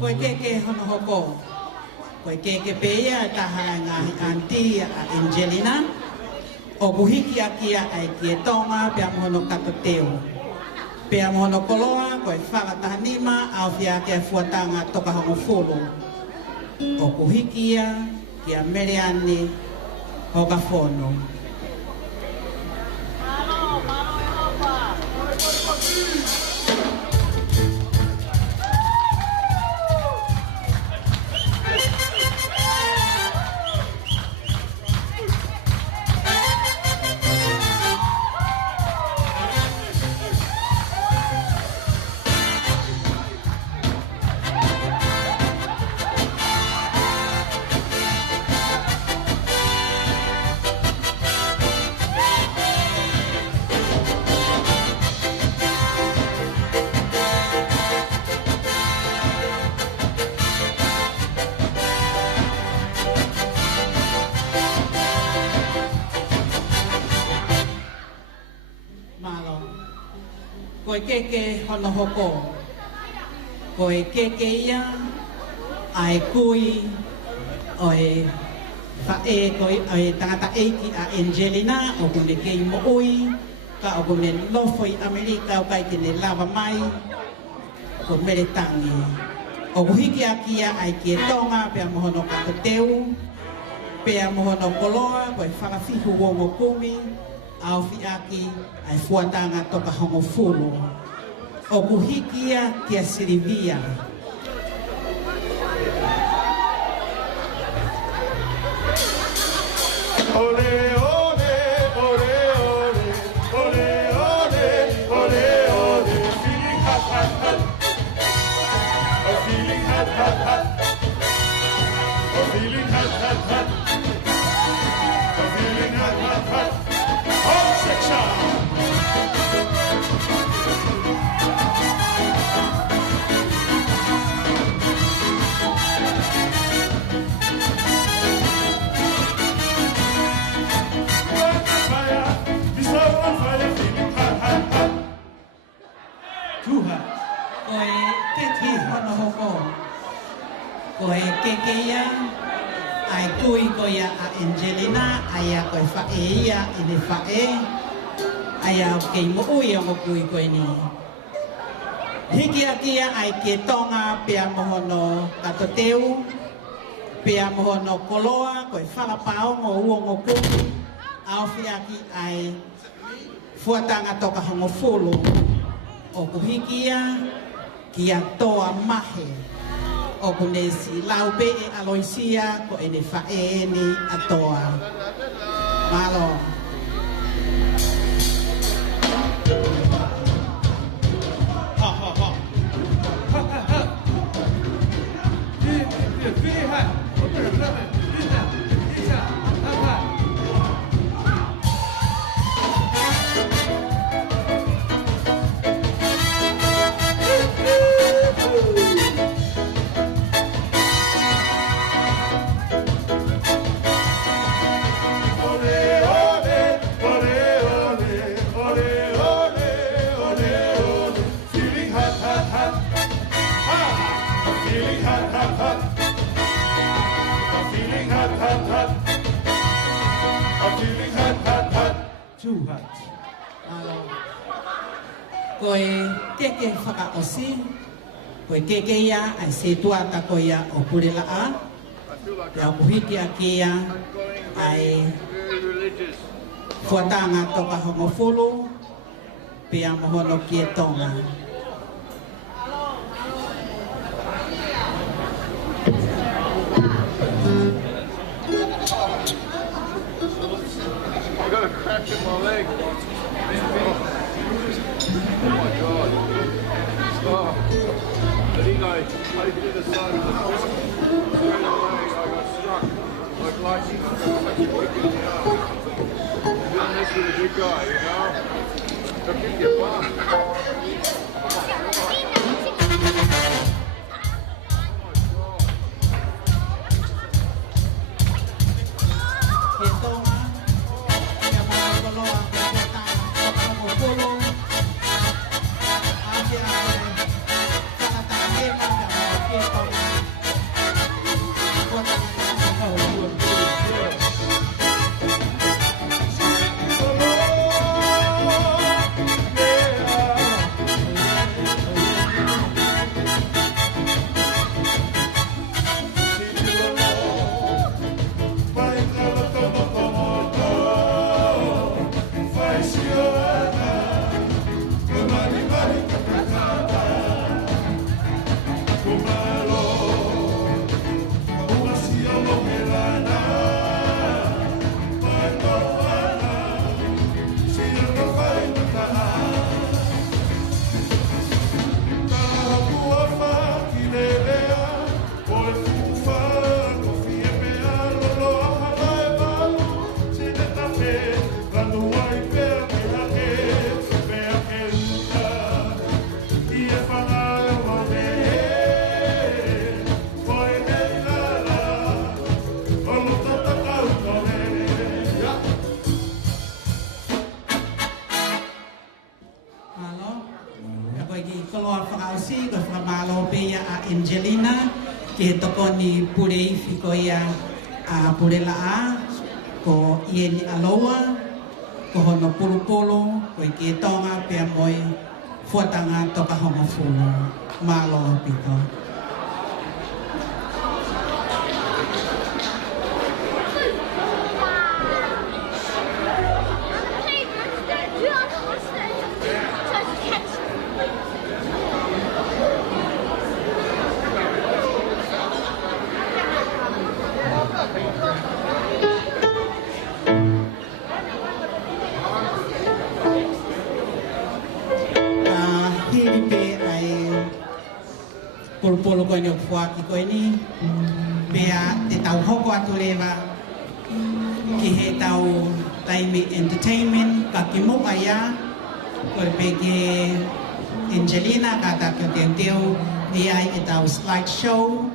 Koe keke hono hoko. Koe keke peia taha ngahi auntie a Angelina. O buhiki akia ai ki e tonga pia mohono katoteo. Pia mohono koloa koe whala tahanima au fia kia fuatanga toka hongo fulu. O buhiki ia kia mereani hoga fono. Koe keke hono hoko. Koe keke ia ai kui oe whae koe oe tangata eiki a Angelina o kune kei mo ui ka o kune lofo i Amerika o kai kene lava mai ko mere tangi. O kuhiki akia ai ki e tonga pia mohono katoteu pia mohono koloa koe whakafihu wongo kumi au fiaki ai fuatanga toka hongo fulu. O kuhikia kia Silvia. Ole, ole, ole, ole, ole, ole, ole, ole, feeling hot, hot, hot. Oh, feeling hot, hot, hot. Oh, feeling hot, hot, hot. Oh, feeling hot, hot, hot. Home section. Koe keke hono hoko. Koe keke ia ai kui koe a Angelina ai a koe whae ia i ne whae ai a kei mo ui o mo kui koe ni. Hiki a kia ai ke tonga pia mohono katoteu pia mohono koloa koe whalapao mo uongo kumi au whiaki ai fuatanga toka hongo fulu. O kuhikia kia toa mahe o kunesi laupe e aloisia ko ene faeni atoa malo Ha ha ha. Ha ha ha. Ole, ole. I'm feeling hot, hot, hot. Too hot. Koe keke whakaosi, koe keke ia ai se tuata koe ia o Purela a. Ia kuhiki a kia ai fuatanga toka homofulu, pia mohono kie tonga. I got a crack in my leg. Oh my god. Oh. But he like, I did the side of the house. Straight away, I got struck. Like lightning. I got such a kick in the arm. Doing this with a big guy, you know? They'll kick your butt. Angelina, ke toko ni purei fiko ia a Purela a, ko ie ni aloa, ko hono pulu ko i ke tonga pia moi fuatanga toka homofulu, malo piko. Polo ko ni fuaki ko ni pea te tau hoko atu lewa ki he tau Taimi Entertainment ka ki moka ia ko pe ke Angelina ka ta ko te teo ni ai e tau slide show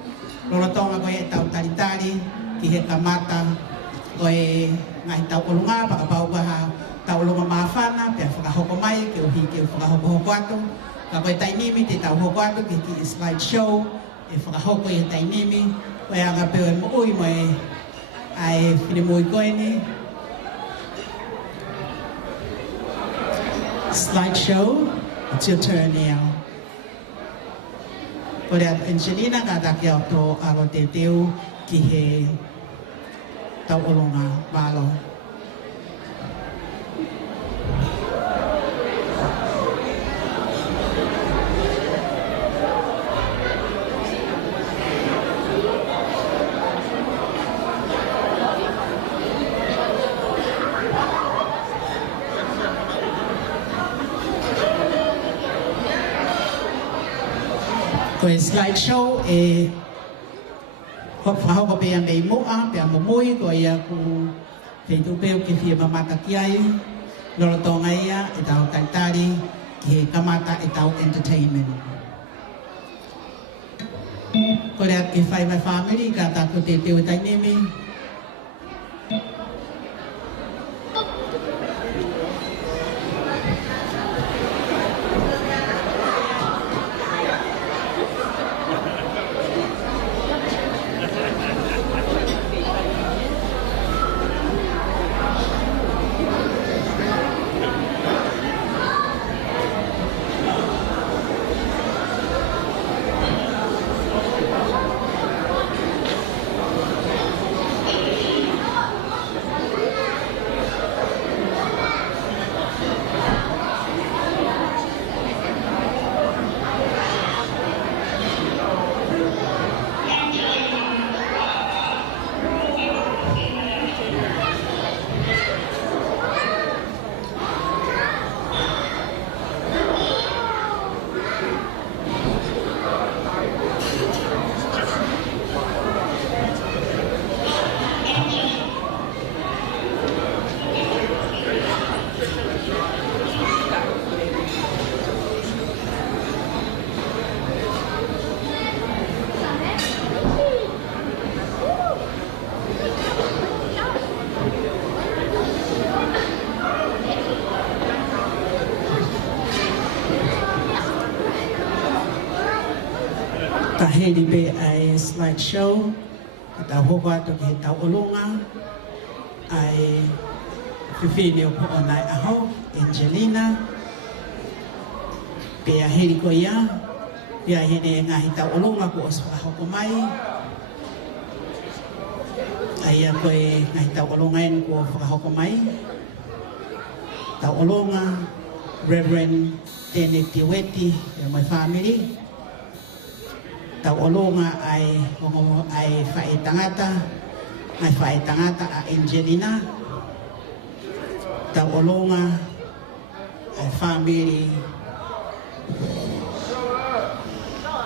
lorotonga ko e tau taritari ki he kamata ko e ngai tau kolunga pa ka pau ha tau longa mafana pea whakahoko mai ke uhi ke whakahoko atu ka koe tainimi te tau hoko atu ki ki slide show e whakahoko i tainimi koe anga peo e moui mo e ai whine mui koe ni slide show, it's your turn now. Koe atu Angelina ka taki au tō aro te teo ki he tau olonga walo. Koe slideshow e whakahoko pia mei moa, pia momoi, koe ia ku wheitu peo ki whia mamata ki ai, loro tonga ia e tau taitari ki he kamata e tau entertainment. Koe rea ki whai mai family, ka tako te teo tainemi. heli be ai slideshow. Ata hoko ato ki he tau olunga. Ai whiwhine o po o nai aho, Angelina. Pea heri ko ia. Pea hene ngahi tau olunga ko os wahoko mai. Ai a koe ngahi tau olunga en ko whakahoko mai. Tau olunga, Reverend Tene Tiweti, e my family. Tau olunga ai whae tangata a Angelina. Tau olunga ai family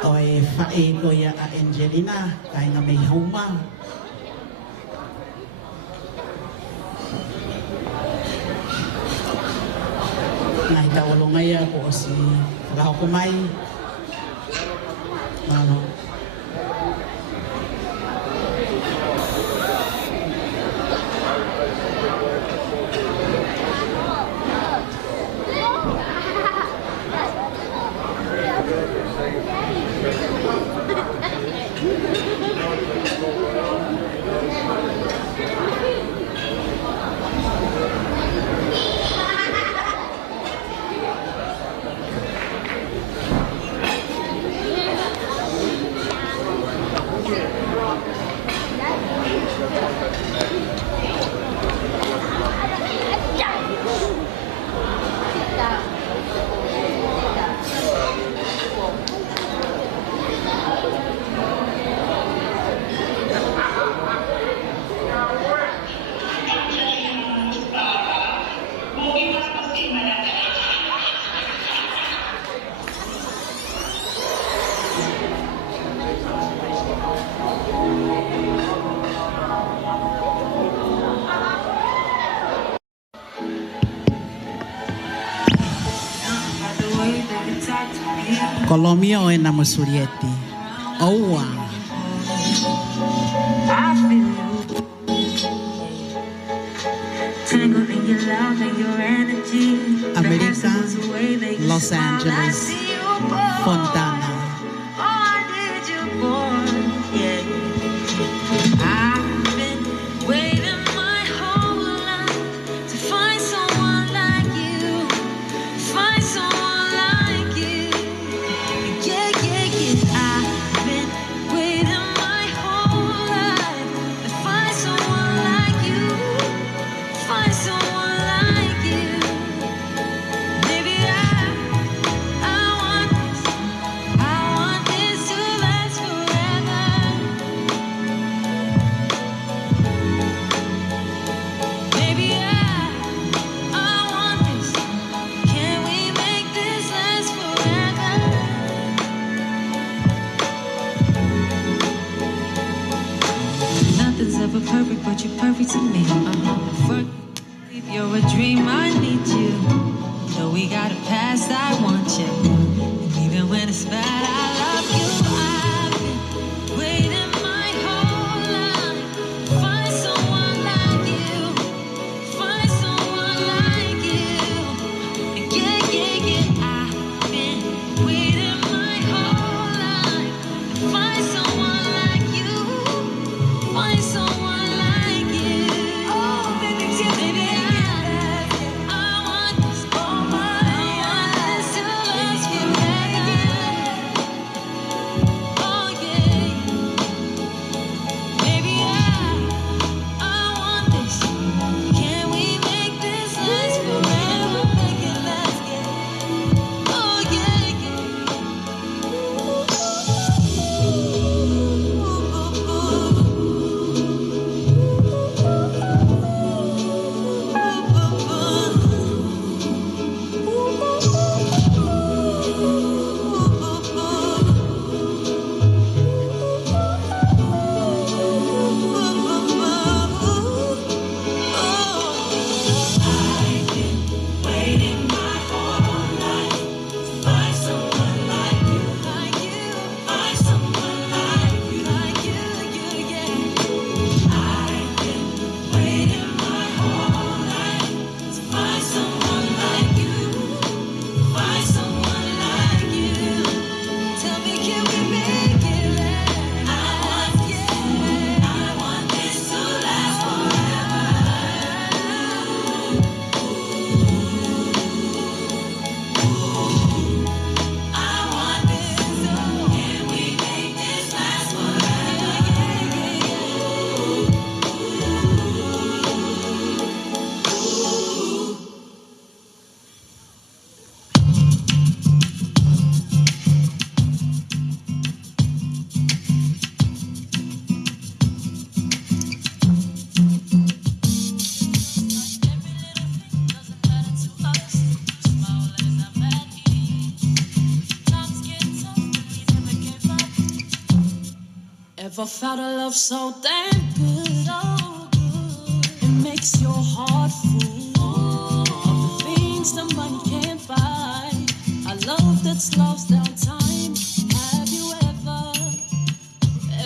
oi whae koia a Angelina kai nga mei hauma. Ngai tau olunga ia ko o si whakahoko mai. Malo. Colombia o na Masurieti. Oua. America, Los Angeles, Fontana. Perfect, but you're perfect to me. If you're a dream, I need you. Though we got a past, I want you. And even when it's bad, I love you. I've been waiting my whole life to find someone like you. Find someone like you. Yeah, yeah, yeah. I've been waiting my whole life to find someone like you. Find someone. Never felt a love so damn good, oh good. It makes your heart full of the things that money can't buy. A love that slows down time. Have you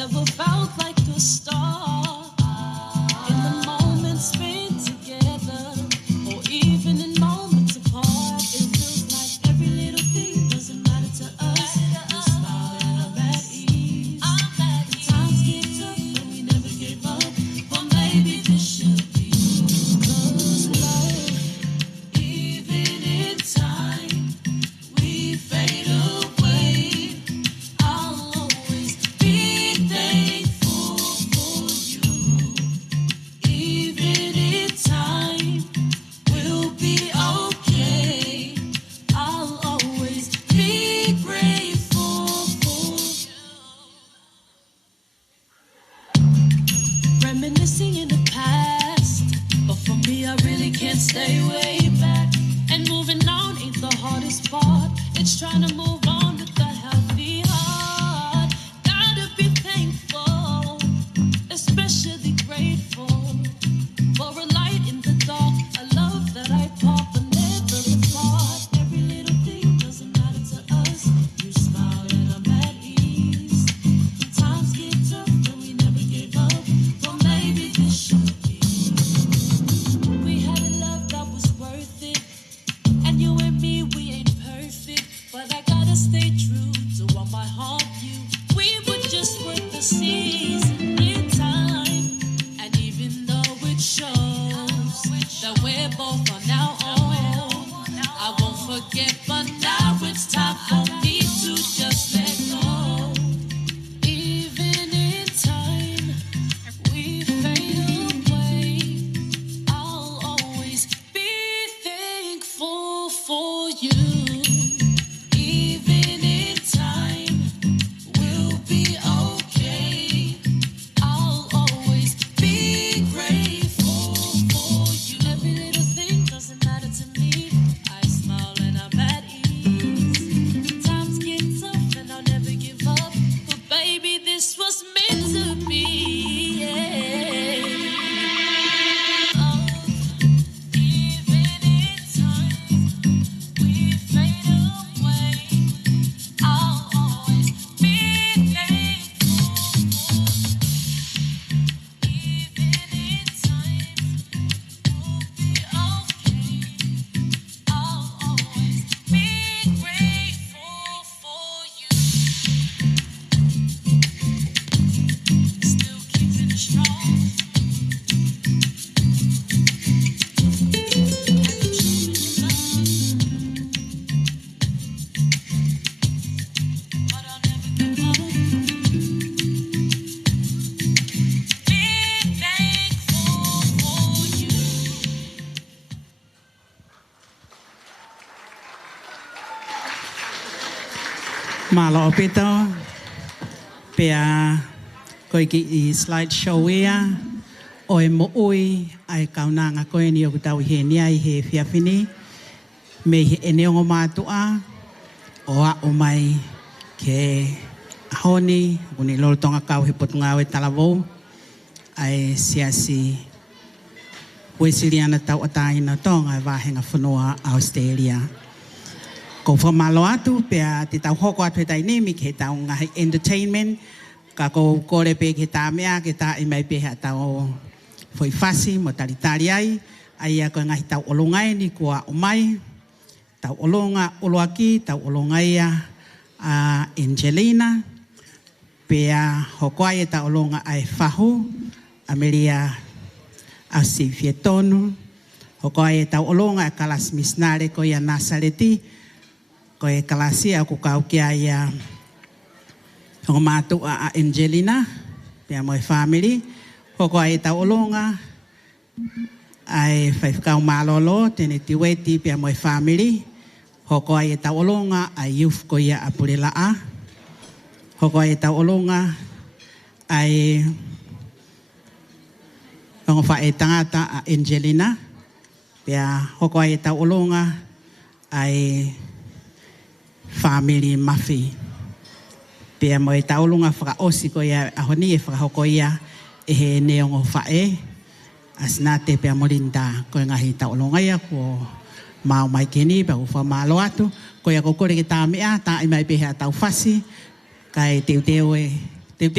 ever felt like a star in the moments spent together, or even in moments apart? It feels like every little thing doesn't matter to us. You smile and I'm at ease. Times get tough and we never give up, but maybe this should be. 'Cause love, even in time, we fade away. I'll always be thankful for you. Even in time, we'll be okay. I'll always be grateful for you. Reminiscing in the past, but for me I really can't stay way back. And moving on ain't the hardest part. It's trying to move on with a healthy heart. Gotta be thankful, especially grateful for a light in the dark, a love that I taught but never apart. Every little thing doesn't matter to us. You smile and I'm at ease. Times get tough but we never give up. Well, maybe this should be. We had a love that was worth it, and you and me, we ain't perfect, but I gotta stay true to what my heart knew. We were just worth the season in time, and even though it shows that we're both on our own, I won't forget, but now it's time for me to just let go. Even in time, we fade away. I'll always be thankful for you. Even in time, we'll be okay. I'll always be grateful for you. Every little thing doesn't matter to me. I smile and I'm at ease. Times get tough and I'll never give up. But baby, this was meant to be. Yeah. Oh, even in time, we fade away. I'll always be thankful. Even in time, we'll be okay. I'll always be grateful for you. Still keeping it strong. But I'll never give up. Be thankful for you. Malo pito, pia koe ki I slideshow ia, o e mo ui, ai kaunanga koe ni o kutau he nia I he whiawhini, me he e neongo mātua, o a o mai ke ahoni, kuni lolo tonga kau he potunga au e talavou, ai siasi Wesiliana tau ataina tonga e wahenga whanua Australia. Ko whamalo atu, pia te tau hoko atu he tainimi ke tau ngahi entertainment, ka ko kore pe ke tā mea, ke tā I mai pe hea tau whaifasi, mo taritari ai a koe ngahi tau olongai ni kua o mai, tau olonga oloaki, tau olongai a Angelina, pia hoko ai e tau olonga ai whahu, Amelia a Sifia Tonu, hoko ai e tau olonga a Kalas Misnare ko ia Nasareti, ko e kalasia ko kau kia ia o mātu a Angelina, pia mo e family, hoko ai tau olonga, ai whaifkau malolo, tene tiweti pia mo e family, hoko ai tau olonga a youth ko ia a Purelaa, hoko ai tau olonga ai o wha e tangata a Angelina, pia hoko ai tau olonga ai family Mafi. Pea mo e taulunga whakaosi ko ia ahoni e whakahoko ia e he neongo whae. Asna te pea molinda ko ngahi taulunga ia ko mau mai keni pa ufa malo atu. Ko ia kokore ke tā mea, tā i mai pehe tau whasi. Kai teu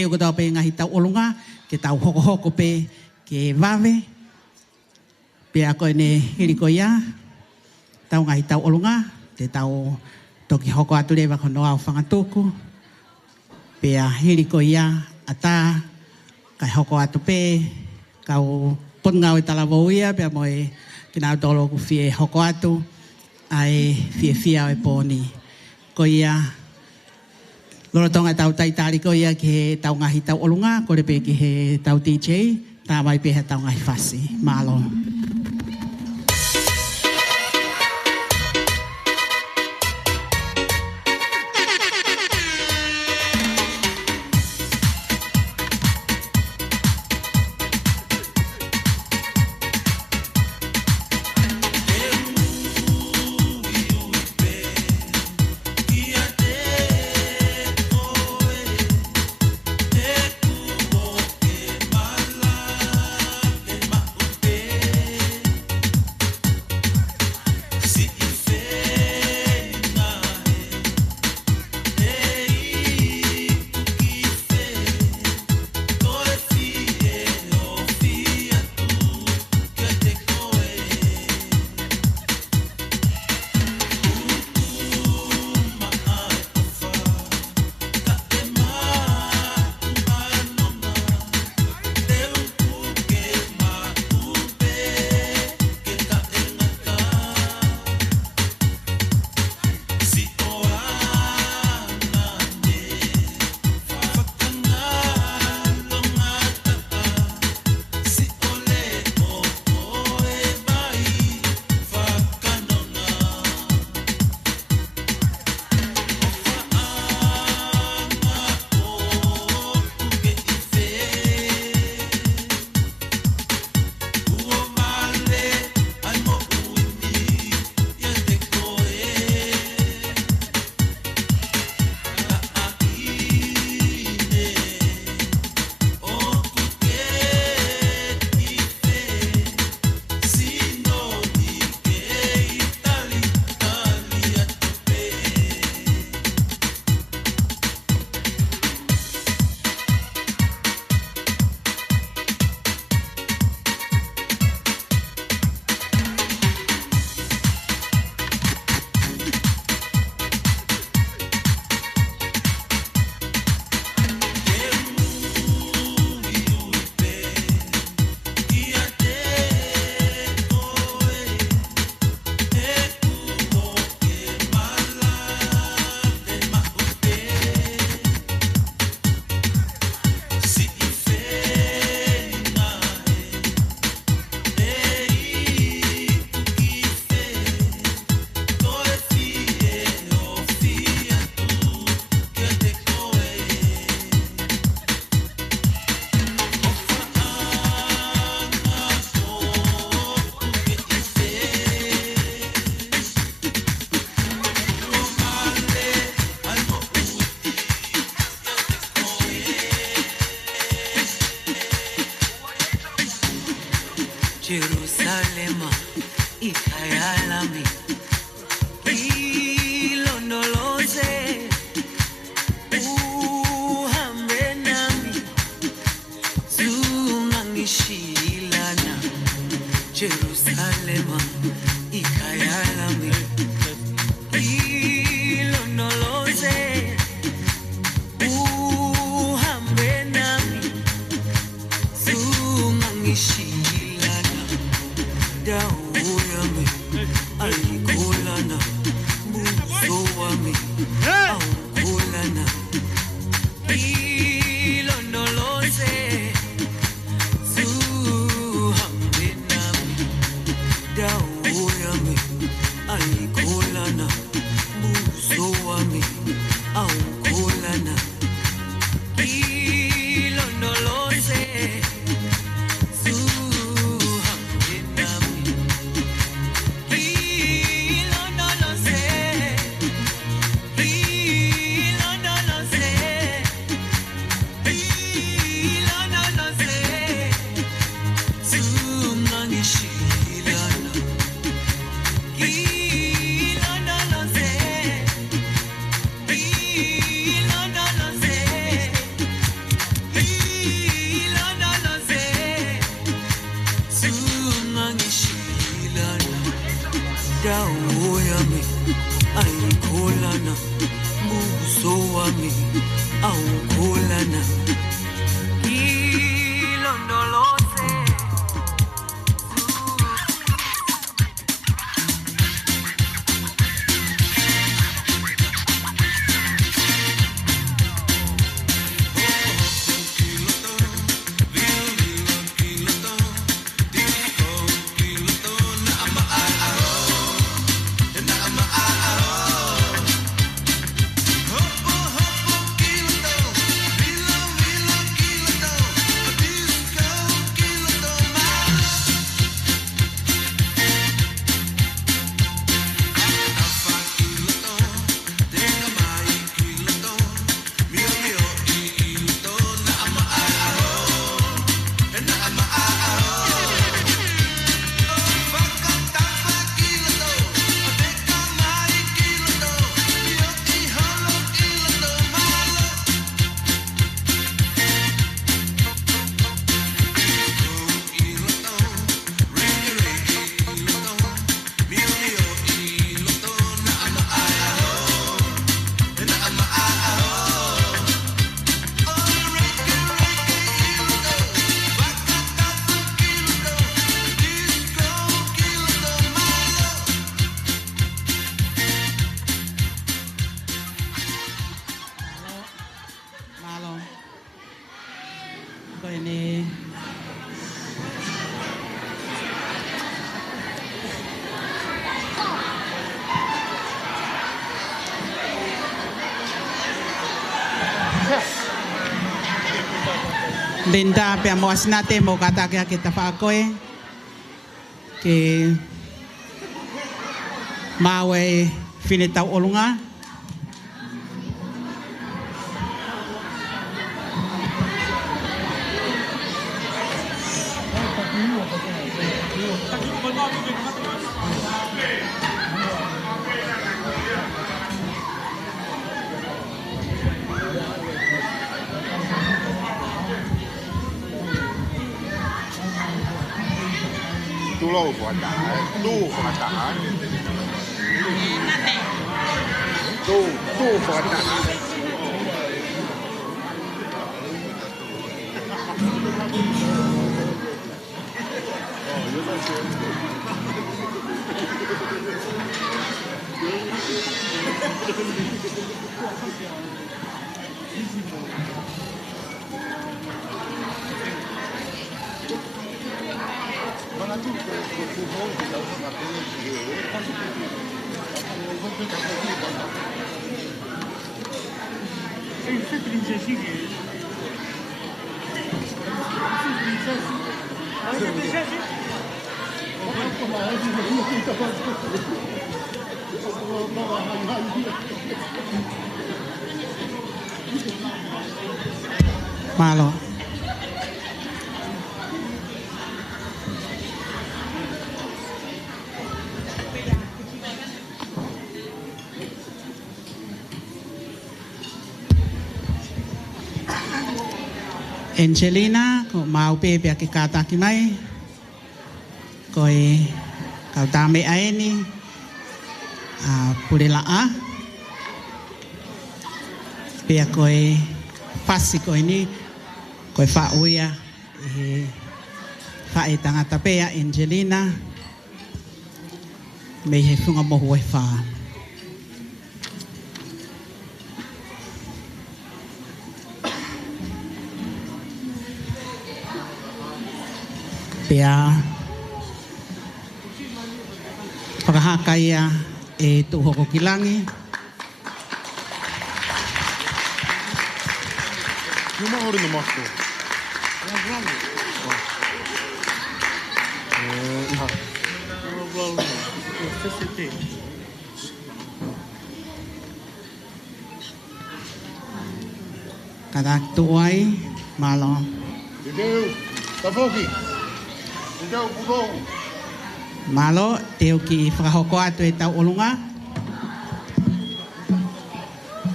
ko tau pe ngahi taulunga, ke tau hoko pe ke wawe. Pea koe ne hiri ko ia, tau ngahi taulunga, te tau toki hoko atu rewa kono au whangatuku. Pea hiri ko ia, ata, kai hoko atu pe, kau punga o i talawo ia, pea moe kina tolo ku fie hoko atu, ai fia o e pōni. Ko ia, loro tonga tau taitari ko ia ki he tau ngahi tau olunga, kore pe ki he tau DJ, tā mai pe he tau ngahi whasi. Malo. Jerusalema ikayalami ilondoloze uhambe nami zungangishilana Jerusalema ikayalami ilondoloze uhambe nami zungangishilana dawo yami alikolana buso wami aukolana ilondoloze zuhambe nami dawo yami alikolana buso wami aukolana ilondoloze dawo yami ayikholana buso wami awukholana ilondoloze Linda pe amoas nate mo kata kaya kita whaakoe ke mawe whinetau olunga. Đu phở đá, đu phở đá, đu phở đá. Malo. Angelina, ko mau pe pe ki kata ki mai. Koi kau tame ai ni. Purela a. Pe koi pasi koi ni koi fa uia fa e tangata pe Angelina. Me he funga mo hoi fa. Pea whakahakaia e tuhoko kilangi. Yuma ori no masko. Kadak tuai malo. Deu, tafoki. Deu budo. Malo teo ki whakahoko atu e tau olunga.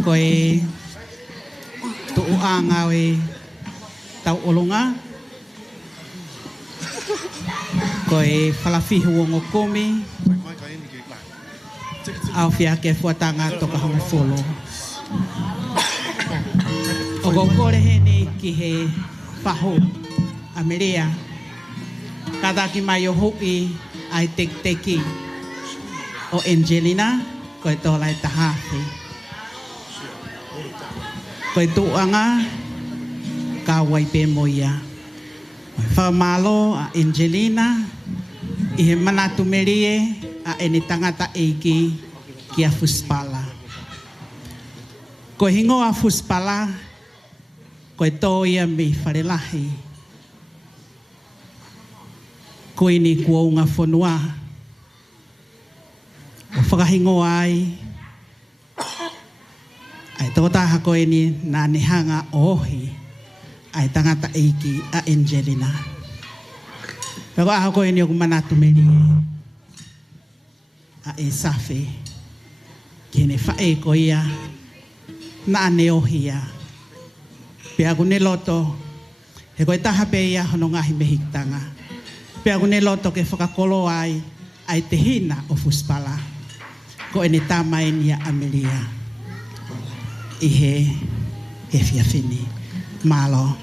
Koe tuuanga e tau olunga. Koe whalafihu o ngokomi. au fia ke fuatanga toka honga folo. O gokore he ni ki he whaho Ameria. Kada ki mai o hoki ai tek teki o Angelina koe tō lai tahawhi. Koe tuanga ka waipe mo ia. Whamalo a Angelina i he manatu merie a eni tangata eiki ki a Fuspala. Koe hingo a Fuspala koe tō ia mi wharelahi. Koe ni kuaunga whanua. O whakahingo ai. Ai tō taha koe ni nā nehanga ohi. Ai tangata eiki a Angelina. Pero aho koe ni o kumanatu meri. A e safi. Kene whae ko ia. Nā ne ohia. Pea kune loto. He koe taha pe ia hono ngahi mehitanga. Pea kune loto ke whakakolo ai. Ai te hina o Fuspala. Ko ene tamai ni a Amelia. I he whiawhini. Malo.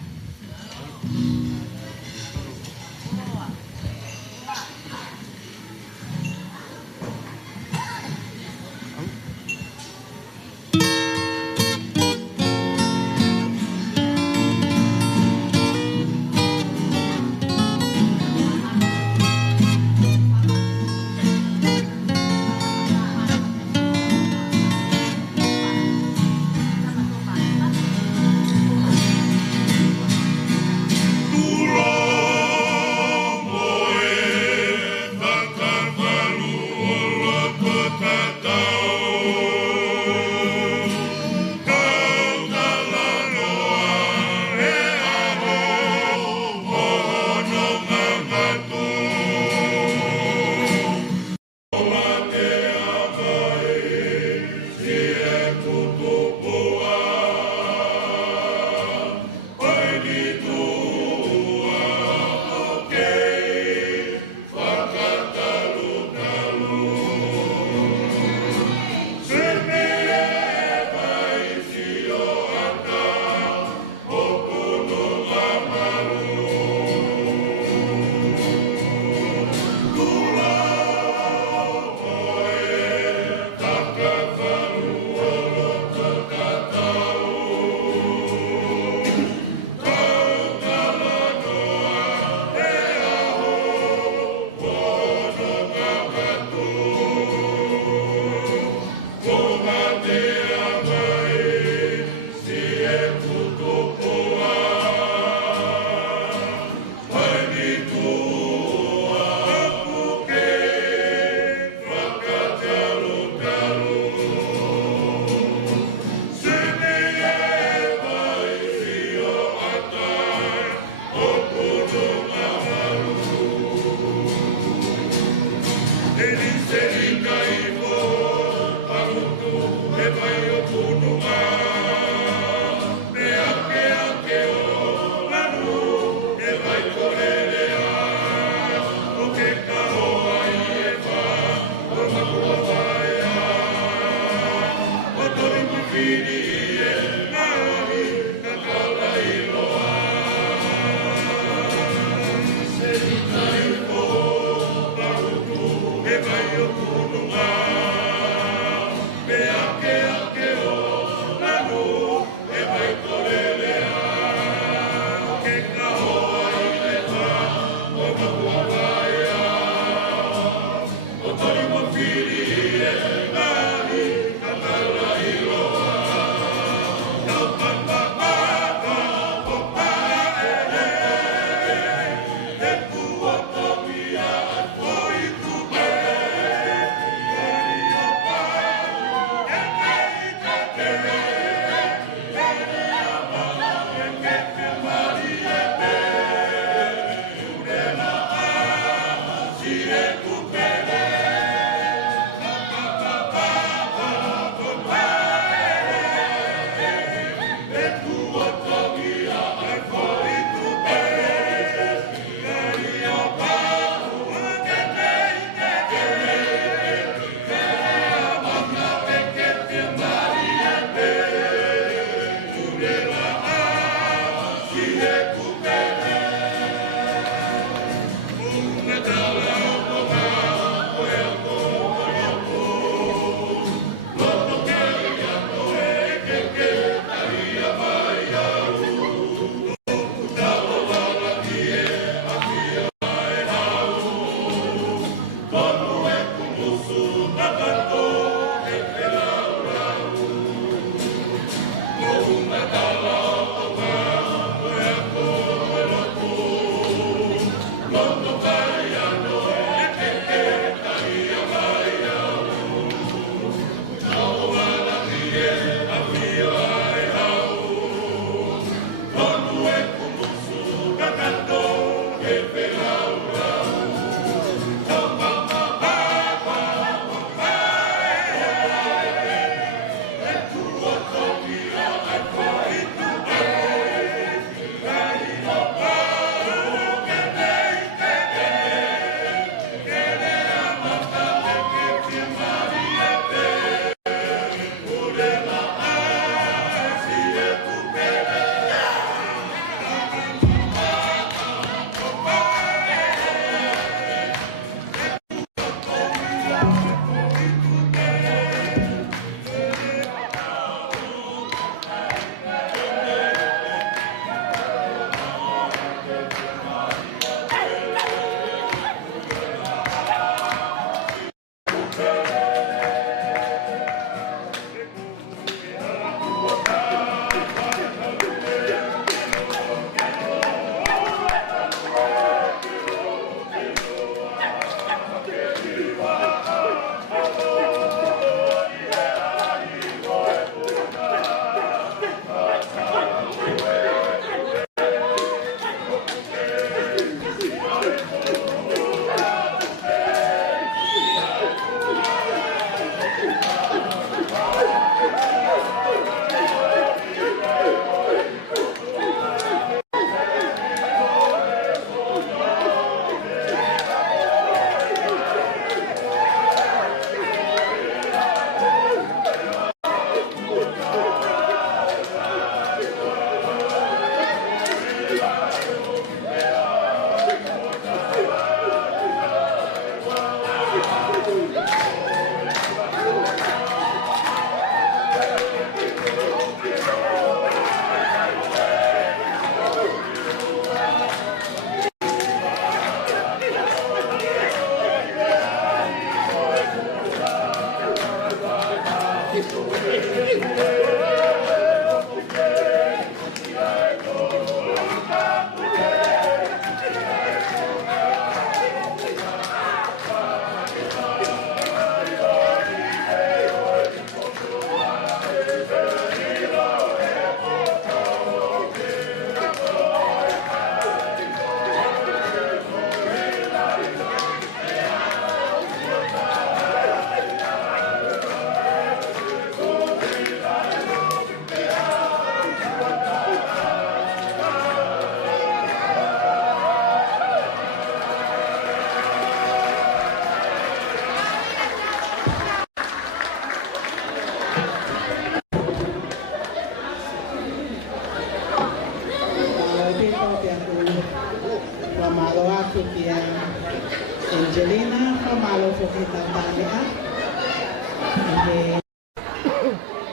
te tatalea.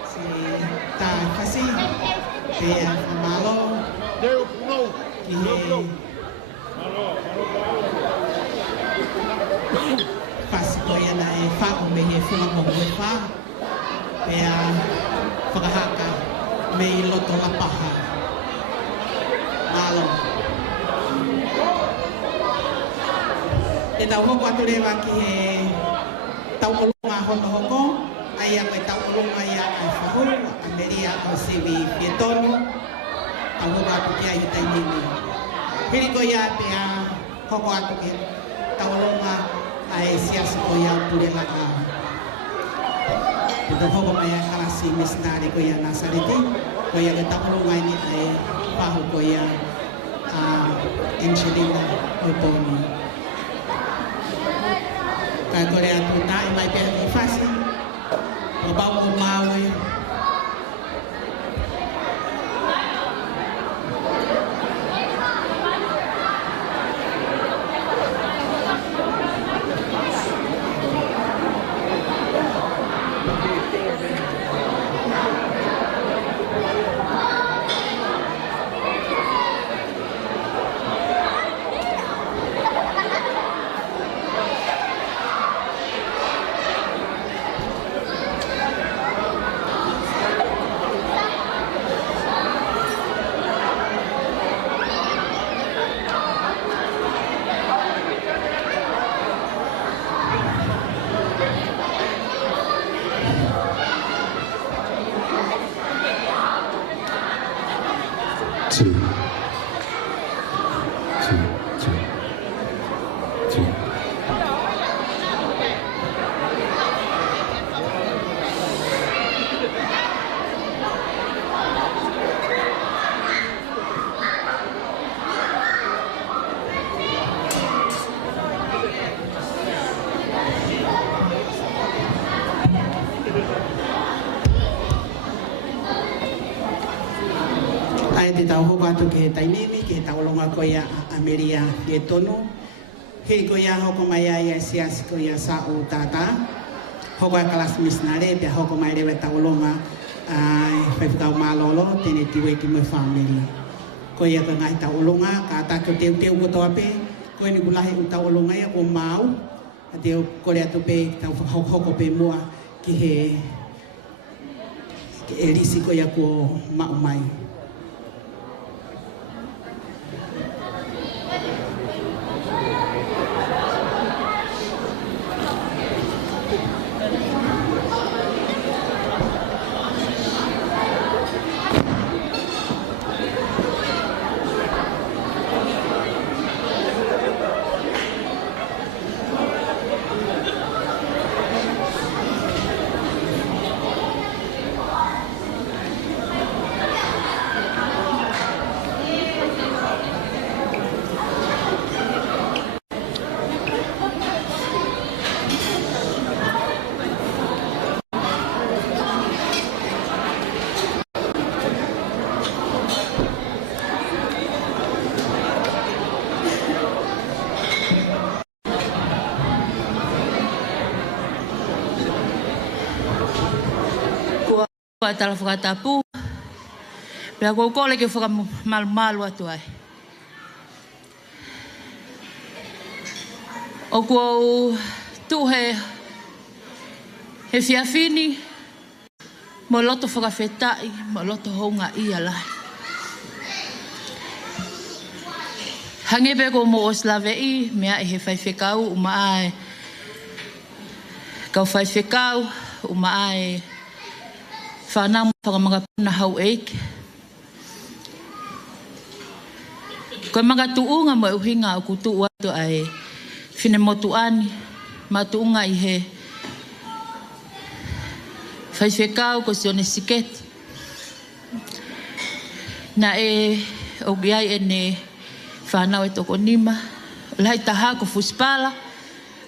Si ta kasi te malo. Pas ko yan ay fa may fuma mo fa. Kaya pagahaka may loto la paha. Malo. Tau hoko atu lewa ki he tau olunga hono hoko ai a koe tau olunga ia a whahuru a meria o siwi pietonu tau hoko atu ki a i tainini hiri ko ia te a hoko atu ki tau olunga a e siasi ko ia ture la a te hoko mai a kalasi misnari ko ia nasariti ko ia ke tau olunga ini a e pahu ko ia a Angelina Oponi. Kaya ko rin ito tayo may pinag-ifasi. Mabaw ko mawi. Te tau hoko atu ke he tainini, ke he tau longa ko ia Ameria ke tonu. He ko ia hoko mai ia siasi ko ia sa o tata. Hoko a kalas misnare, pe hoko mai rewe tau longa whewhikau malolo, tene tiwe ki mui family. Ko ia ka ngai tau longa, ka tako teu teu ko toa pe, ko ini kulahi u tau longa ia o mau. A teu kore atu pe, tau hoko pe mua ki he elisi ko ia ko mau mai. Tala whakatapu. Pea kou kole ke whakamalu atu ai. O kou tu he whiawhini, mo loto whakawhetai, mo loto honga i alai. Hangepe ko mo oslave i, mea e he whaiwhekau, umaa e kau whaiwhekau, umaa e whanau whakamagapuna hau eike. Koe mga tuunga mo uhinga o kutu atu ai whine motuani, matuunga i he whaiwhekau ko sione siketi. Na e o giai e ne whanau e toko nima, lai taha ko fuspala,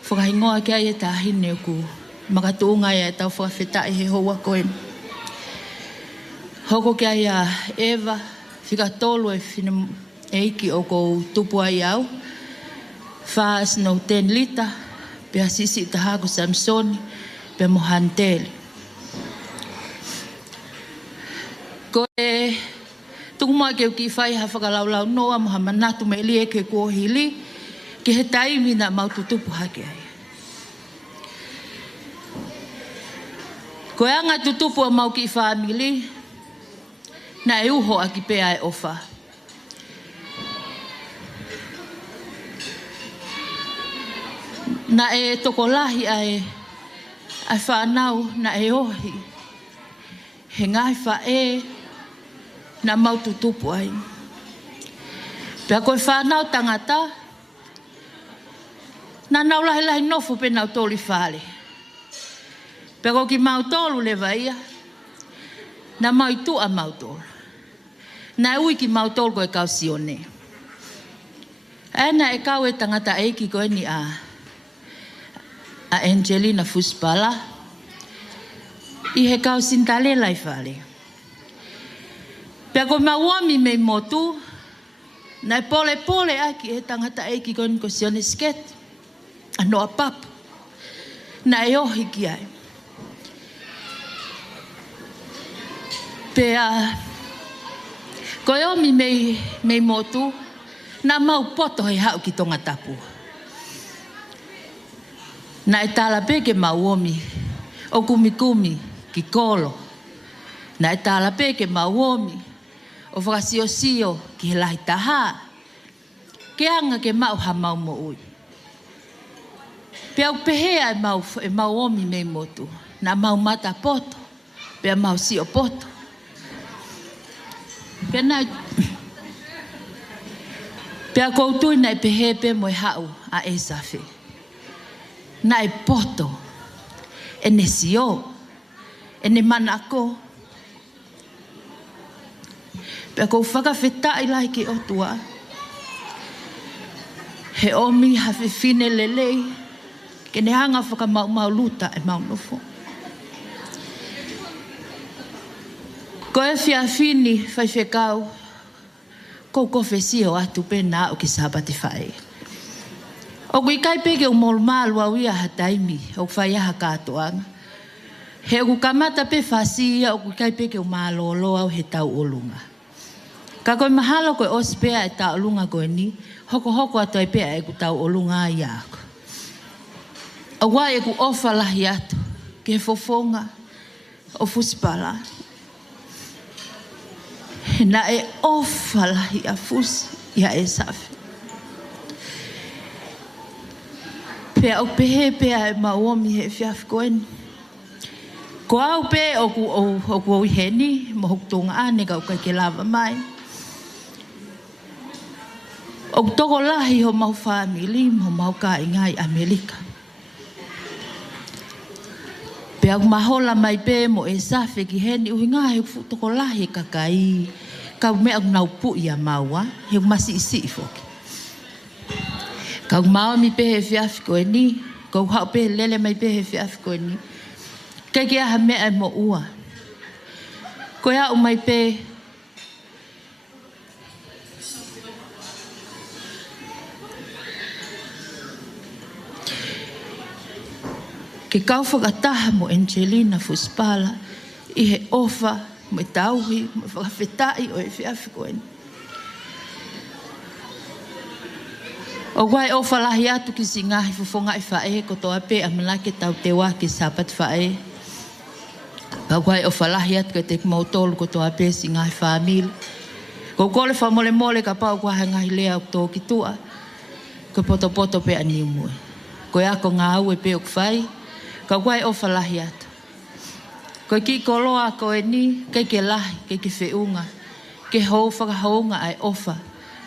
whakahingoa kia e tahine o ku mga tuunga e tau whakawhetai he hoa koe. Hoko kia ia Eva, whika tolu e whine eiki o kou tupu ai au. Whaas no 10 lita, Pea sisi taha ko Samsoni, pea mo hantele. Ko e tungma ke ki fai ha whakalaulau noa mo ha manatu me li e ke ko hili, ke he taimi na maututupu hake ai. Ko e anga tutupu a mau ki family, na e uho a ki pea e ofa. Na e tokolahi ai whanau na e ohi. He ngai whae na maututupu ai. Pea koe whanau tangata, na nau lahi nofu pe nau toli whale. Pea ko ki mautolu le vaia, na mautu a mautolu. Na ui ki mautolu koe kau sione. Ena e kau e tangata eiki koe ni a Angelina Fuspala. I he kau sintale lai whale. Pea ko mauami mei motu, na e pole aki he tangata eiki koe ni ko sione sket. Ano a papu. Na e ohi ki ai. Pea, koe omi mei motu, na mau poto hei hau ki tonga tapu. Na e tala peke mau omi, o kumikumi ki kolo. Na e tala peke mau omi, o whakasio ki he lahi taha. Ke anga ke mau ha mau mo ui. Pea upehea e mau omi mei motu, na mau mata poto, pea mau sio poto. Pea koutu na e pehepe mo e hau a Esafe. Na e poto, e ne sio, e ne manako. Pea kou whakawheta i lai ki otua. He omi hawhi fine lelei, ke ne hanga whakamau luta e mau nofo. Ko e fia fini fai whekau, kou kowe sio atu pena o ki sabati whae. O kui kai peke o mol malu au ia ha taimi, o whai aha katoanga. He o kamata pe whasia, o kui kai peke o malolo au he tau olunga. Ka koe mahalo koe ospea e tau olunga koe ni, hoko atu e pea e ku tau olunga i ako. O wai e ku ofa lahi atu, ke fofonga o Fuspala. Na e ofa lahi a fusi ia Esafe. Pea o pehe pea e mauomi he fiaf koeni. Ko au pe o ku o heni, mo hoktunga ane ka ukai ke lava mai. O toko lahi ho mau family, mo mau ka ingai Amerika. Pea mahola mai pe mo Esafe ki heni uhi ngai toko lahi kakai. Kau mea nau pu ia maua, he masi isi foki. Kau mau mi pehe fiafi koe ni, kau hau pehe lele mai pehe fiafi koe ni. Kai kia ha mea mo ua. Koe au mai pehe. Ke kau whakataha mo Angelina Fuspala, i he ofa, mo e tauhi, mo e whakawhetai o e whiawhi koeni. O wai o whalahi atu ki si ngahi fufonga i whae, ko toa pe a manake tau te wā ki sapat whae. O wai o whalahi atu ki te mautolu ko toa pe si ngahi whamil. Ko kole whamole mole ka pau kwa ngahi lea o tō ki tua, ko poto pe ani umue. Ko e ako ngā au e pe o kwhai, ka wai o whalahi atu. Ko ki koloa ko e ni, kei ke lahi, kei ke whiunga, ke hou whakahounga ai ofa,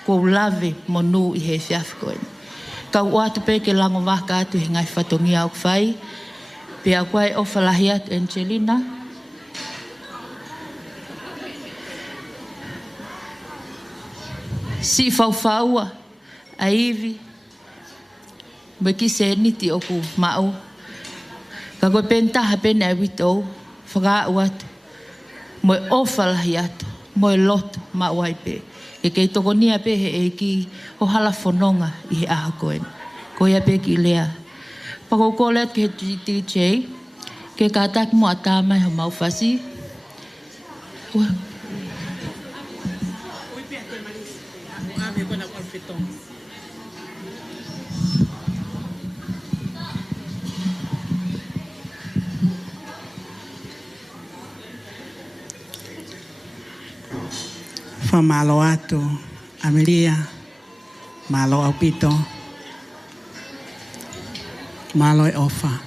ko lave monu i he whiawhi ko e ni. Ka uatu pe ke lango waka atu he ngai whatongi au kwhai, pe a koe o whalahi atu Angelina. Si whauwhaua, a iwi, me ki se niti o ku mau. Ka koe pentaha pene a witou, whakaau atu, mo e ofalahi atu, mo e lotu mauai pe. E kei toko nia pe he e ki o hala whanonga i he aha koen. Ko ia pe ki lea, Pakokolet ke DJ. Ke katak mo atama ho mau fasi. Fa malo atu, Amelia, malo au pito, malo e ofa.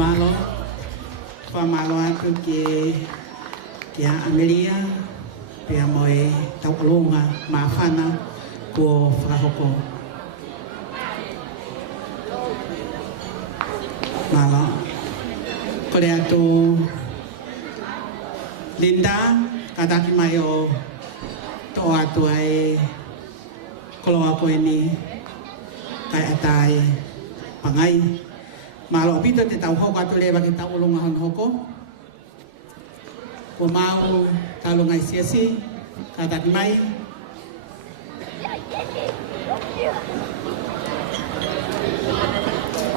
malo, fa malo atu ke Amelia, pia moe tau alunga maafana ko whakahoko. Malo, kore atu Linda, kataki mai o to atu ai koloa koe ni kai atai pangai. Malo pito te tau hoko atu lewa ki tau ulunga hon hoko. Ko mau talo ngai siasi, kataki mai.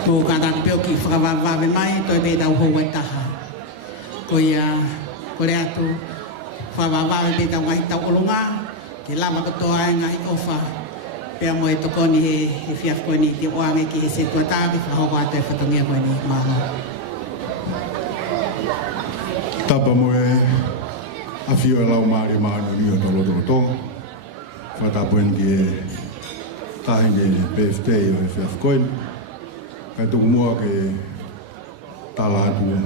Ko kataki pio ki whakawawawe mai, toi me tau hou e taha. Ko ia, kore atu, whawawawe me tau ngai tau ulunga, ki lama katoa e ngai ofa. Pea mo e tokoni he whiaf koe ni te oange ki he se tua tāwi whahoko atu e whatongia koe ni maho. Tapa mo e awhio e lau maari maanu ni o tolo tolo tonga. Whatapo en ki e tahingi birthday o e whiaf koe ni. Kai tuku mua ke tala atu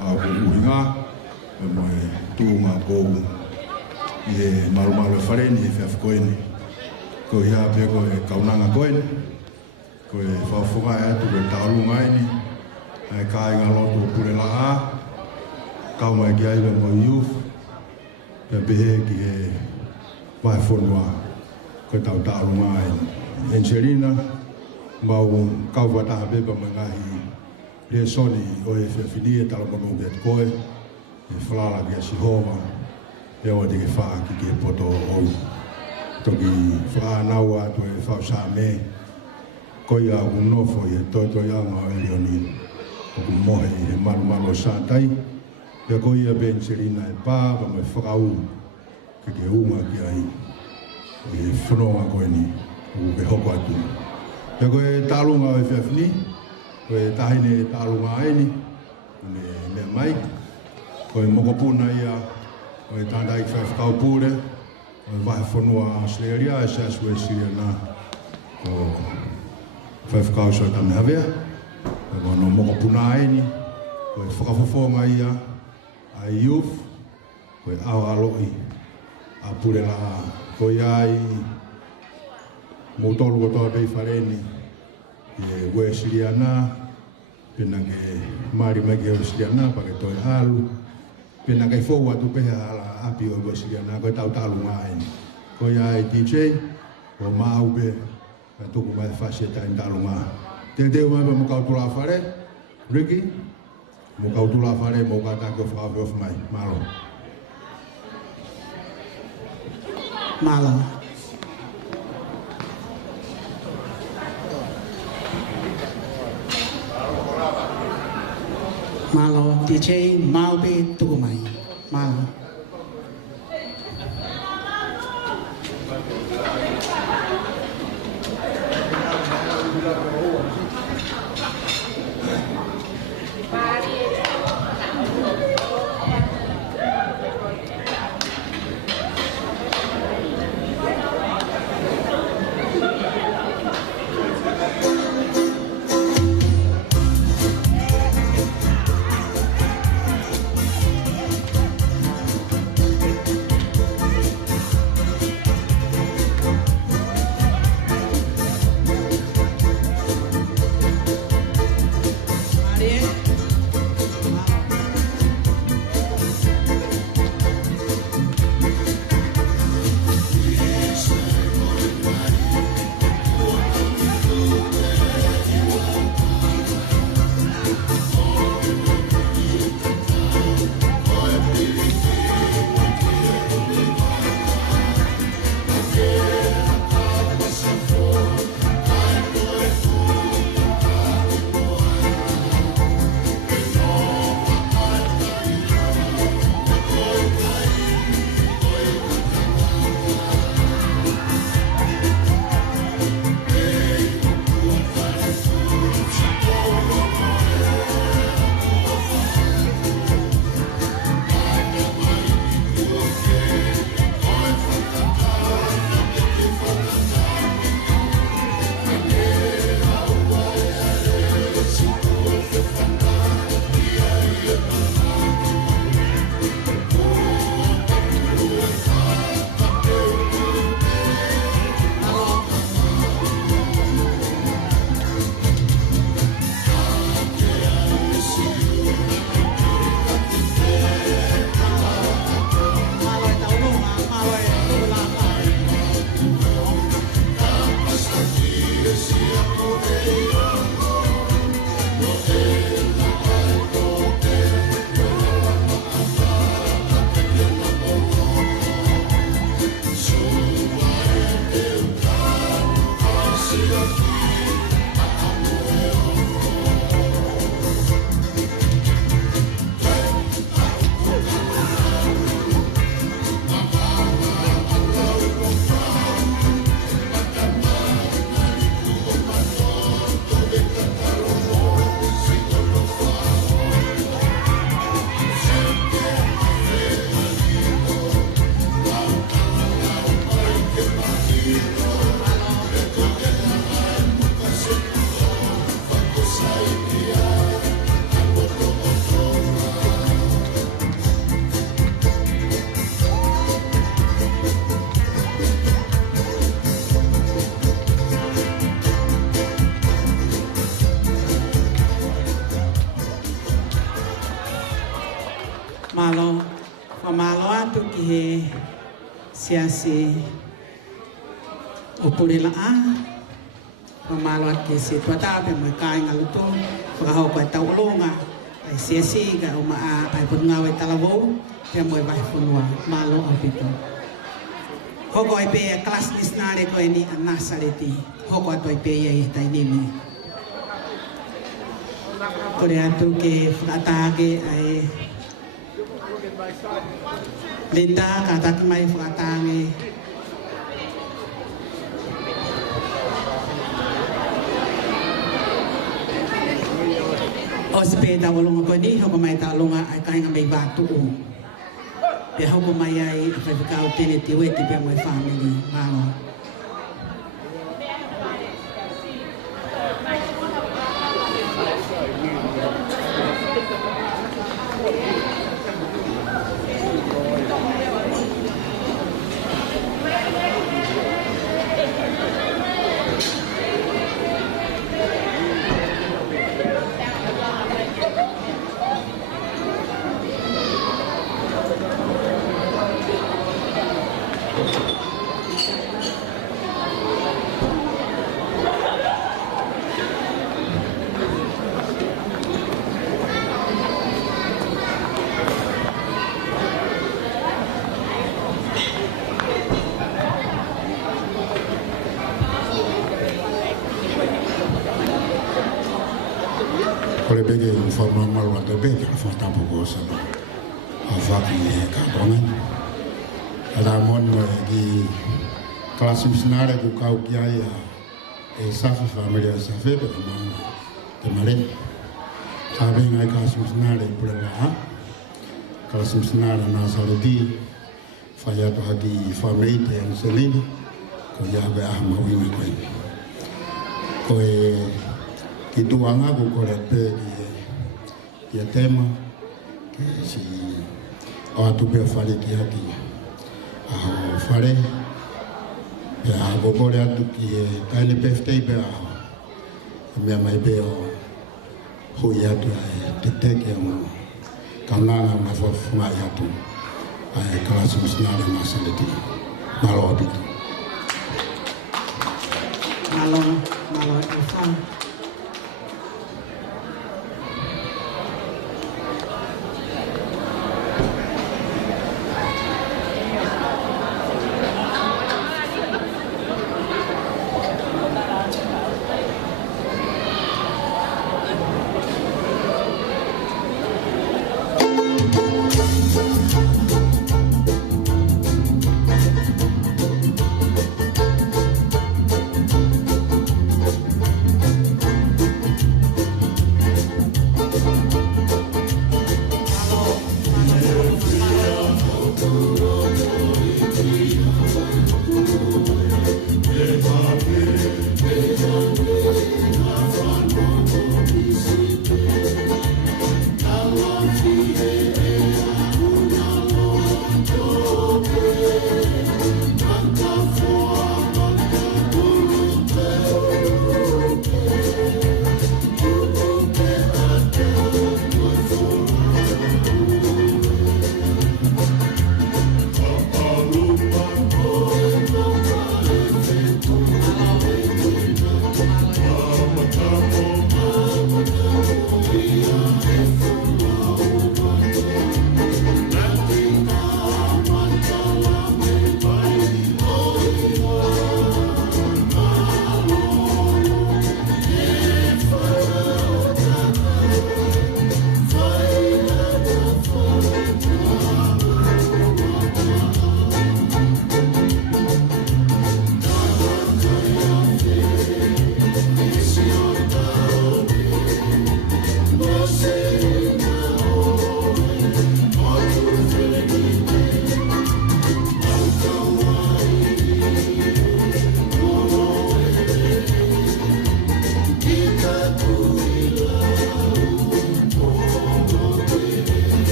a ko uhinga. E mo e tūnga kou i he maru maru e whareni e whiaf koe ni. Ko hia pia ko e kaunanga koe ni, ko e whawhunga e atu, ko e taurunga e ni, e kai ngā loto pure la a, kau mai ki aiwa mo youth, pia pehe ki e vai whonua, ko e tau taurunga e ni. Angelina, mau kau wataha pepa mai ngahi, le soni o e whiawhini e tala manu ke koe, e whalala ki a Sihova, e o te ke whaa ki ke poto ou. Toki whanau atu e whausa me, koi a unofo i e toi anga o e leoni, o ku mohe i he malu o sātai, e koi a ben serina e pā, pa mai whakau, ke unga ki ai, e whanonga koe ni, o ke hoko atu. E koe tālunga o e whiawhini, koe tahine e tālunga aini, mea mai, koe mokopuna ia, koe tāndai ki whakau pūre, koe wahe whanua Australia, e sasu e siria nā, ko whakau so tame havea, koe no mokopuna aini, koe whakafofonga ia, a youth, koe au aloi, a pūre la, koe ai, mōtolu kotoa pei whareni, e ue siriana, pena ke mari mai ke ue siriana, pa ke toi halu, pena ke fōu atu peha ala api o ue siriana, koe tau talu ngaini. Koe ai DJ, o mau pe, ka tuku mai whasi e tain talu ngā. Te teo mai pa mokau tula whare, Ricky, mokau tula whare, mokau tāko whakawhi mai, malo. Malo. Malo, DJ, Malbe, Tugumai. Malo. Malo, pamalo atu ki he siasi upulela a, Pamalo at kisi tuata pe mo kai ngaluto whakahau koe tau olonga ai siasi ka o maa ai put ngawe talavo pe mo vai funua malo au pito. Hoko ai pe kelas nisnare koe ni anasareti hoko atoi pe ai tainimi. Kore atu ke whakatage ai Linda ka taki mai whakatage o se pe ta walonga ko ni hoko mai ta longa ai kainga mai batu o pe hoko mai ai fa ka o tene ti we ti pe mai family malo Kole bege informa malwa to be ka fa ta po sa ba fa ki ka dona ala mon gi classe missionnaire ku ka ki ai e sa fa familia sa fe be ma te mare sa be ngai classe missionnaire por la classe missionnaire na sa di fa ya to hadi family te en selina ko ya be a ma wi ko ko e ki tuanga ko kore pe ki tema ki si o tu pe fale ki aki a fare pe a go kore atu ki ta le pefte pe a me mai pe o ho ya tu te te ki mo kanana na fo ma ya tu ai kala susnare na saleti malo abito malo fa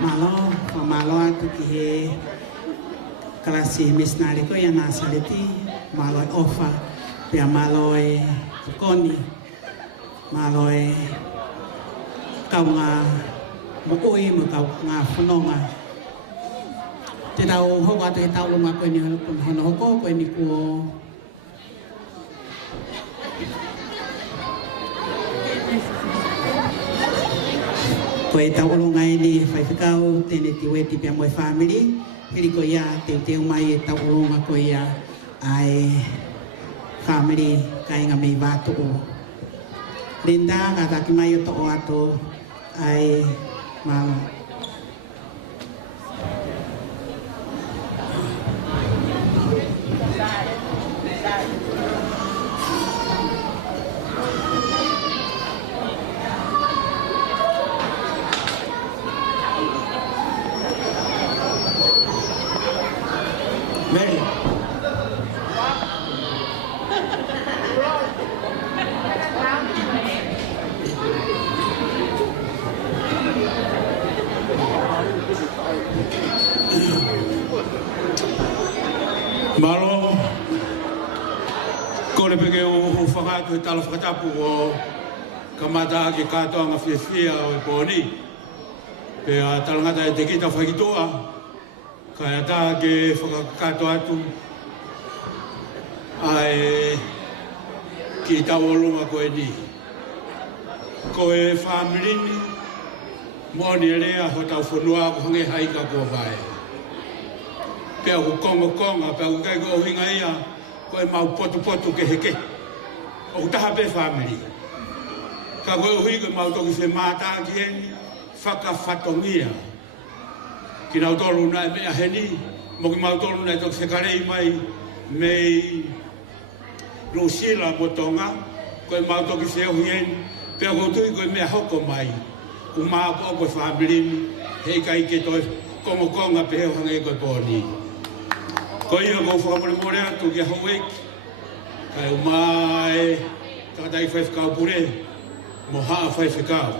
malo atu ki he kalasi misnari ko yana saliti malo ofa pia malo e koni malo e kau nga mo oi mo kau nga whanonga te tau hoka te tau lunga koe ni hono hoko koe ni kuo koe tau olonga e ni whaiwhikau tene ti weti pia moe family hiri ko ia te umai e tau olonga ko ia ai family kainga mei vātu o Linda ka taki mai o to o ato ai malo Malo, ko le peke o whakatu e tala whakatapu o kamata ake katoa ngā whiawhia o e pōni. Pe a talangata e te kita whakitoa, ka e tā ke whakakato atu ai ki tau olunga koe ni. Ko e whamirini, mōni e rea ho tau whanua ko hange haika kua vai. Pea ku konga, pea ku kai ko hinga ia, ko e mau potu ke heke. O ku taha pe family. Ka koe uhi ko mau toki se mātā ki heni, whakawhatongia. Ki nau tolu nai mea heni, mo ki mau tolu nai toki se karei mai, mei Rosila mo tonga, ko e mau toki se uhi heni, pea ko tui ko e mea hoko mai. Ku maa ko o family, hei kai ke toi konga pe heo hange ko e pōni. Ko ia ko whakapore more atu ki hau eki. Kai o mai takatai whaifakau pure, mo haa whaifakau.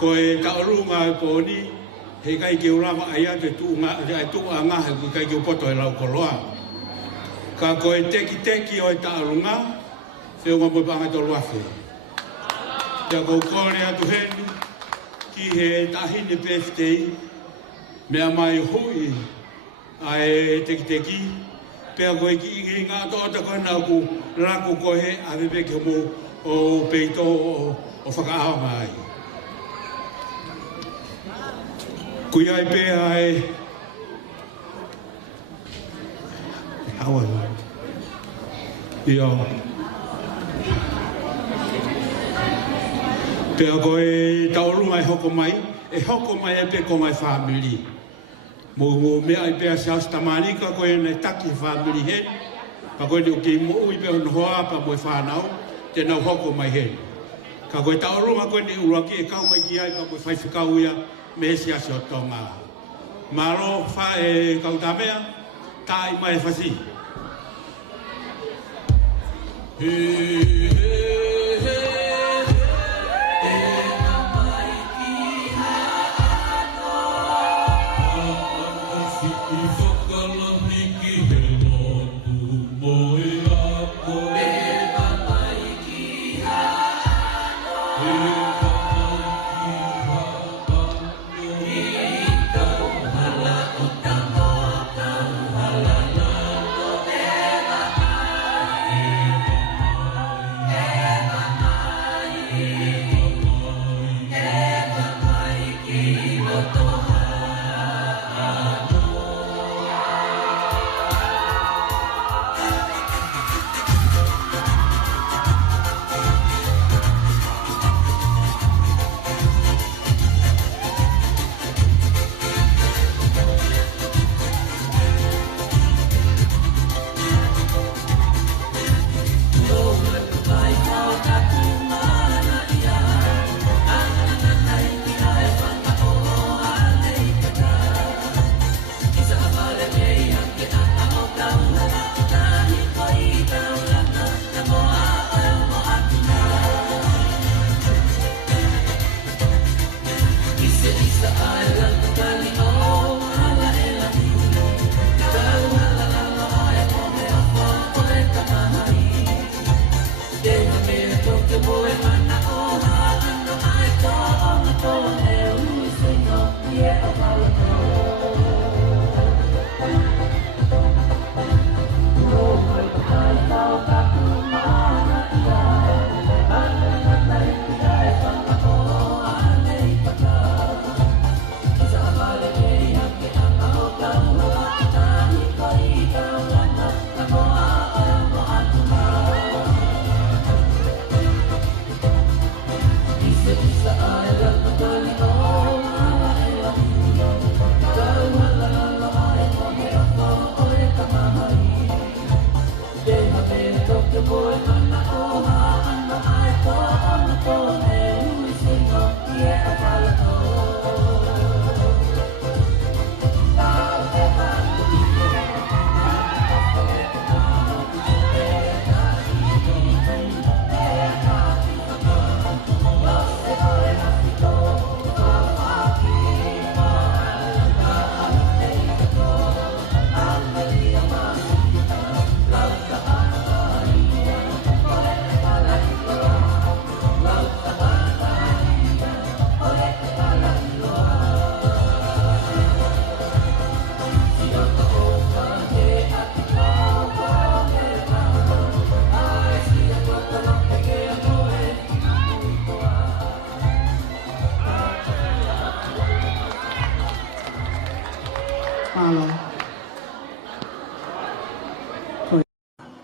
Ko e taorunga e pōni, he kai ke urama ai atu e tuu a ngahe ki kai ke upoto e lau koloa. Ka ko e teki o e taorunga, whio ngā moipanga tolu afe. Ia ko kore atu heni, ki he tahine peftei, mea mai hui, ai teki, pea koe ki ingi ngā tōta koe nā ku raku koe a vipeke mo o peito o whakaao mai. Kui ai pea ai hawa. Ia. Pea koe taurunga e hoko mai e pe ko mai family. Mo mea ai pea se hasta marika ko e taki family he. Pa koe ni o ki mo ui pe on hoa pa mo e whanau, te nau hoko mai he. Ka koe taurunga koe ni uraki e kau mai ki ai pa koe whaiwhikau ia me si asi o tonga. Maro wha e kau tamea, tai mai whasi. Eva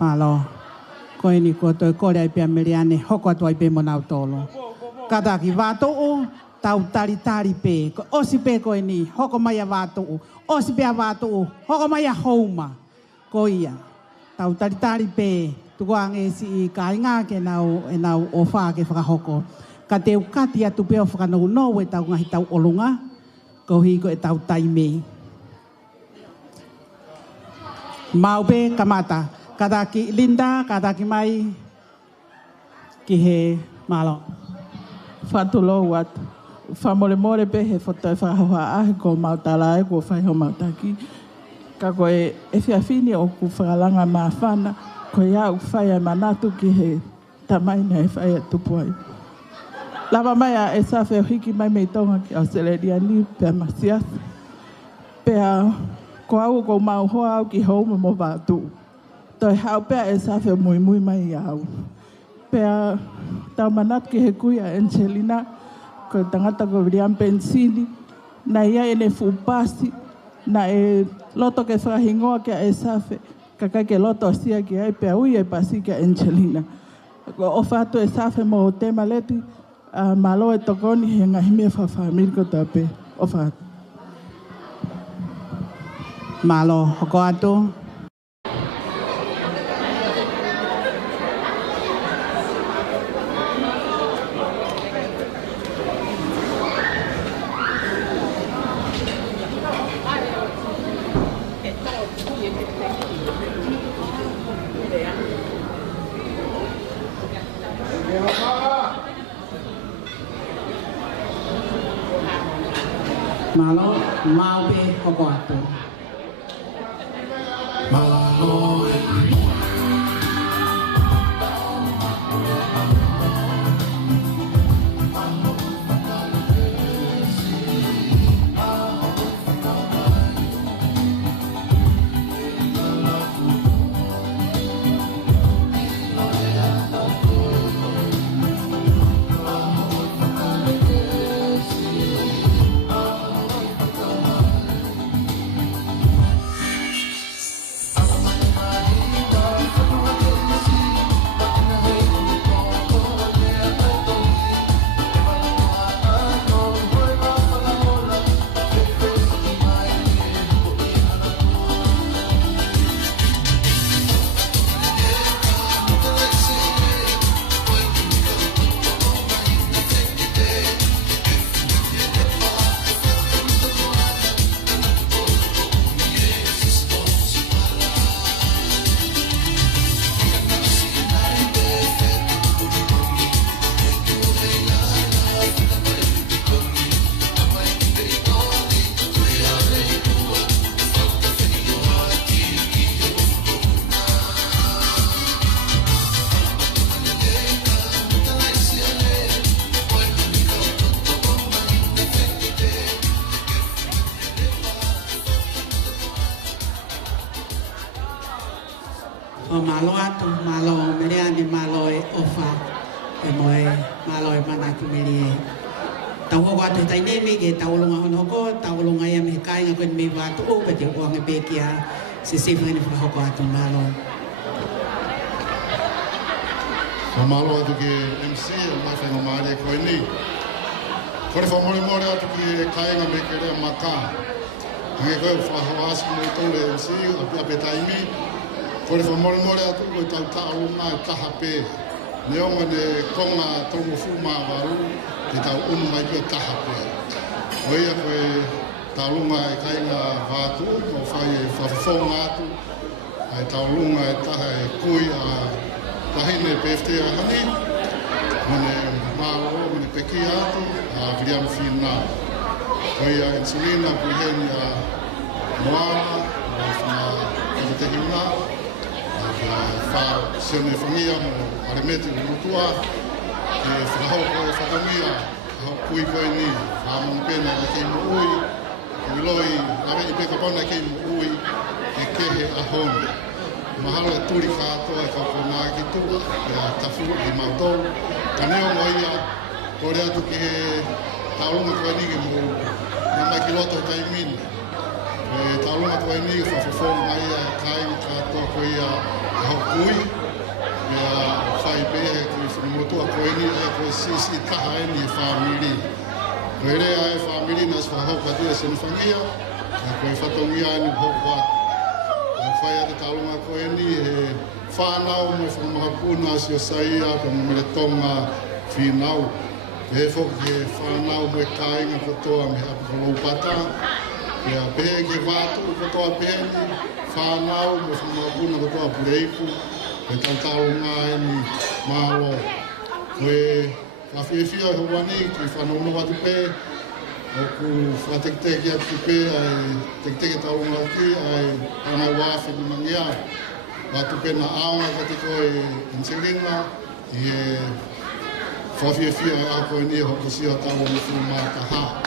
Malo, koe ni ko toi kore pia meriane hoko toi pe monau tolo. Kata ki vato o tau tari tari pe, ko osi pe koe ni hoko mai a vato o, osi pe a vato o, hoko mai a houma. Ko ia, tau tari tari pe, tuko ange si I kainga ke nau o wha ke whakahoko. Ka te ukati atu pe o whakanau no e tau ngahi tau olunga, ko hi ko e tau taimei. Mau pe kamata. Kada ki Linda, kada ki mai ki he malo. Whatulo wat. Whamore more pe he whatoi whahoa ahe ko mautala e ko whaiho mautaki. Ka koe e whiawhini o ku whakalanga maa whana, ko iau whaia manatu ki he tamaina e whaia tupuai. Lava mai a e sa wheo hiki mai mei tonga ki Australia ni pe masias. Pea ko au ko mau hoa au ki homa mo vātu. Toi hau pea e sa wheo mui mui mai au. Pea tau manat ki he kui a Angelina, ko tangata ko William Pensini, na ia e ne fupasi, na e loto ke whahingoa ki a e safe, kakai ke loto sia ki ai pea ui e pasi ki a Angelina. Ko o whātu e safe mo o te maleti, malo e tokoni he ngahimia whawhamir ko tape o whātu. Malo, hoko atu. Malo, mau pe hoko atu. Malo, O malo atu, malo melea ni malo e ofa. E moe malo e manaki mele e. Tau hoko atu tai nemi ke tau longa honoko, tau longa ia me kai ngā koe me watu o pe te uange bekia se sewhanga ni whahoko atu malo. Ka malo atu ki MC o mai whenga maare e koe ni. Kore whamore more atu ki e kainga me ke rea maka. Hange koe whahawa asi mo i tole MC a pia pe taimi. Kore whamore more atu koe tau taarunga e taha pe. Neonga ne konga tongo fuma waru ki tau unu mai pia taha pe. Oia koe taarunga e kainga vātu o whai e whawhonga atu. Ai taarunga e taha e kui a tahine PFT a hani, mone maro, mone peki atu, a Viriam Fina. Koi a Insulina, Kuiheni a Moana, a Whana Tehina, a Wha Sione Whangia mo Aremeti Urutua, e Whahoko e Whakamia, a Kui Koe Ni, a Monpena e Kei Moui, e Wiloi, Ave i Pekapana e Kei Moui, e Kehe a Hone. Mahalo e turi katoa e whakona ki tuku, e a tafu i mautou. Ka neo moia, kore atu ki he taurunga koe nigi mo, na mai ki loto e taimini. E taurunga koe nigi whawhawhonga mai a kainga katoa koe a haukui. E a whai behe ki whanamotua koe ni e koe sisi taha e ni e whamiri. Koe rea e whamiri nas whahauka tua sene whangia, e koe whatongia anu hoko atu. Whai ate taurunga koe ni e whanau mo whamahapuna si o saia ka mele tonga whinau. E whoki e whanau mo e kāinga katoa me hapu kalaupata. E a pehe ke vātu katoa peheni, whanau mo whamahapuna katoa pureipu. E tau taurunga e ni mahalo. Koe whawhiawhia e hawani ki whanau no watu pe. Oku whatekteki atu pe ai tekteki taurunga ki ai ana wafi ni mangia. Watu pe na aonga kati koe Inselina i e whawhiawhia e ako e ni hoko si o tawa mo whima taha.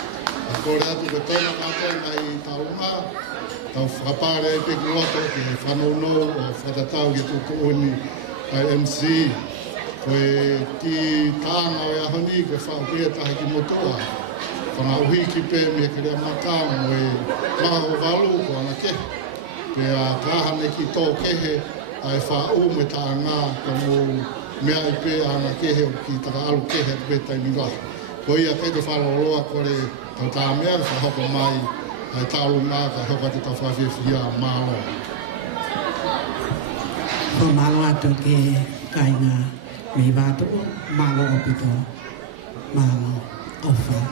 A kore atu ko tona kātena i taurunga, tau whakapare e peki loto ki whanau no o whatatau ki tuku uni ai MC. Koe ki tāna o e ahoni koe whaupia taha ki motoa. Whanga uhi ki pē me ke rea matau mo e maha o walu ko ana kehe. Pe a kāhane ki tō kehe ai whāu me tā ngā ka mo mea i pē ana kehe o ki taka alu kehe pe taimi rahi. Ko ia kei te whaloloa kore tau tā mea ka hoko mai ai tāu ngā ka hoka te tau whawhiawhia mālo. Ko malo atu ke kainga me vātu malo o pito, malo ofa.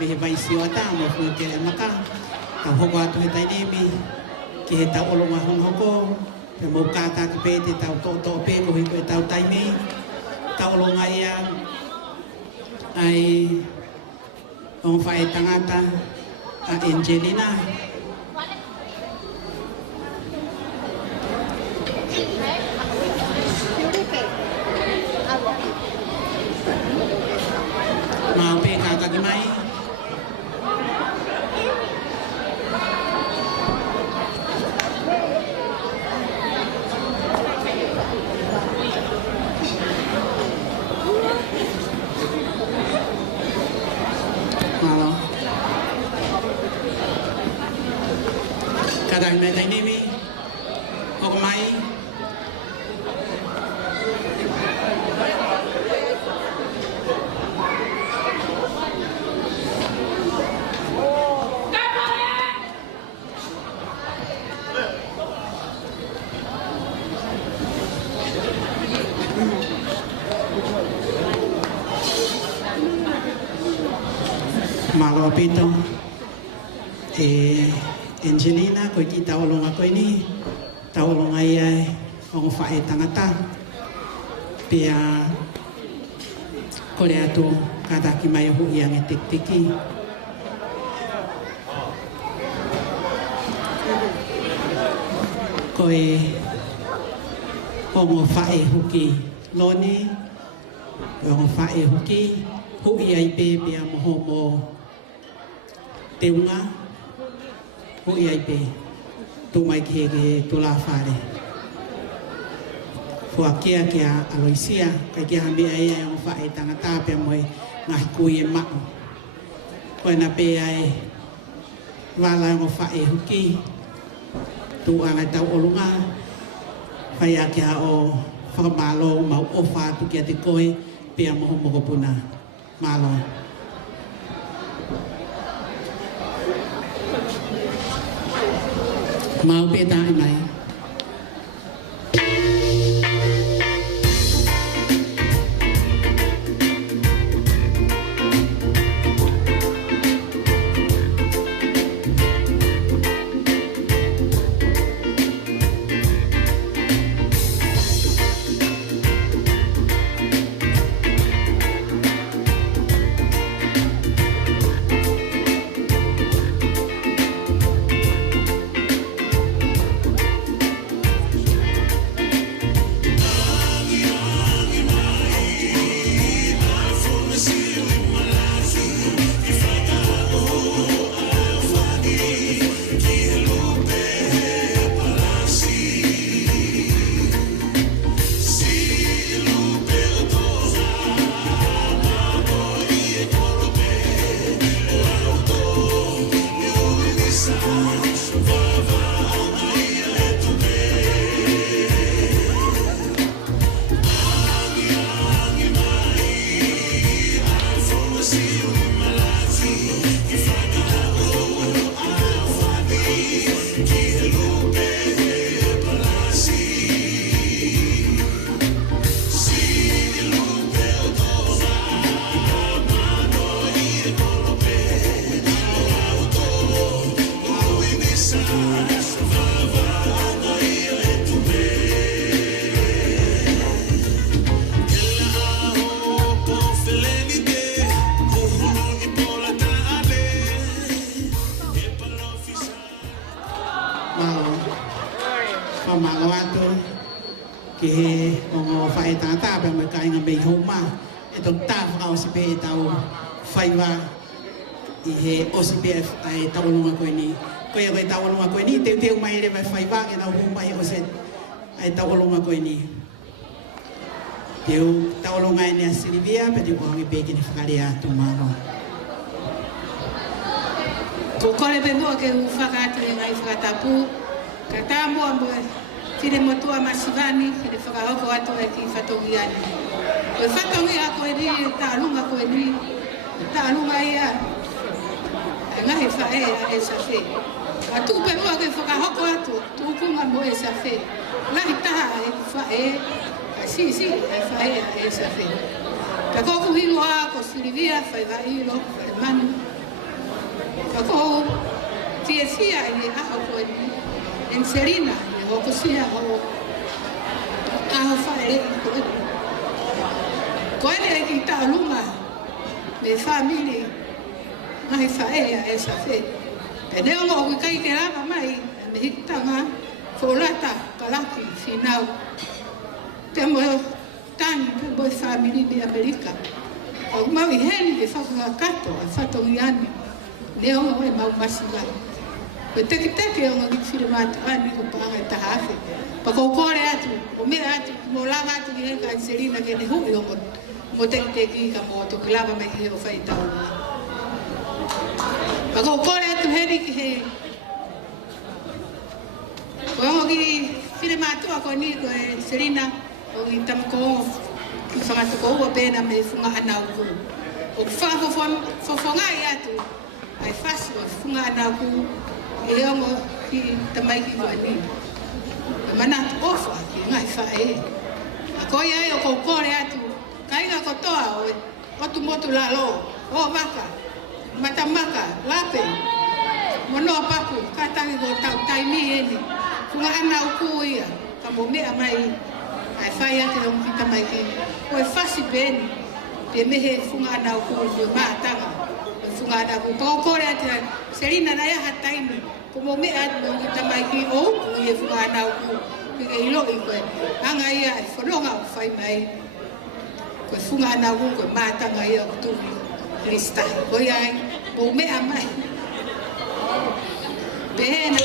me he vaisi o ata mo fu ke maka tau hoko atu he tainemi ki he tau olonga hong hoko pe mo kata ki pe te tau to pe ko hi ko tau taimi tau olonga ia ai on fai tangata a Angelina mau pe kaka ki mai malo kada me dai nimi ok mai malo pito Angelina ko ki taolonga ko ini taolonga ia o fa e tangata pia ko le atu kada ki mai ho ia nge tiki ko e o fa e huki loni o fa e huki hu ia i pe pia mo mo teunga hu ia i pe tu mai ke tu la fare fo kia kia aloisia ka kia mi ai o fa e tangata pe mo ngai kui e ma ko na pe ai wala o fa e huki tu ana tau olunga fai kia o fa malo mau o fa tu kia te koe pe mo mo puna malo mau peta mai OCPF ai taulunga ko ni ko ia ko taulunga ko ni te mai le vai fai va ke na ho mai o se ai taulunga ko ni teu taulunga ni a Silvia pe de ko ngi pe ki ni fakaria tu malo ko kole be no ke u fakati ngai fakatapu kata mo ambo tire motua masivani ke fakahoko watu ki fatogiani ko fatongia ko ni taulunga ko ni taulunga ia ngahi fae e safe atu pe mo ke foka hoko atu tu kunga mo e safe ngahi taha e fae si e fae e safe ka ko ku hilo a ko Silvia fai vai lo manu Ako, tia i aho koe ni. En Serina, i hoko sia ho aho whaere i koe. Koe ne ki tau lunga, me whamili, ngahi whaea e sa whe. E neo ngō kui kai ke rama mai, me hikitanga, whaolata, kalaki, whinau. Te mo tani, pe mo whamili me Amerika. O mau i heni ke whakanga kato, a whatongi ani. Neo ngō e mau masiwa. Koe teke o ngā whiri mātu ani ko pānga e tahawhi. Pa kou kore atu, o mea atu, mo lava atu ki heka i Serina ke ne hui o mo teke i ka mo toki lava mai ki he o whai tau. Pa kou kore atu heri ki he. Ko ongo ki whiri mātu a koe ni ko e Serina, o ki tamako ki whangatuko ua pēna me whunga anau ku. O ki whawhongai atu, ai whasi o whunga anau ku, e ongo ki tamai ki wani. E manatu ofa ki ngai whae. A koi ai o kou kore atu, ka inga kotoa o tu motu lalo, o waka, matamaka, lape, monoa papu, ka tangi ko tau taimi eni. Whunga anau ku ia, ka mo mea mai, ai whai ate o ki tamai ki. O e whasi pēni, pe mehe whunga anau ku o mātanga. Whunga anau ku, pa o kore ate Serina na ia hataimi. Ko mo mea atu o ki tamai ki o uku i e whunga anau ku. Pika i lo i koe. Anga ia e whanonga o whai mai. Koe whunga anau ku koe mātanga ia o tūri. Krista. Ko ia ai, mo mea mai. Pehena.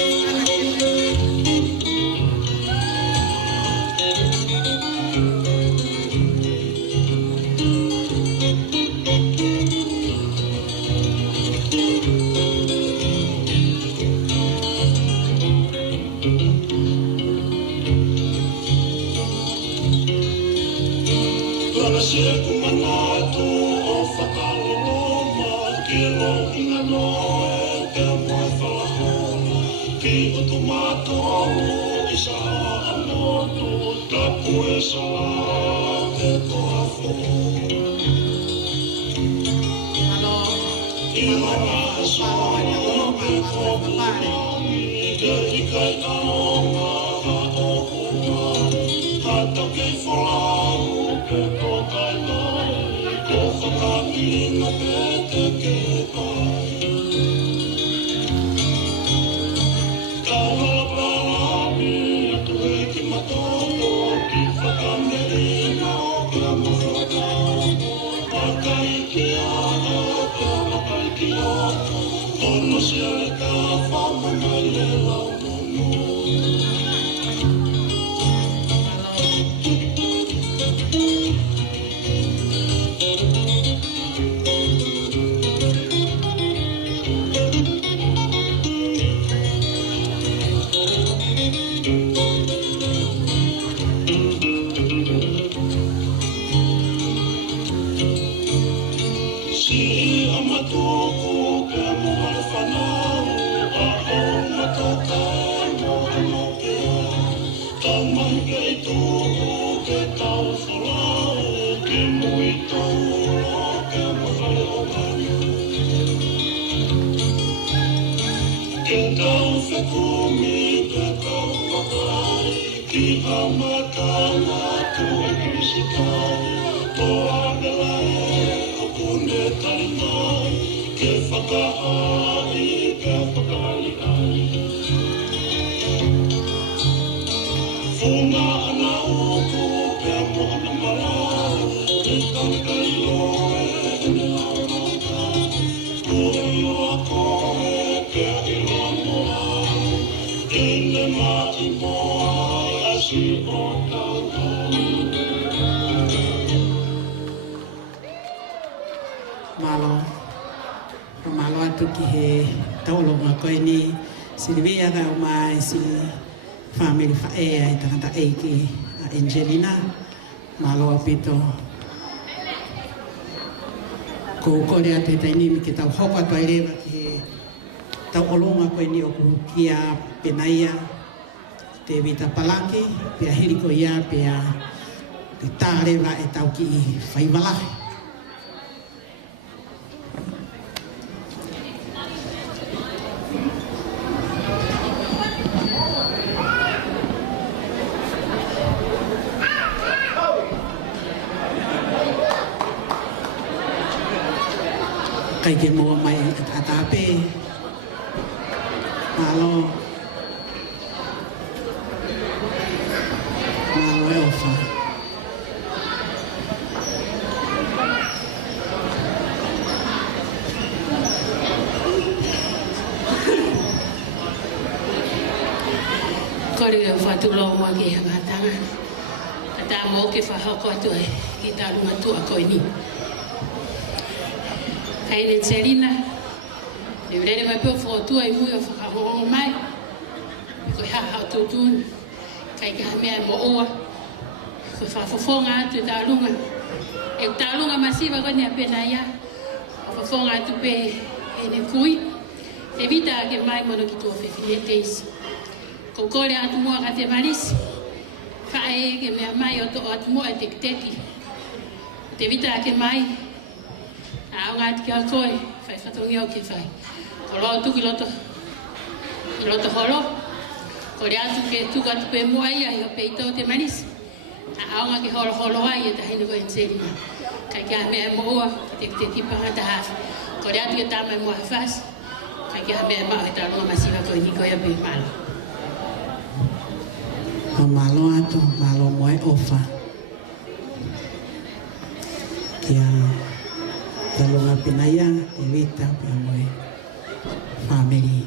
Malo atu ki he taulonga koe ni Silvia ka o mai si family whaea i tangata eiki a Angelina. Malo apito. Ko kore a te taini mi ke tau hoka toi rewa ki he taulonga koe ni o ku kia penaia te vita palaki, pia hiriko ia, pia te tārewa e tau ki i whaiwalahi. kai ke mua mai atape malo e ofa kori e whatulo mua ke hangatanga. Kata mo ke whahako atu e ki tarunga tua koe ni. Kai ne Selina, e urere mai peo whakotua i mui o whakarongo mai. Koe haha o tūtun, kai ka mea mo oa. Koe whafofonga atu e tarunga. E tarunga masiva koe ni a pena ia. Whafofonga atu pe e ne kui. Te vita ke mai mono ki tua whewhine teisi. Ko kore atu mua ka te marisi. Whae ke mea mai o to atu mua e teki. Te vita ke mai. A o ngāti ki a koe, whai whatongi au ke whai. Ko loa tuki loto. I loto holo. Ko re atu ke tuku atu pe mua ia i o peitau te marisi. A o ngā ke holo holo ai e tahini koe Selina. Kai kia mea moa, te tipanga ta hafi. Ko re atu ke tamai mua hawhasi. Kai kia mea mao e tarunga masiva koe ni koe a pe malo. O malo atu, malo moe ofa. Kia talunga pinaya, te vita, pia moe family.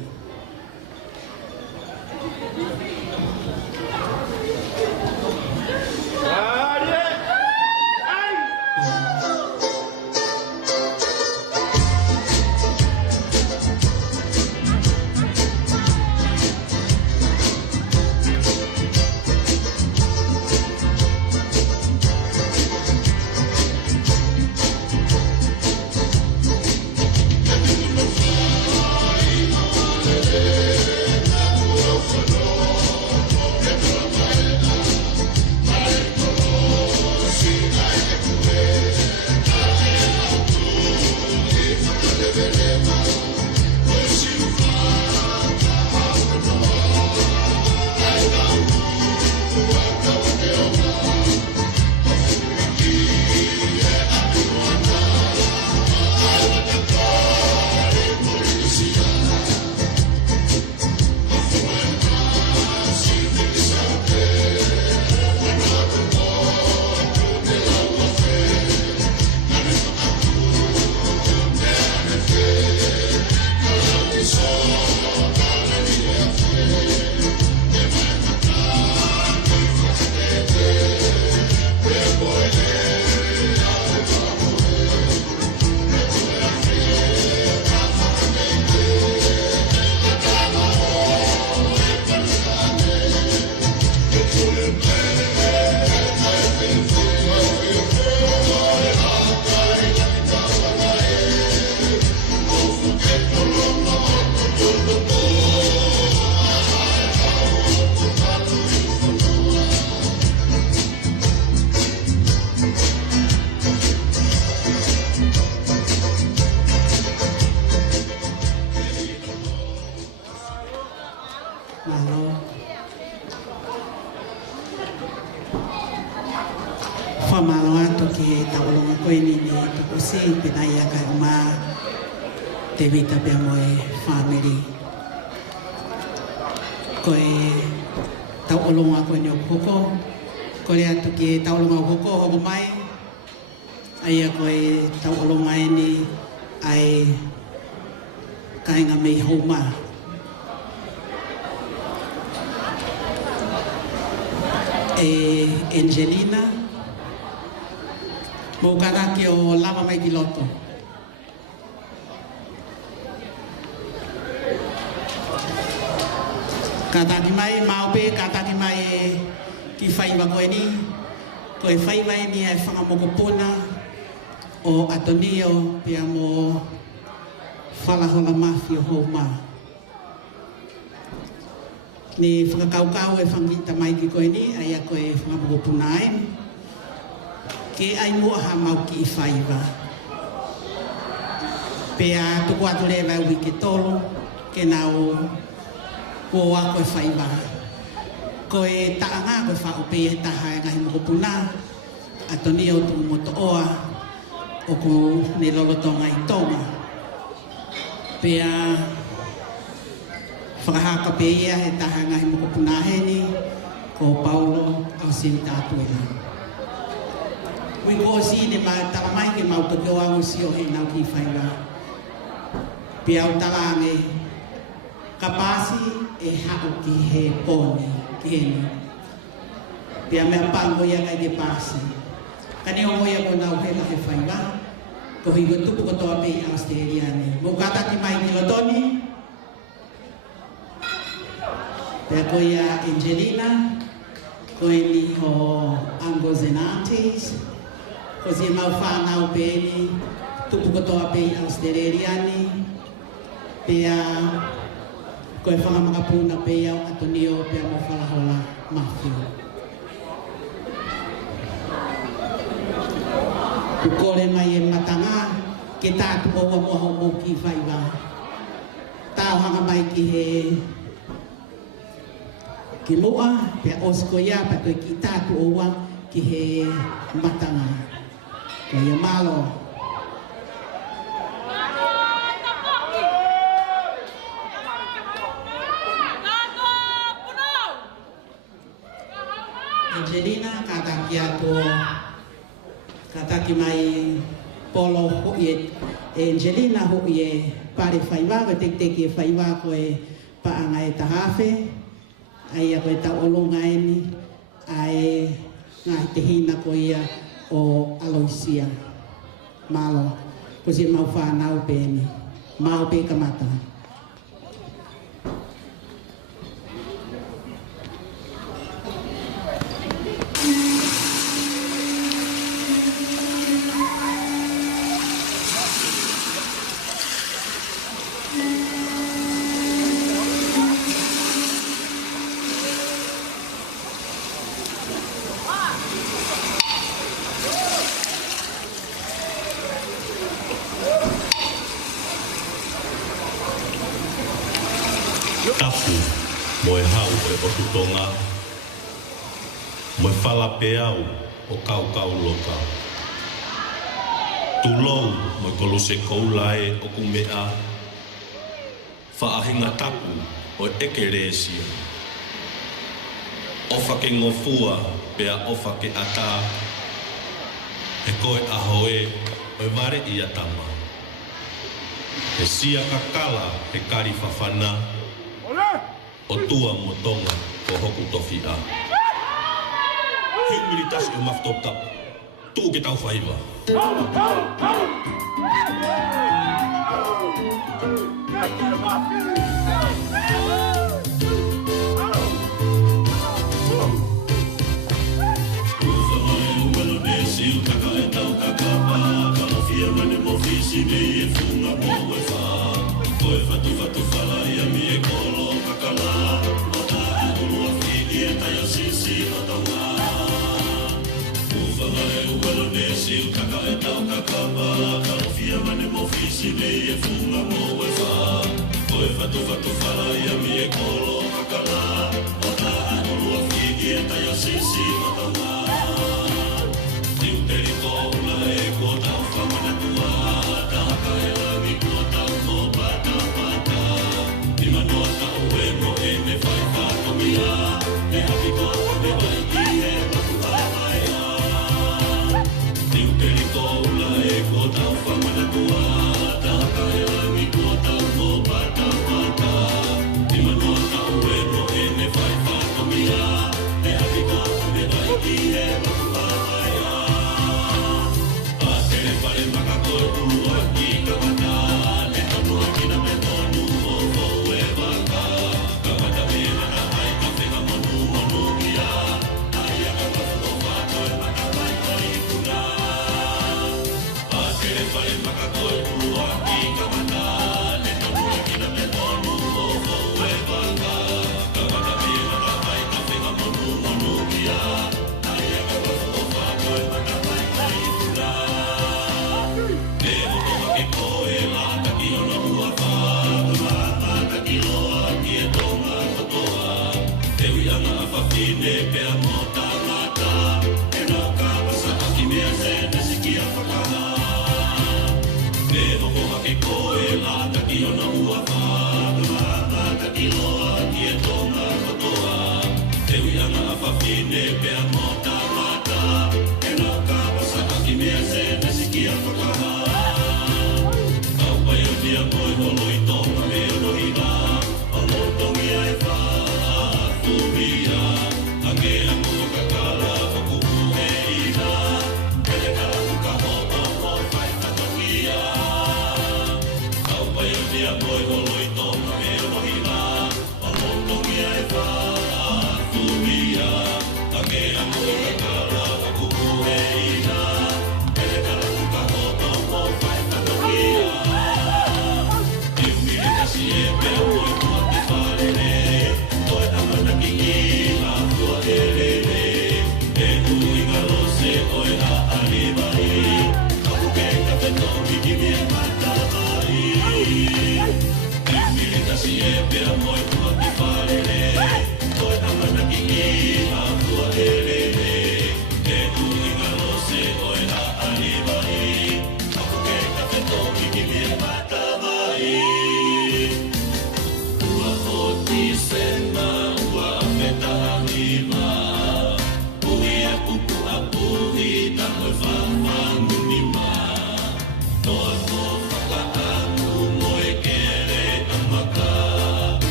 Te vita pe moe family. Koe tau olonga koe ni o koko. Koe atu ki tau olonga o koko hoko mai. Aia koe tau olonga e ni ai kainga mei hauma. E Angelina. Mo karaki o lava mai ki loto. Kataki mai maupe, kataki mai ki whaiwa koe ni. Koe whaiwa e ni e whangamokopuna o Atonio pia mo whalahola mafi o houma. Ni whakakaukau e whangita mai ki koe ni, aia koe whangamokopuna ai. Ke ai mua ha mau ki whaiwa. Pea tuku atu lewa ui ke tolo, ke nao ko a koe whaiwa. Koe taanga koe whaupe e taha e ngahi mokopuna. Atoni o tu moto oa o ko ne lolotonga i tonga. Pea whakahaka pe ia he tahanga he moko punaheni ko Paulo au sim tātu e la. Ui ko o si ne mai takamai ke mau toke o angu si o he nau ki whaiwa. Pea au talange kapasi e hau ki he pone ki he ni. Pea mea pango ia ngai ke pasi. Kani o moia ko nau he la he whaiwa. Ko higo tupu ko toa pe i Australia ne. Mo kata ki mai ki lotoni. Pea ko ia Angelina. Ko e ni ho uncles and aunties. Ko si mau whanau pe ni. Tupu ko toa pe i Australia ne. Pea ko e whangamakapuna pe iau atonio pea mo whalahola mafu. Kukore mai e matanga ke tātu o wamoho mo ki whaiwa. Tāo hanga mai ki he ki moa, pia osko ia pato ki tātu o wa ki he matanga. Ko ia malo. Angelina kata ki ato kataki mai polo ho e Angelina ho e pare whaiwa ko te ki e whaiwa ko e paanga e tahafe ai a ko e ta olonga e ni ai ngā te hina ko ia o Aloisia malo ko si mau whanau pe ni mau pe kamata Tapu, moe hau e otutonga, moe whalapeau o kau loka. Tulou moe kolose koulae o kumea, whaahinga tapu o ekeresia. Ofa ke ngofua pea ofa ke ata, he koe ahoe o ware ia tama. He sia kakala he kari whawhana, o tua motonga ko hoku towhia. Hiumiri tasi o maftoptap, tū ke tau whaiwa. Mofisi me e funga mo e fa, koe fatu fala ia mi e kolo kakala, o ta ulu a fiki e tai a sisi o taunga. Ufanga e uwelo nesi u kaka e tau kakapa, kalofia mane mofisi me e funga mo e fa, koe fatu fala ia mi e kolo kakala, o ta ulu a fiki e tai a sisi o taunga. Tiu teri koula e ko tau whamana tua. Yo no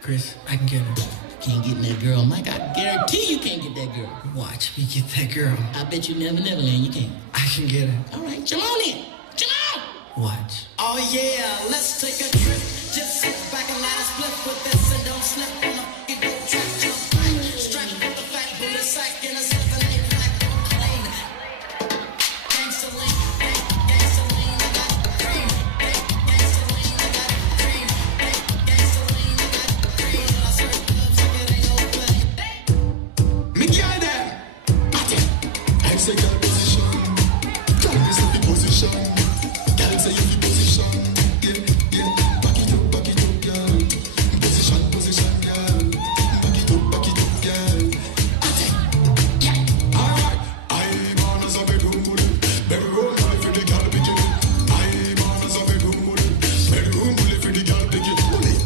Chris, I can get her. Can't get that girl. Mike, I guarantee you can't get that girl. Watch me get that girl. I bet you never land. You can't. I can get her. All right, come on in. Come on. Watch. Oh yeah, let's take a trip. Just sit back and light a split with this and don't slip on the f***ing road track. Jump right, strapped with the fat booty sack in a 7-8 black lane. Gangsta-lean, gangsta-lean, I got cream. Gangsta-lean, I got cream. Gangsta-lean, I got cream. When I serve clubs, like it ain't open. Me girl them. I say girl position. Girl this is the position. Girl say you the position. Yeah. Back it up, girl. Position, girl. Back it up, girl. Alright. I'm on as a bedroom bully. Bedroom bully for the girl pick it. I'm on as a bedroom bully. Bedroom bully for the girl pick it.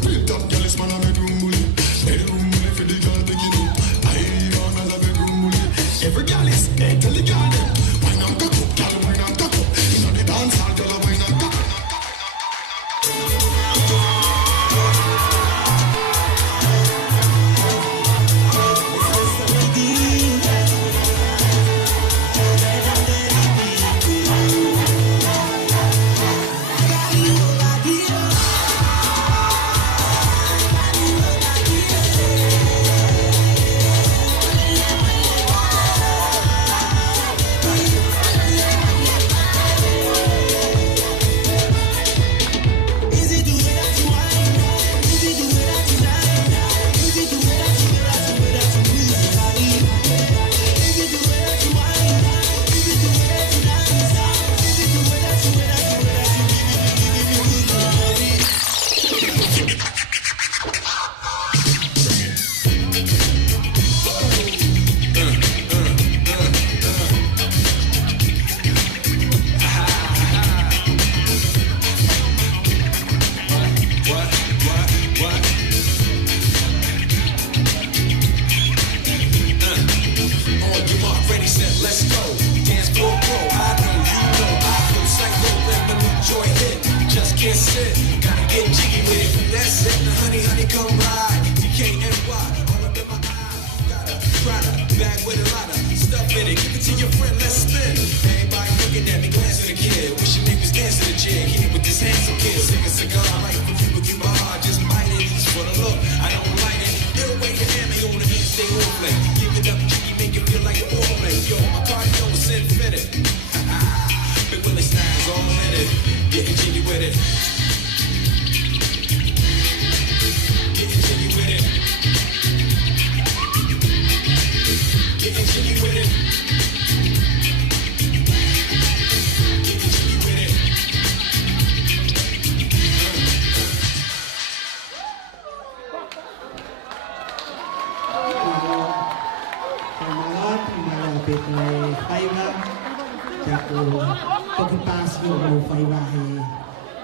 Built up girl is man a bedroom bully. Bedroom bully for the girl pick it. I'm on as a bedroom bully. Every girl is tell the girl them. Wine and cock up, girl, wine and cock up. You know the dance hall, girl, wine and cock up. Getting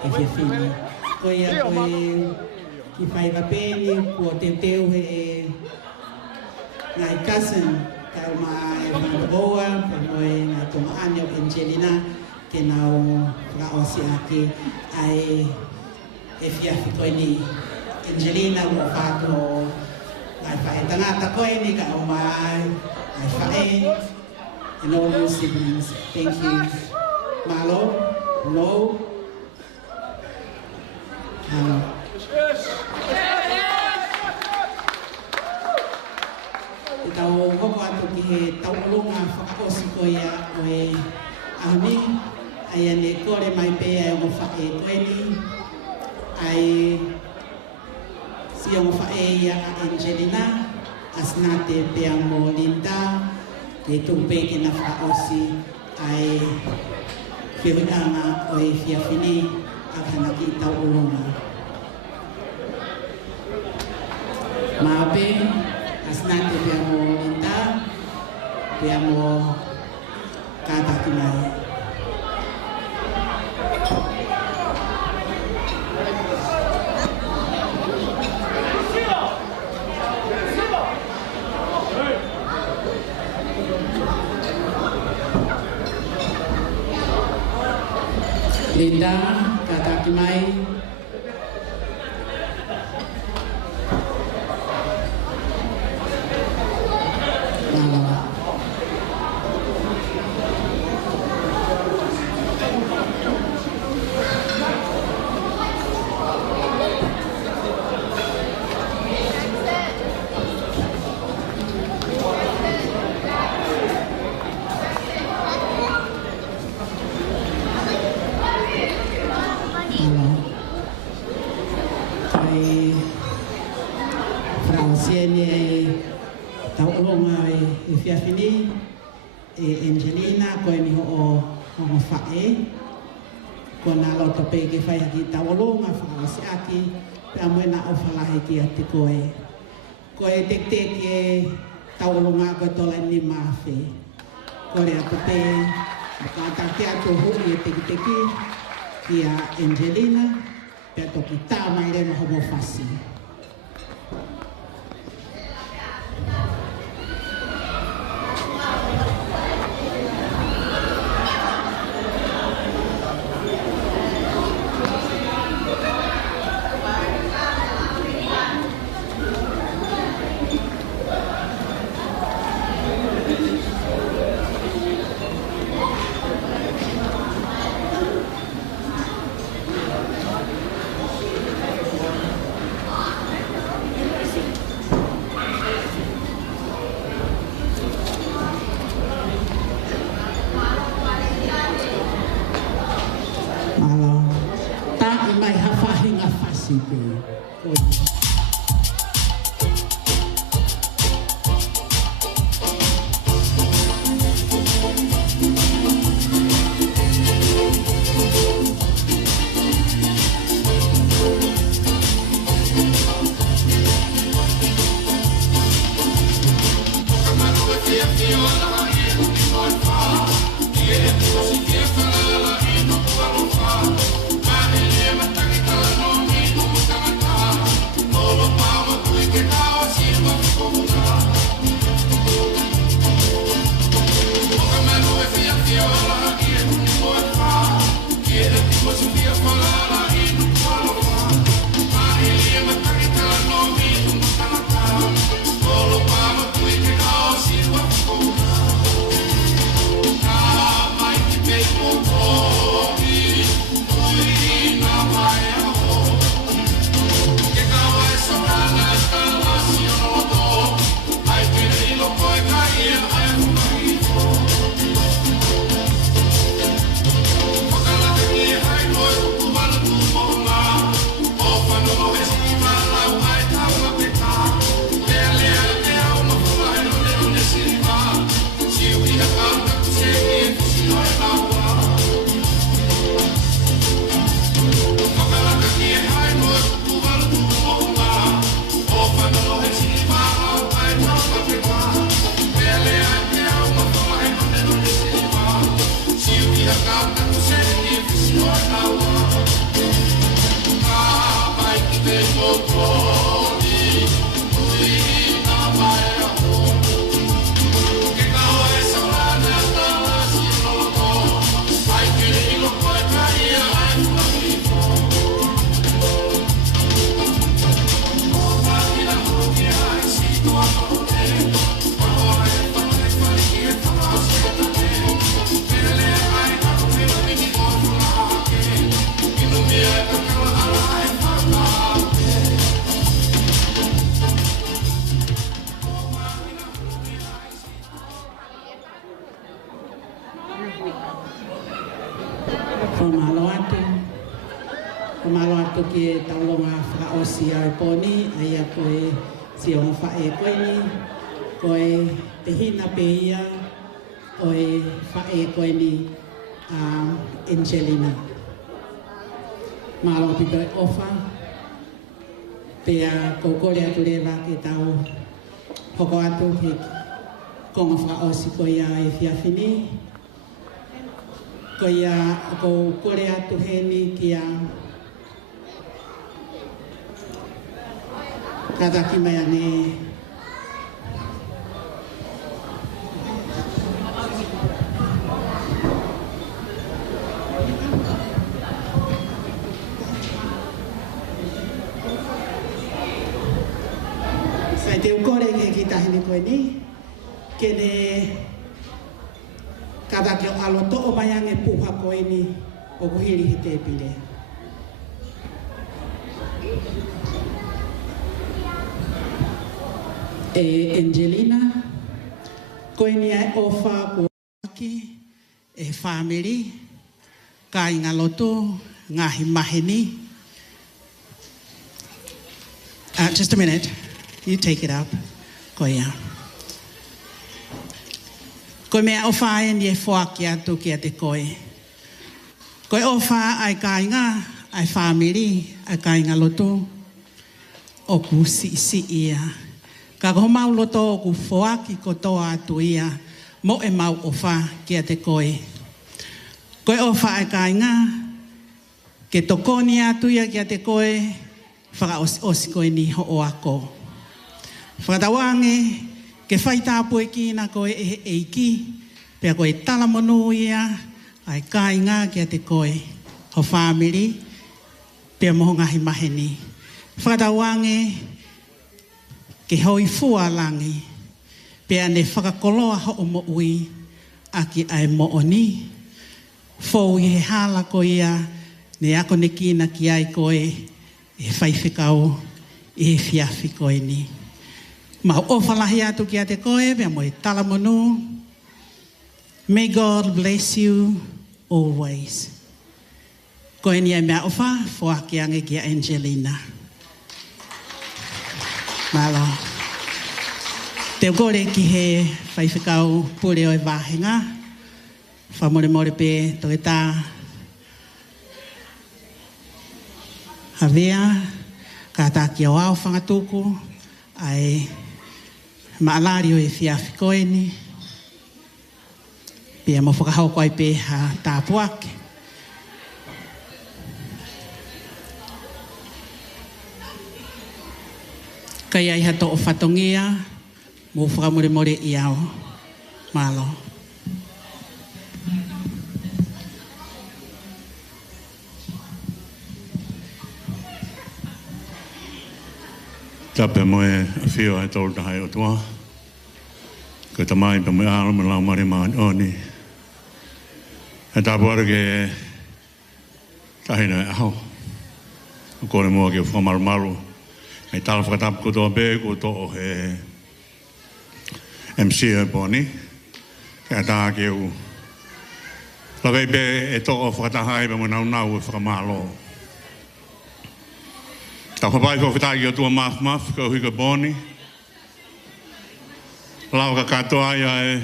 e fia fini. Koe a koe ki whai wapeni kua te teo he ngai cousin kau mai whanakaboa, panoe ngai tonga ane o Angelina ke nau whakaosi ake ai e fiafi koe ni Angelina ua whato ngai whae tangata koe ni ka o mai ngai whae and all your siblings. Thank you. Malo, Lo, tau hoko atu ki he tau olunga whakaosi ko ia o e ahami ai ane kore mai pea e o whae koeni ai si o whae ia a Angelina asnate pea mo Linda ke tupe ke na whaosi ai whiwinanga o e whiawhini a kanaki tau olunga Mape, asnate pia mo Linda, pia mo Katakimai. Linda, Katakimai. Angelina koe mi ho o whae ko nā loto pe ke whai haki tawolonga whakawasi aki pia moena o whalahe ki a te koe koe tek ke tawolonga koe tola ni mawhi ko rea to pe ka ke ato hui e teki ki a Angelina pia toki tā mai re maho mo whasi Oh Malo atu ki taulonga whaosi au poni, aia koe si o whae koe ni, koe te hina pe ia, koe whae koe ni Angelina. Malo pi koe ofa, pea kokore atu rewa ke tau hoko atu he konga whaosi koe ia e whiawhini. Koe ia kokore atu he ni ki a Kadaki mai ane sai te ukore ke ki tahini koe ni kene kadaki o aloto o mai ane puha koe ni o kuhiri hi te pile. Angelina, koe ni ai ofa ko aki e family, ka inga loto, ngahi maheni. Just a minute, you take it up, koe ia. Koe mea ofa e ni e whaaki atu ki a te koe. Koe ofa ai ka inga, ai family, ai ka inga loto, o ku si ia. Ka ko mau loto ku foaki ko toa atu ia mo e mau ofa ki a te koe. Koe ofa ai ka inga ke tokoni atu ia ki a te koe whaka osi koe ni ho o ako. Whakatawange ke whaitapu e kina koe e eiki pea koe tala monu ia ai ka inga ki a te koe ho family pea moho ngahi maheni. Whakatawange ke hoi fua langi, pea ne whakakoloa ho o mo ui, aki ai mo oni. Fou i he hala ko ia, ne ako ne kina ki ai koe, e whaiwhikau, e whiawhi koe ni. Mau ofalahi atu ki a te koe, pea mo e tala monu. May God bless you always. Koe ni ai mea ofa, fuaki ange ki a Angelina. Malo. Te ukore ki he whaiwhikau pure o e wāhenga. Whamore more pe to e tā. Havea, ka tā ki o au whangatuku, ai maalari o e whiawhi koe ni. Pia mo whakahau koe pe ha tā puake. Kai ai hato o whatongia, mo whakamore more i au. Malo. Tape moe a whio ai tolu tahai o tua. Ko ta mai pa moe alo me lau mare maan oni. E tapu ara ke tahina e aho. Kore mua ke whamaru maru. Ai tala whakatapu ko toa be ko toa he MC e poni. Ke a taa ke u. Lakai be e toa whakatahai pa mo nau nau e whakamalo. Ta whapai ko whitaki o tua maf ko hui ka poni. Lau ka katoa ia e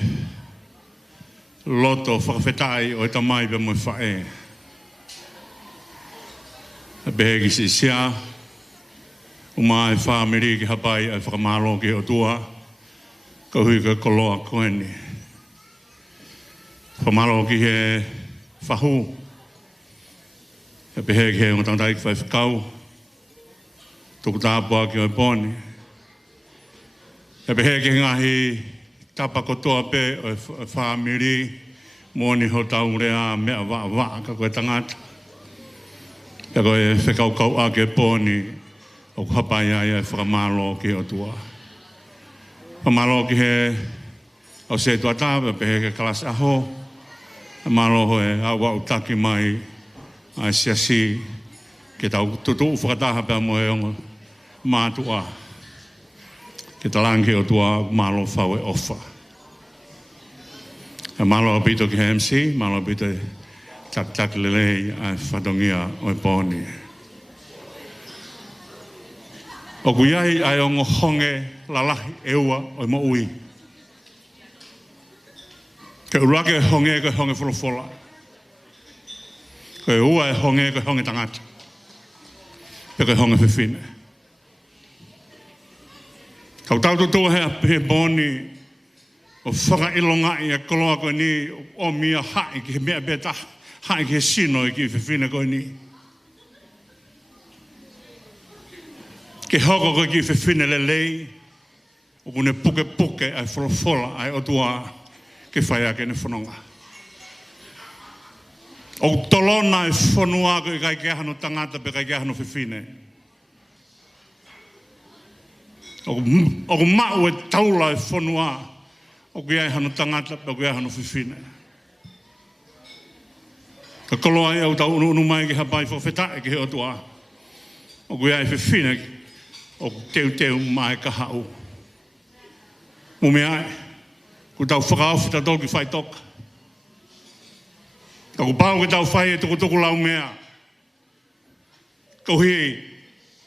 loto whakawhetai o e tamai pa mo whae. A behegi si sia. Uma e whamiri ki hapai ai whakamalo ki o tua, ka hui ka koloa koeni. Whamalo ki he whahu, he pehe ki he ngatangtai ki whai whakau, tuku tāpua ki oi pōni. E pehe ke ngahi tapa kotoa pe o whaamiri mōni ho tau rea mea waa ka koe tangata. Ka koe whekaukau a ke pōni o hapai ai e whakamalo ki o tua. Whakamalo ki he au se tua tāwe pehe ke kalas aho. Whakamalo hoe a wau taki mai ai siasi ke tau tutu whakataha pia moe ongo mātua. Ke talangi o tua malo whaue ofa. E malo apito ki MC, malo apito tak lelei ai whatongia o pōni. O kuiai ai ongo honge lalahi eua o mo ui. Ke urake honge ko honge wholofola. Ke ua e honge ko honge tangata. Pe ko honge whiwhine. Kau tau tutu he pōni o whakailonga i a koloa koe ni o mia hae ki he mea beta hae ki he sino i ki whiwhine koe ni. Ke hoko koe ki whiwhine lelei o kune puke ai wholofola ai o tua ke whaia ke ne whanonga. O tolona e whanua koe kai ke hano tangata pe kai ke hano whiwhine. O mau e taula e whanua o kui ai hano tangata pe o kui ai hano whiwhine. Ka koloa e au tau unu mai ki hapai whawhetae ki he otua. O kui ai whiwhine o teu mai ka hau. Mume ai, ku tau whakaawhita tau ki whai toka. Ka ku pāu ki tau whai e tuku lau mea. Kau hii,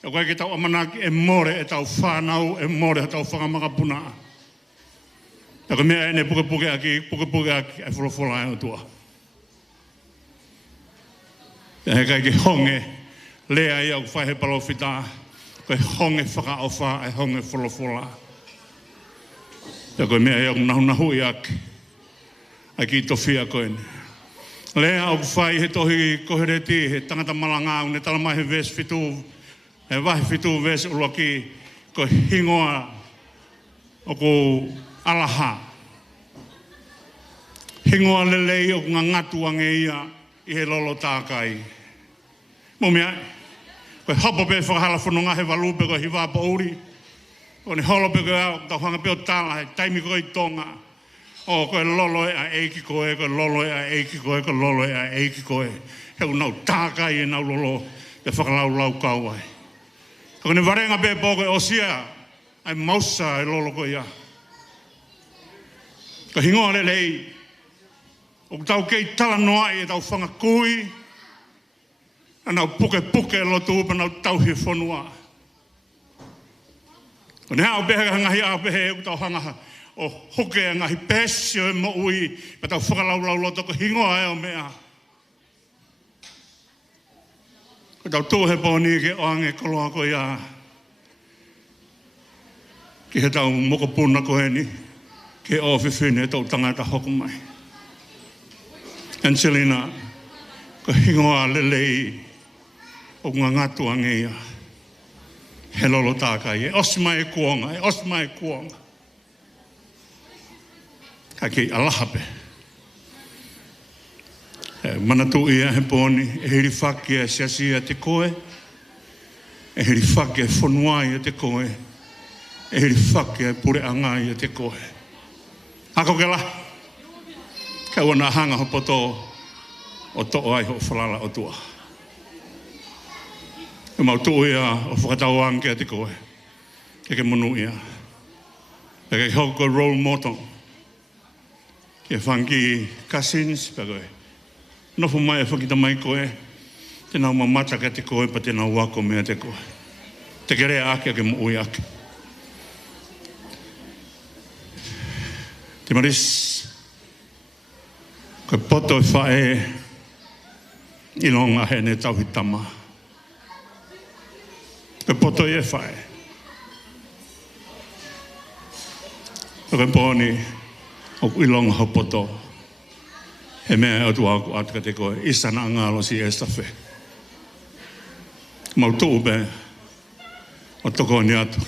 e koe ke tau amanaki e more e tau whanau e more e tau whakamaka e koe mea ene puke aki e wholofola e o tua. E he kai ke honge lea i au whai he palofita koe honge whakaofa e honge wholofola. E koe mea i au nahu i aki a ki tofia koe ne. Lea au whai he tohi kohereti he tangata malanga ne talamai he ves fitu e wahi fitu ves ulo ki ko hingoa o ko alaha. Hingoa lelei o ngā ngatu angeia i he lolo tākai. Mumia, ko hapo pe whakahala whanonga he walupe ko hiwa pa uri. Ko ne holope ko au tau hanga peo tāla he taimi ko i tonga. O ko e lolo e a eiki koe, ko e lolo e a eiki koe, ko lolo e a eiki koe. Heu nau tākai e nau lolo e whakalau kauai. Ko ne warenga pe pōko e osia, ai mausa e lolo ko ia. Ko hingoa lelei, o tau kei tala noa e tau whanga kui, a nau puke e lotu upa nau tau he whanua. Ko ne hao pehe ka ngahi a pehe e tau hanga o hoke a ngahi pesio e mo ui, pa tau whakalau loto ko hingoa e o mea. Ko tau tūhe pōni ke oange koloa ko ia. Ki he tau mokopuna ko heni. Ke o whiwhine tau tangata hoko mai. Angelina, ko hingoa lelei o ngā ngatu angeia. He lolo tākai, e osma e kuonga. Ka kei alahape. Manatu ia he pōni, e hiri whaki e siasia te koe, e hiri whaki e whanuai e te koe, e hiri whaki e pure angai e te koe. Ako ke la, ka wana hanga ho poto o to'o ai ho whalala o tua. E mau tu'u ia o whakatau anke e te koe, ke munu ia. E ke hoko role model, ke whangi cousins, pe koe. Nofu mai e whakita mai koe, te nau mamata ka te koe, pa te nau wako mea te koe. Te kerea ake ake mo ui ake. Te maris, koe poto e whae, ilonga he ne tauhitama. Koe poto e whae. Koe pōni, o ilonga ho poto. E mea atu aku atka te koe, isana ngalo si esta fe. Mau tuu be, o toko ni atu.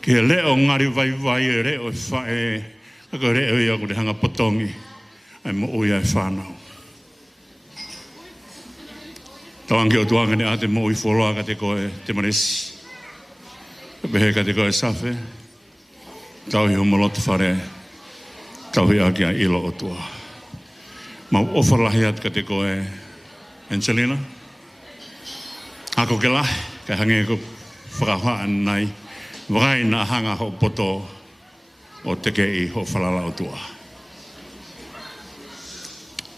Ke leo ngari vai vai e reo whae, ako reo i ako te hanga potongi, ai mo uia e whanau. Tawangi o tuanga ni ate mo ui wholoa ka te koe te maresi. Ka pehe ka te koe safe, tau hi homolotu whare, tau hi aki a ilo o tua. Mau ofalahi at ka te koe Angelina. Ako ke lahi, ka hange ko whakahaan nai, wakai na hanga ho poto o te kei ho whalala o tua.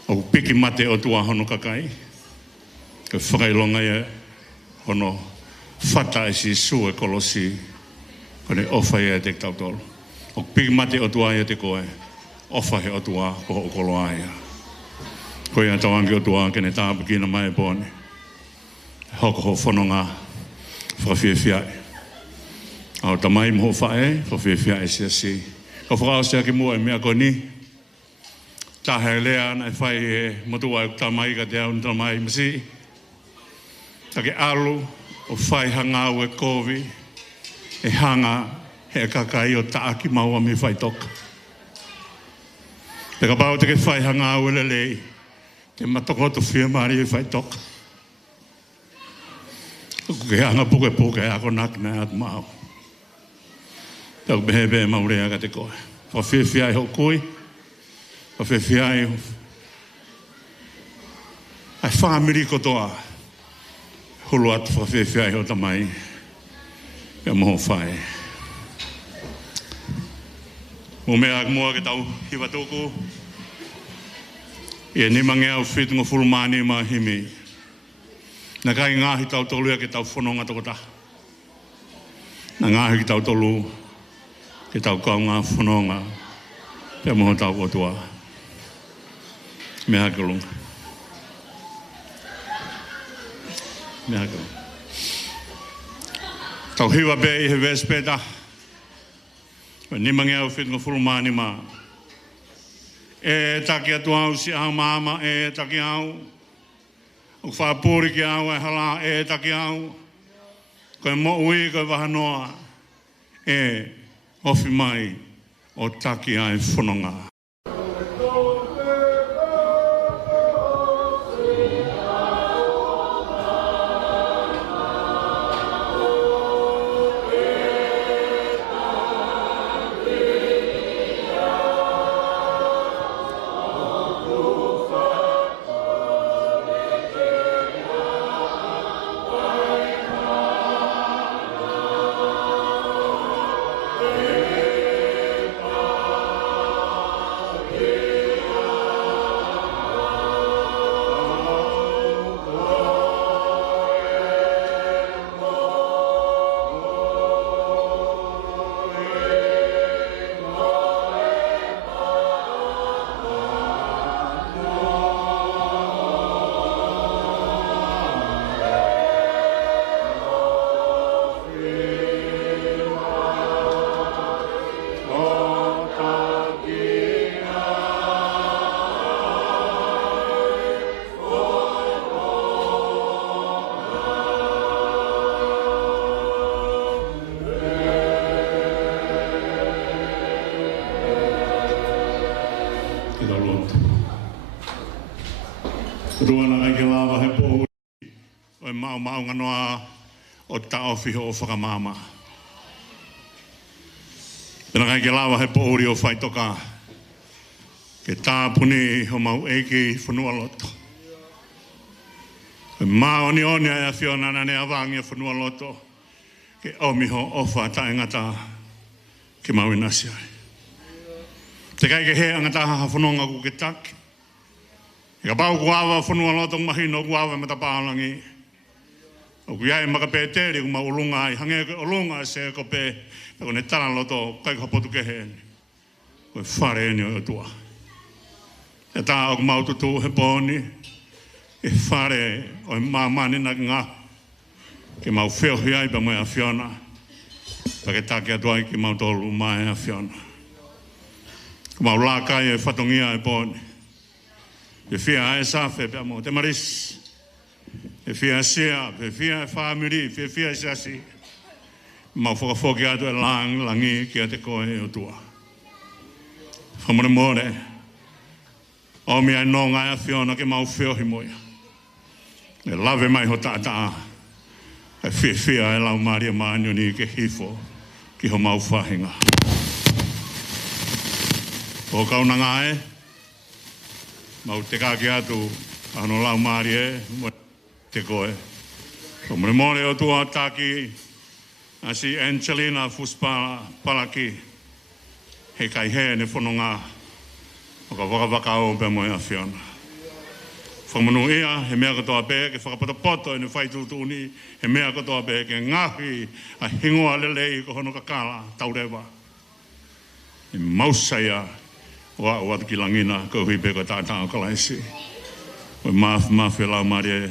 O piki mate o tua hono kakai, ka whakailonga ia hono whata e si su e kolosi, kone ofa ia te tautolo. O piki mate o tua ia te koe, ofa he o tua ko ho koloa ia. Koe a tawangi o tua kene tāpu kina mai pōne. Hoko ho whanonga whakawhiawhiai. Au tamai mo whae, whakawhiawhiai sia si. Ko whakao sia ki mua e mea ko ni. Tahe lea na e whai e motua e tamai ka te au ni tamai masi. Take alu o whai hangau e kovi. E hanga he kakai o taaki maua mi whai toka. Te ka pao te ke whai hangau e lelei. Te matokoto whia maari e whai toka. Ke anga puke ako nak na at mao. Tau behebe maurea ka te koe. O whiawhiai ho kui. O whiawhiai ho. Ai whamiri kotoa. Hulu atu o whiawhiai ho tamai. Ia moho whae. Mo mea mua ke tau hiwa tōku. Ia ni mange au whitungo fulumani ma himi. Na kai ngahi tau tolu ke tau whanonga toko ta. Na ngahi ki tau tolu ke tau kau ngā whanonga. Pea moho tau otua. Mea kalunga. Mea kalunga. Tau hiwa pe i he vespeta. Ni mange au whitungo fulumani ma. E taki atu au si au mama e taki au. O whapuri ki au e hala e taki au. Koe mo ui koe wahanoa e ofi mai o taki ai whanonga. Ruana ai ke lawa he pohu. Oi mau nganoa o taofi o whakamama. Pena kai ke lawa he pohu o whai toka. Ke tāpuni ho mau eiki whanua loto. Oi mau ni oni ai a whiona nane awangi a whanua loto. Ke omiho ofa taengata ke mau inasi ai. Te kai ke he angata ha whanonga ku ke taki. Ka pau kuawa whanua loto mahino kuawa matapalangi. O kuiai makapeteri kuma ulunga ai hange ulunga se ko pe ko ne tala loto kai ka potu ke he. Ko whare ni o tua. E tā o mau tutu he poni. E whare o mamani na ngā. Ke mau whiohi ai pa mai a whiona. Pa ke tāke atua ki mau tolu mai a whiona. Ko mau lākai e whatongia e poni. E whia e sawhe pe amo te maris. E whia sea, e whia e whamiri, e whia e sasi. Mau whakafoki atu e langi kia te koe e o tua. Whamone more. O mea no ngai a whiona ke mau whiohi moia. E lawe mai ho tātaa. E whia e lau Maria Maanioni ke hifo ki ho mau whahinga. O kaunanga e. Mau te kāki atu ano lau Maria e te koe. Whamone more o tua tāki asi Angelina Fuspala Palaki he kai he ne whanonga o ka waka o pe moe a whiona. Whamanu ia he mea katoa pe ke whakapotapoto e ne whaitutuni he mea katoa pe ke ngahi a hingoa lelei ko hono kakala taurewa. E mausaia o a atu ki langina ko hui pe ko tātā o kalaisi. O maafi lau Maria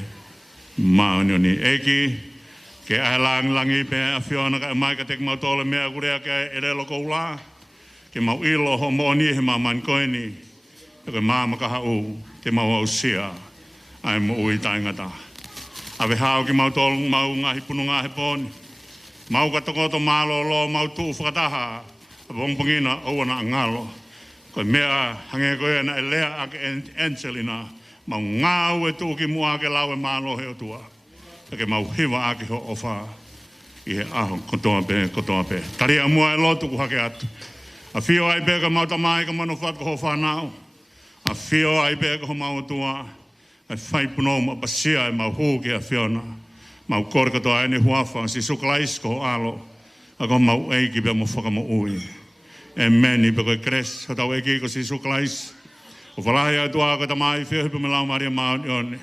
Maanioni eki ke ai langi pe a whiona ka mai ka tek mau tole mea kurea ke e relo koula. Ke mau ilo ho moni he man koeni. Ke mama ka hau te mau au sia. Ai mo ui taingata. Ave hao ki mau tolu mau ngahi pununga he poni. Mau ka tokoto malo lo mau tu whakataha. Abong pangina o wana ngalo. Ko mea hange koe na e lea ake Angelina. Mau ngau e tu ki mua ke lau e malo he o tua. Ke mau hiwa ake ho ofa I he aho kotoa pe. Tari a mua e lotu ku hake atu. A whio ai pe ka mau tamai ka manu what ko ho whanau. A whio ai pe ka ho mau tua. A whai puno ma pasia e mau huu ke a whiona. Mau kore katoa e ne huafa si suklais ko ho alo. A ko mau eiki pe mo whaka mo ui. E meni pe koe kres. Ha tau eiki ko si suklais. O whalahi ai tua ka tamai whio hipu me lau Maria Maanioni.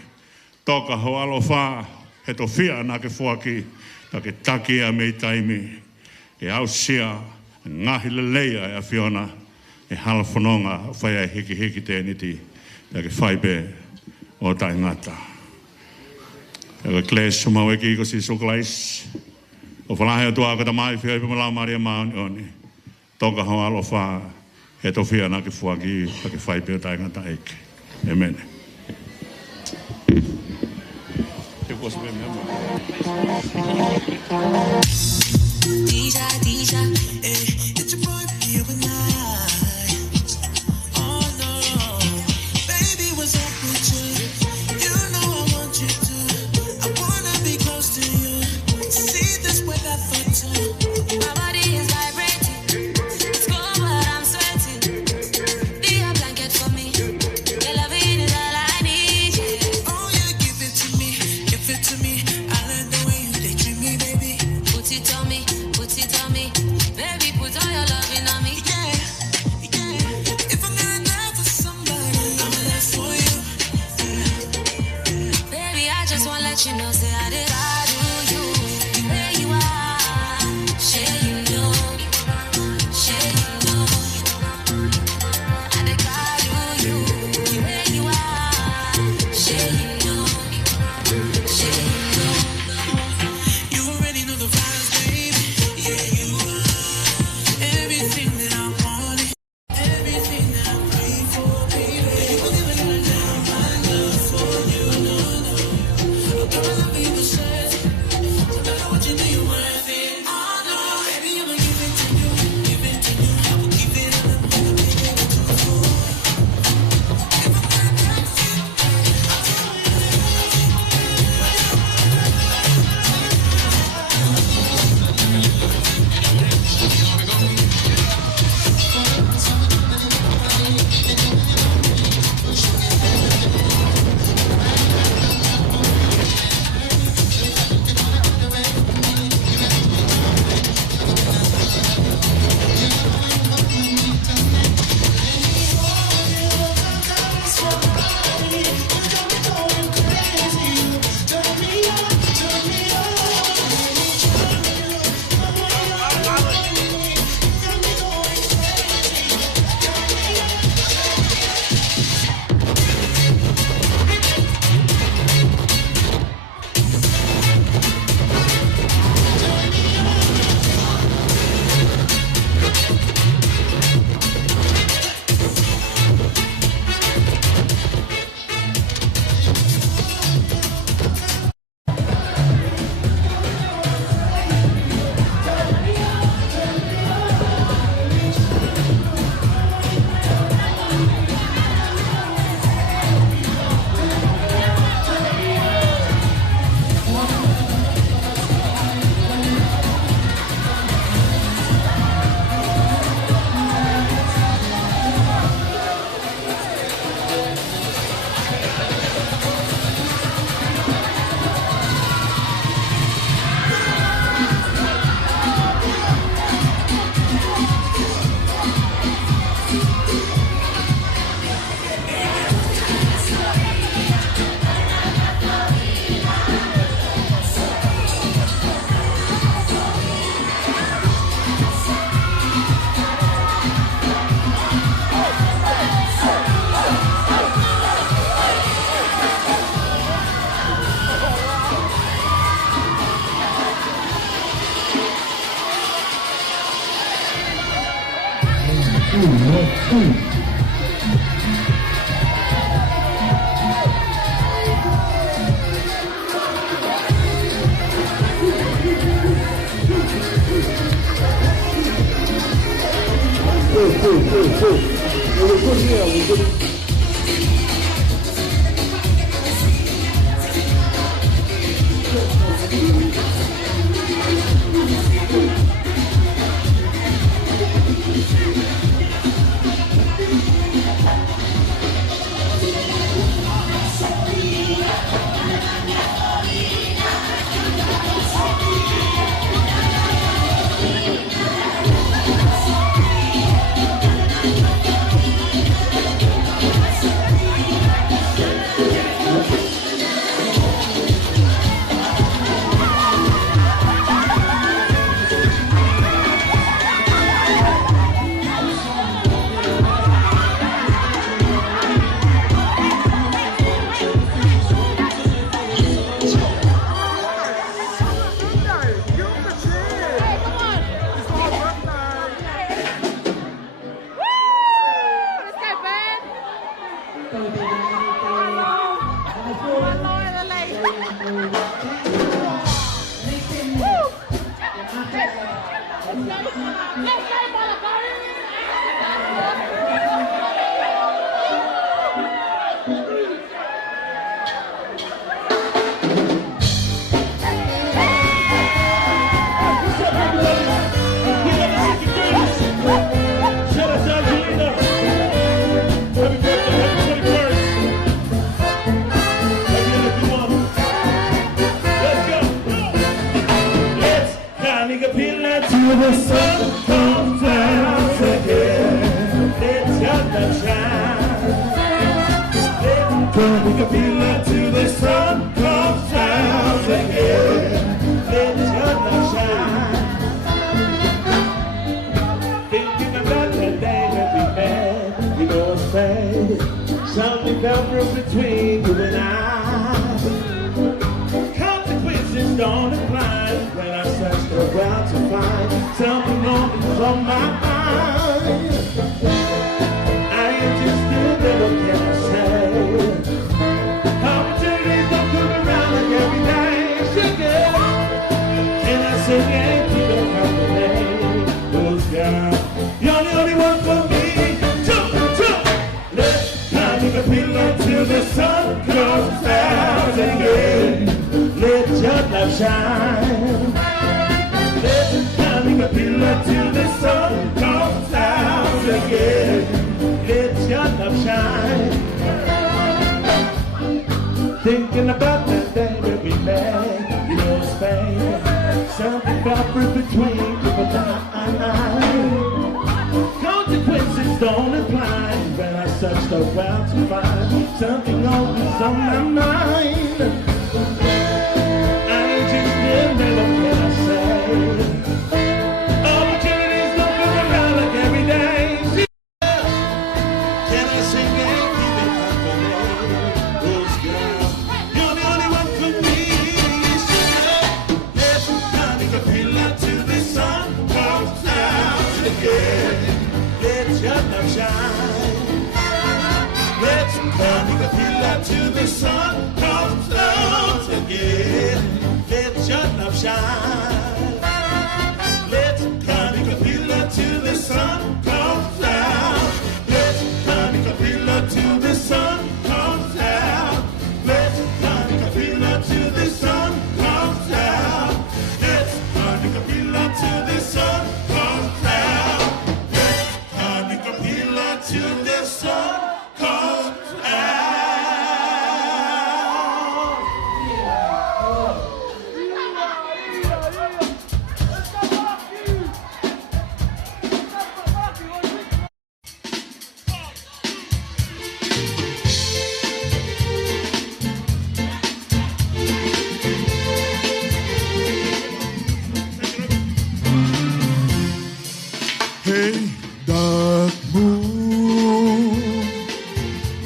Toka ho alo whaa. He to whia na ke whuaki, ta ke taki a mei taimi, e au sia, ngahi leleia e a whiona, e hala whanonga, whai ai hiki tēniti, ta ke whaipe o tai ngata. Ta ke kles o mau eki ko si suklais, o whalahi atua ka tamai whia ipa malau Maria Maanioni, toka ho alo wha, he to whia na ke whuaki, ta ke whaipe o tai ngata eki. Amen. Deja, it's your boy here with night. Oh no, baby, what's up with you? You know I want you to. I wanna be close to you. See this way that photo. My body is vibrating. It's cold, but I'm sweating. Be a blanket for me. Your loving is all I need. Yeah. Oh yeah, give it to me. I like the way you treat me, baby. Put it on. Something fell through between you and I. Consequences don't apply when I search around to find something wrong on my mind. I am just still, what can I say? Opportunities don't come around like every day. Sugar, and I say yeah, you don't have to name those guys. You're the only one for me. Pillow till the sun comes out again. Let your light shine. Let it come a pillow till the sun comes out again. Let your light shine. Thinking about that day that we met, you know it's pain. Something fell through between you and I. Consequences don't apply when I searched around to find something always on my mind. I just didn't know what I say. Opportunities don't come around like every day. Can I sing and keep it company? Those girls, you're the only one for me. Let's come a pillow till the sun comes out again. Let your love shine. Let's come a pillow till the sun comes out again. Let your love shine. Let's come a pillow till the sun comes out. Let's come a pillow till the sun comes out. Let's come a pillow till the sun comes out. Let's come a pillow till the sun comes out. Till the sun comes out. Hey, dark moon,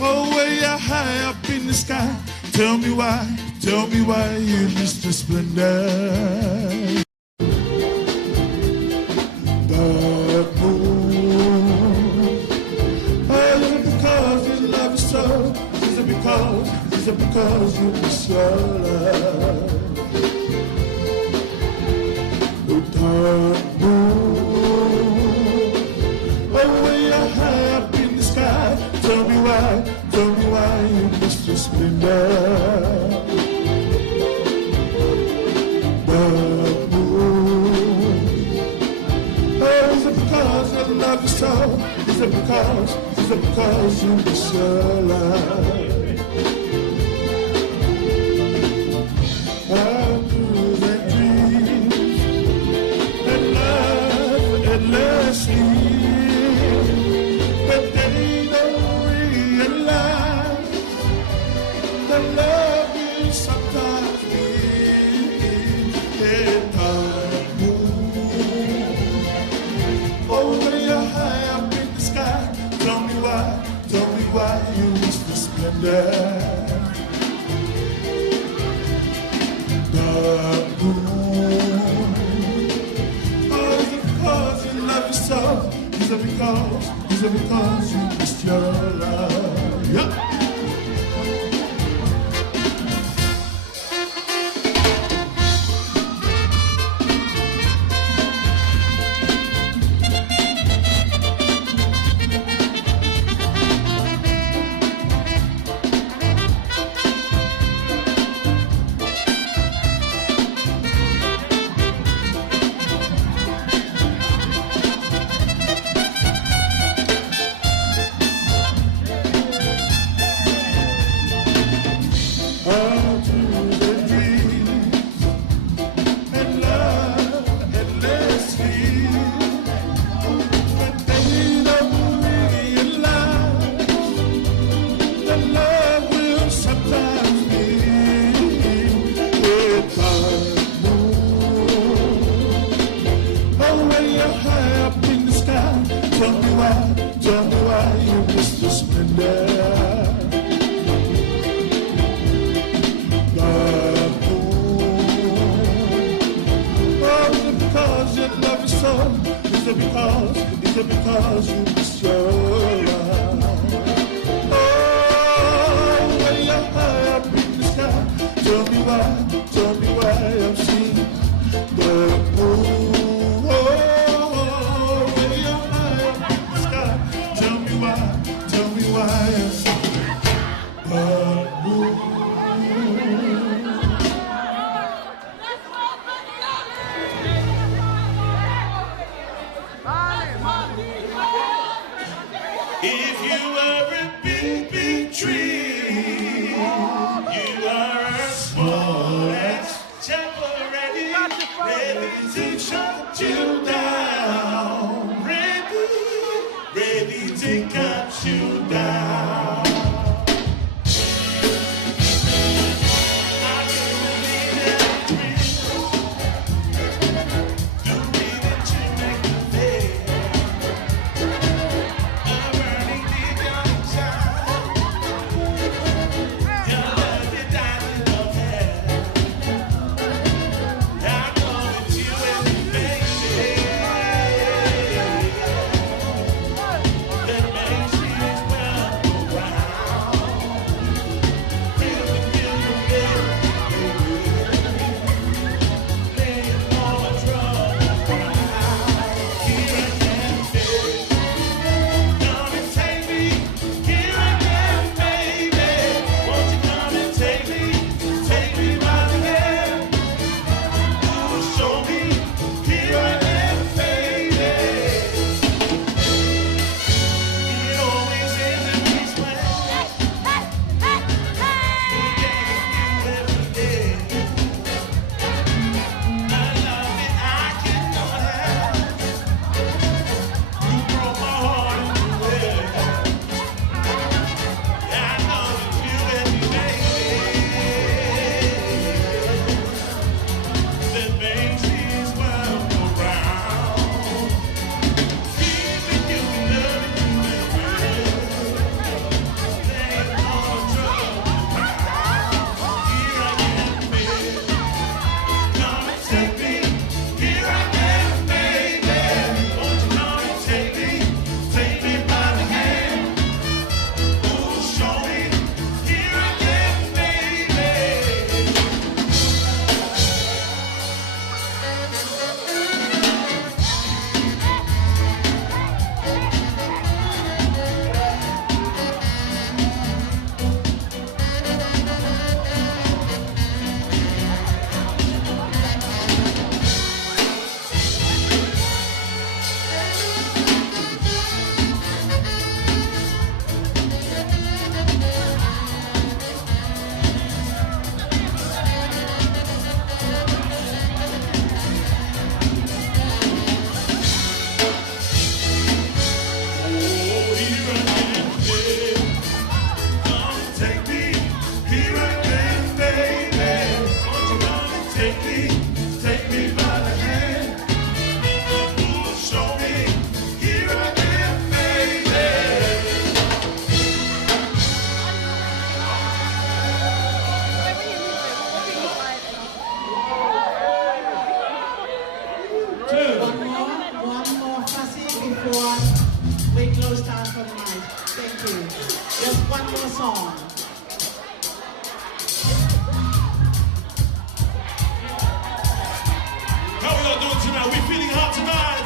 oh way high up in the sky. Tell me why you miss the splendor. Dark moon, dark moon, away high up in the sky. Tell me why you missed your splendor. Dark moon, oh, is it because I love you so? Is it because you miss your love? But they don't realize that love is sometimes in dark moon. Oh, way high up in the sky. Tell me why you miss the splendor. Dark moon. Oh, is it because you love yourself? Is it because you missed your love? Yep. Tell me why you missed the splendor. Dark moon. Oh, is it because you love your soul? Is it because you missed your love? Oh, when you're high up in the sky, tell me why I'm seeing dark moon. If you are a big, big tree, you are a small chapel ready to shut you down, ready to cut you down. Yeah. One more fussy before we close time for the night. Thank you. Just one more song. How we all doing tonight? We feeling hot tonight?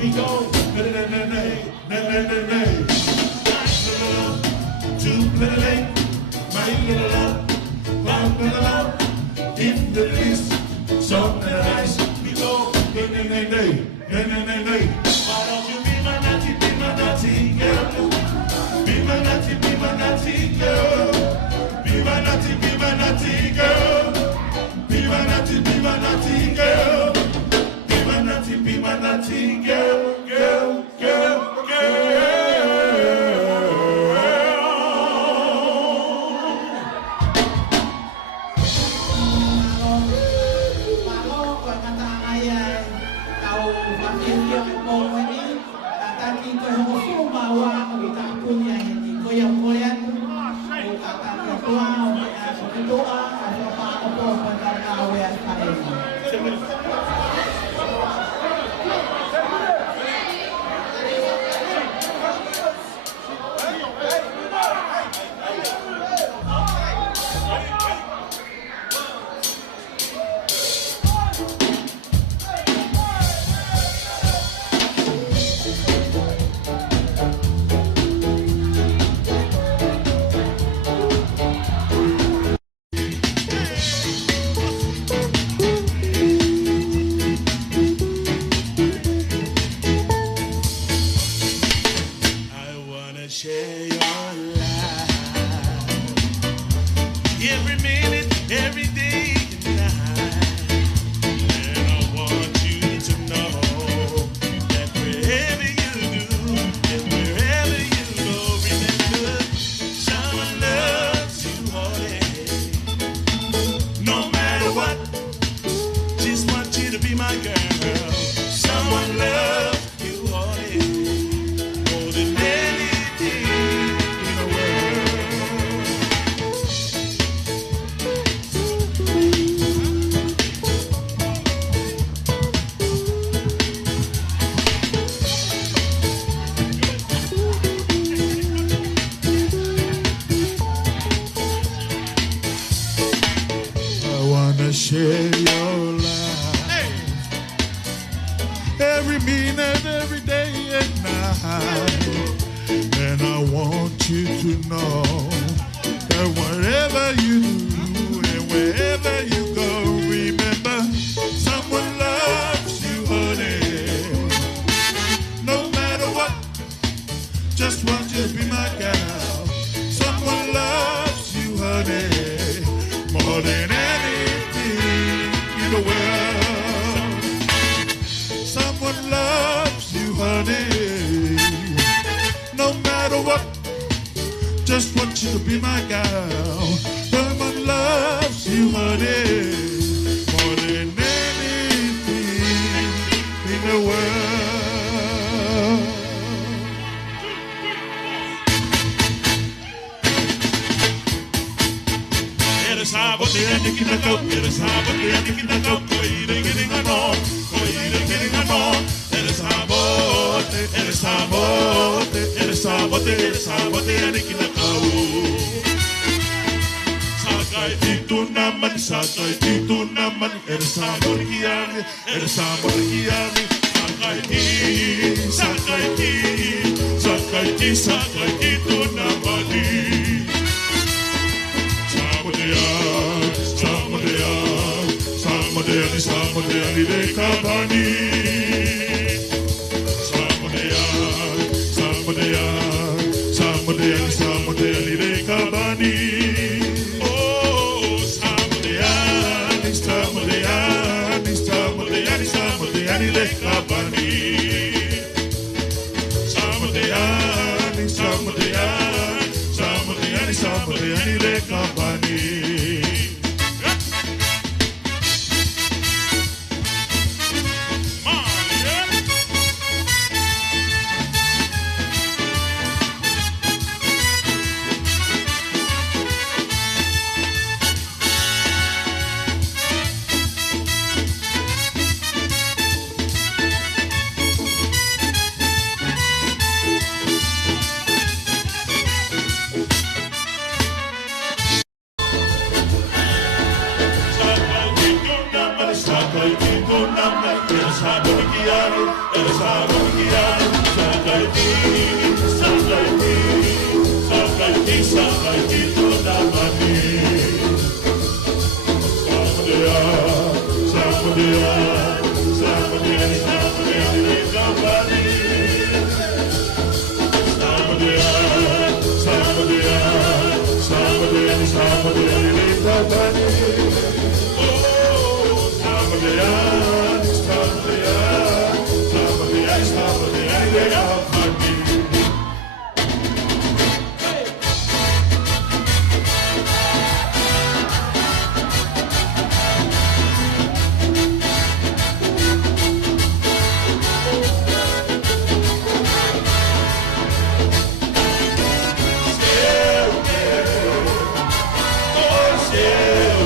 We go, nay, nay, nay, nay, nay, nay, nay. share your life. Every minute, every day and night. And I want you to know that wherever you do, and wherever you go, remember someone loves you, honey. No matter what, just want you to be my girl. Someone loves you, honey. More than anything in the world. I wanna share your life. Every minute, every day and night. And I want you to know that whatever you do and wherever you go, remember someone loves you, honey. No matter what, just want you to be my gal. Someone loves you, honey, more than anything in the world. Someone loves you, honey. No matter what, just want you to be my gal. Someone loves you, honey, more than anything in the world. Eres sabote andi kinako, eres sabote andi kinako, koire kiningano, koire kiningano. Eres sabote, eres sabote, eres sabote, eres sabote andi kinako. Sakai titu naman, eres sabote kiani, eres sabote kiani. Sakai titu namani. Samodeani de Kabani. Samodeani de Kabani. Oh, Samodeani de Kabani. Samodeani de Kabani.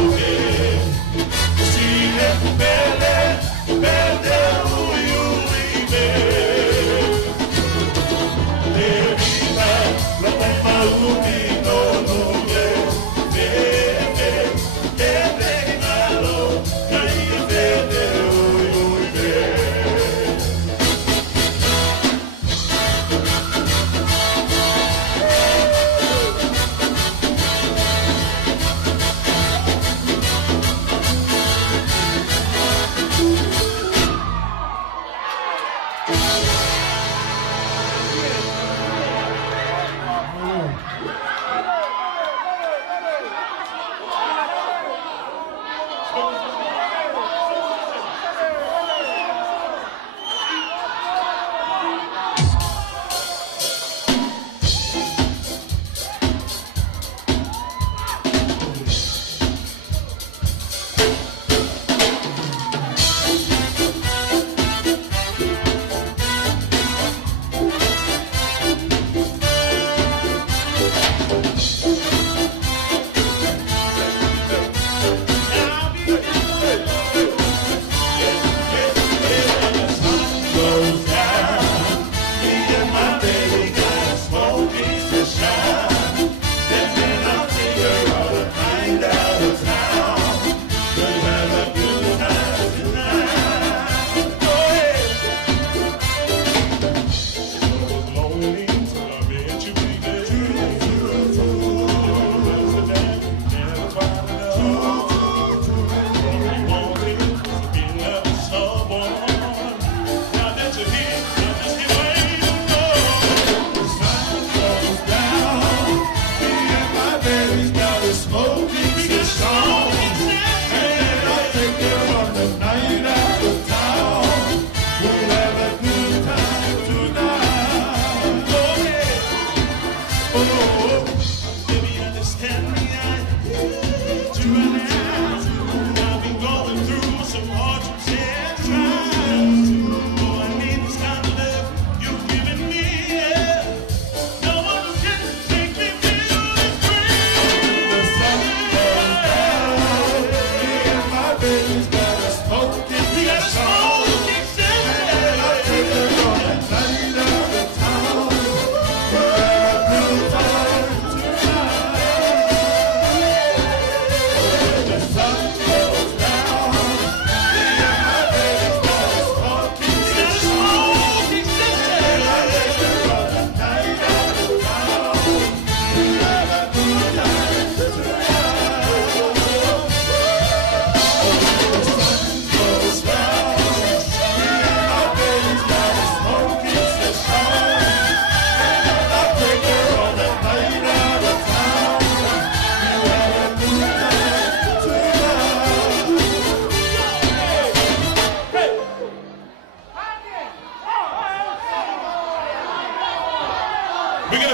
Okay.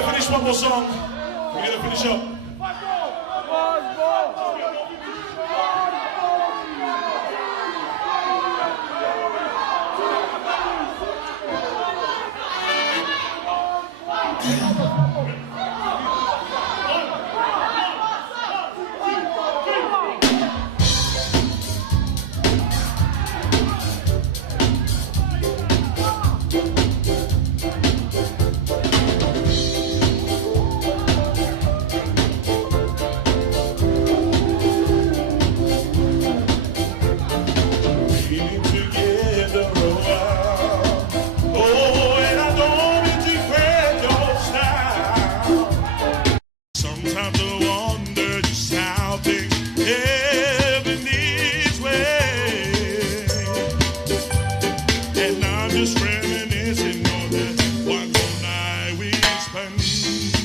going to finish one more song. We're going to finish up. Just reminiscing on that one more night we spent.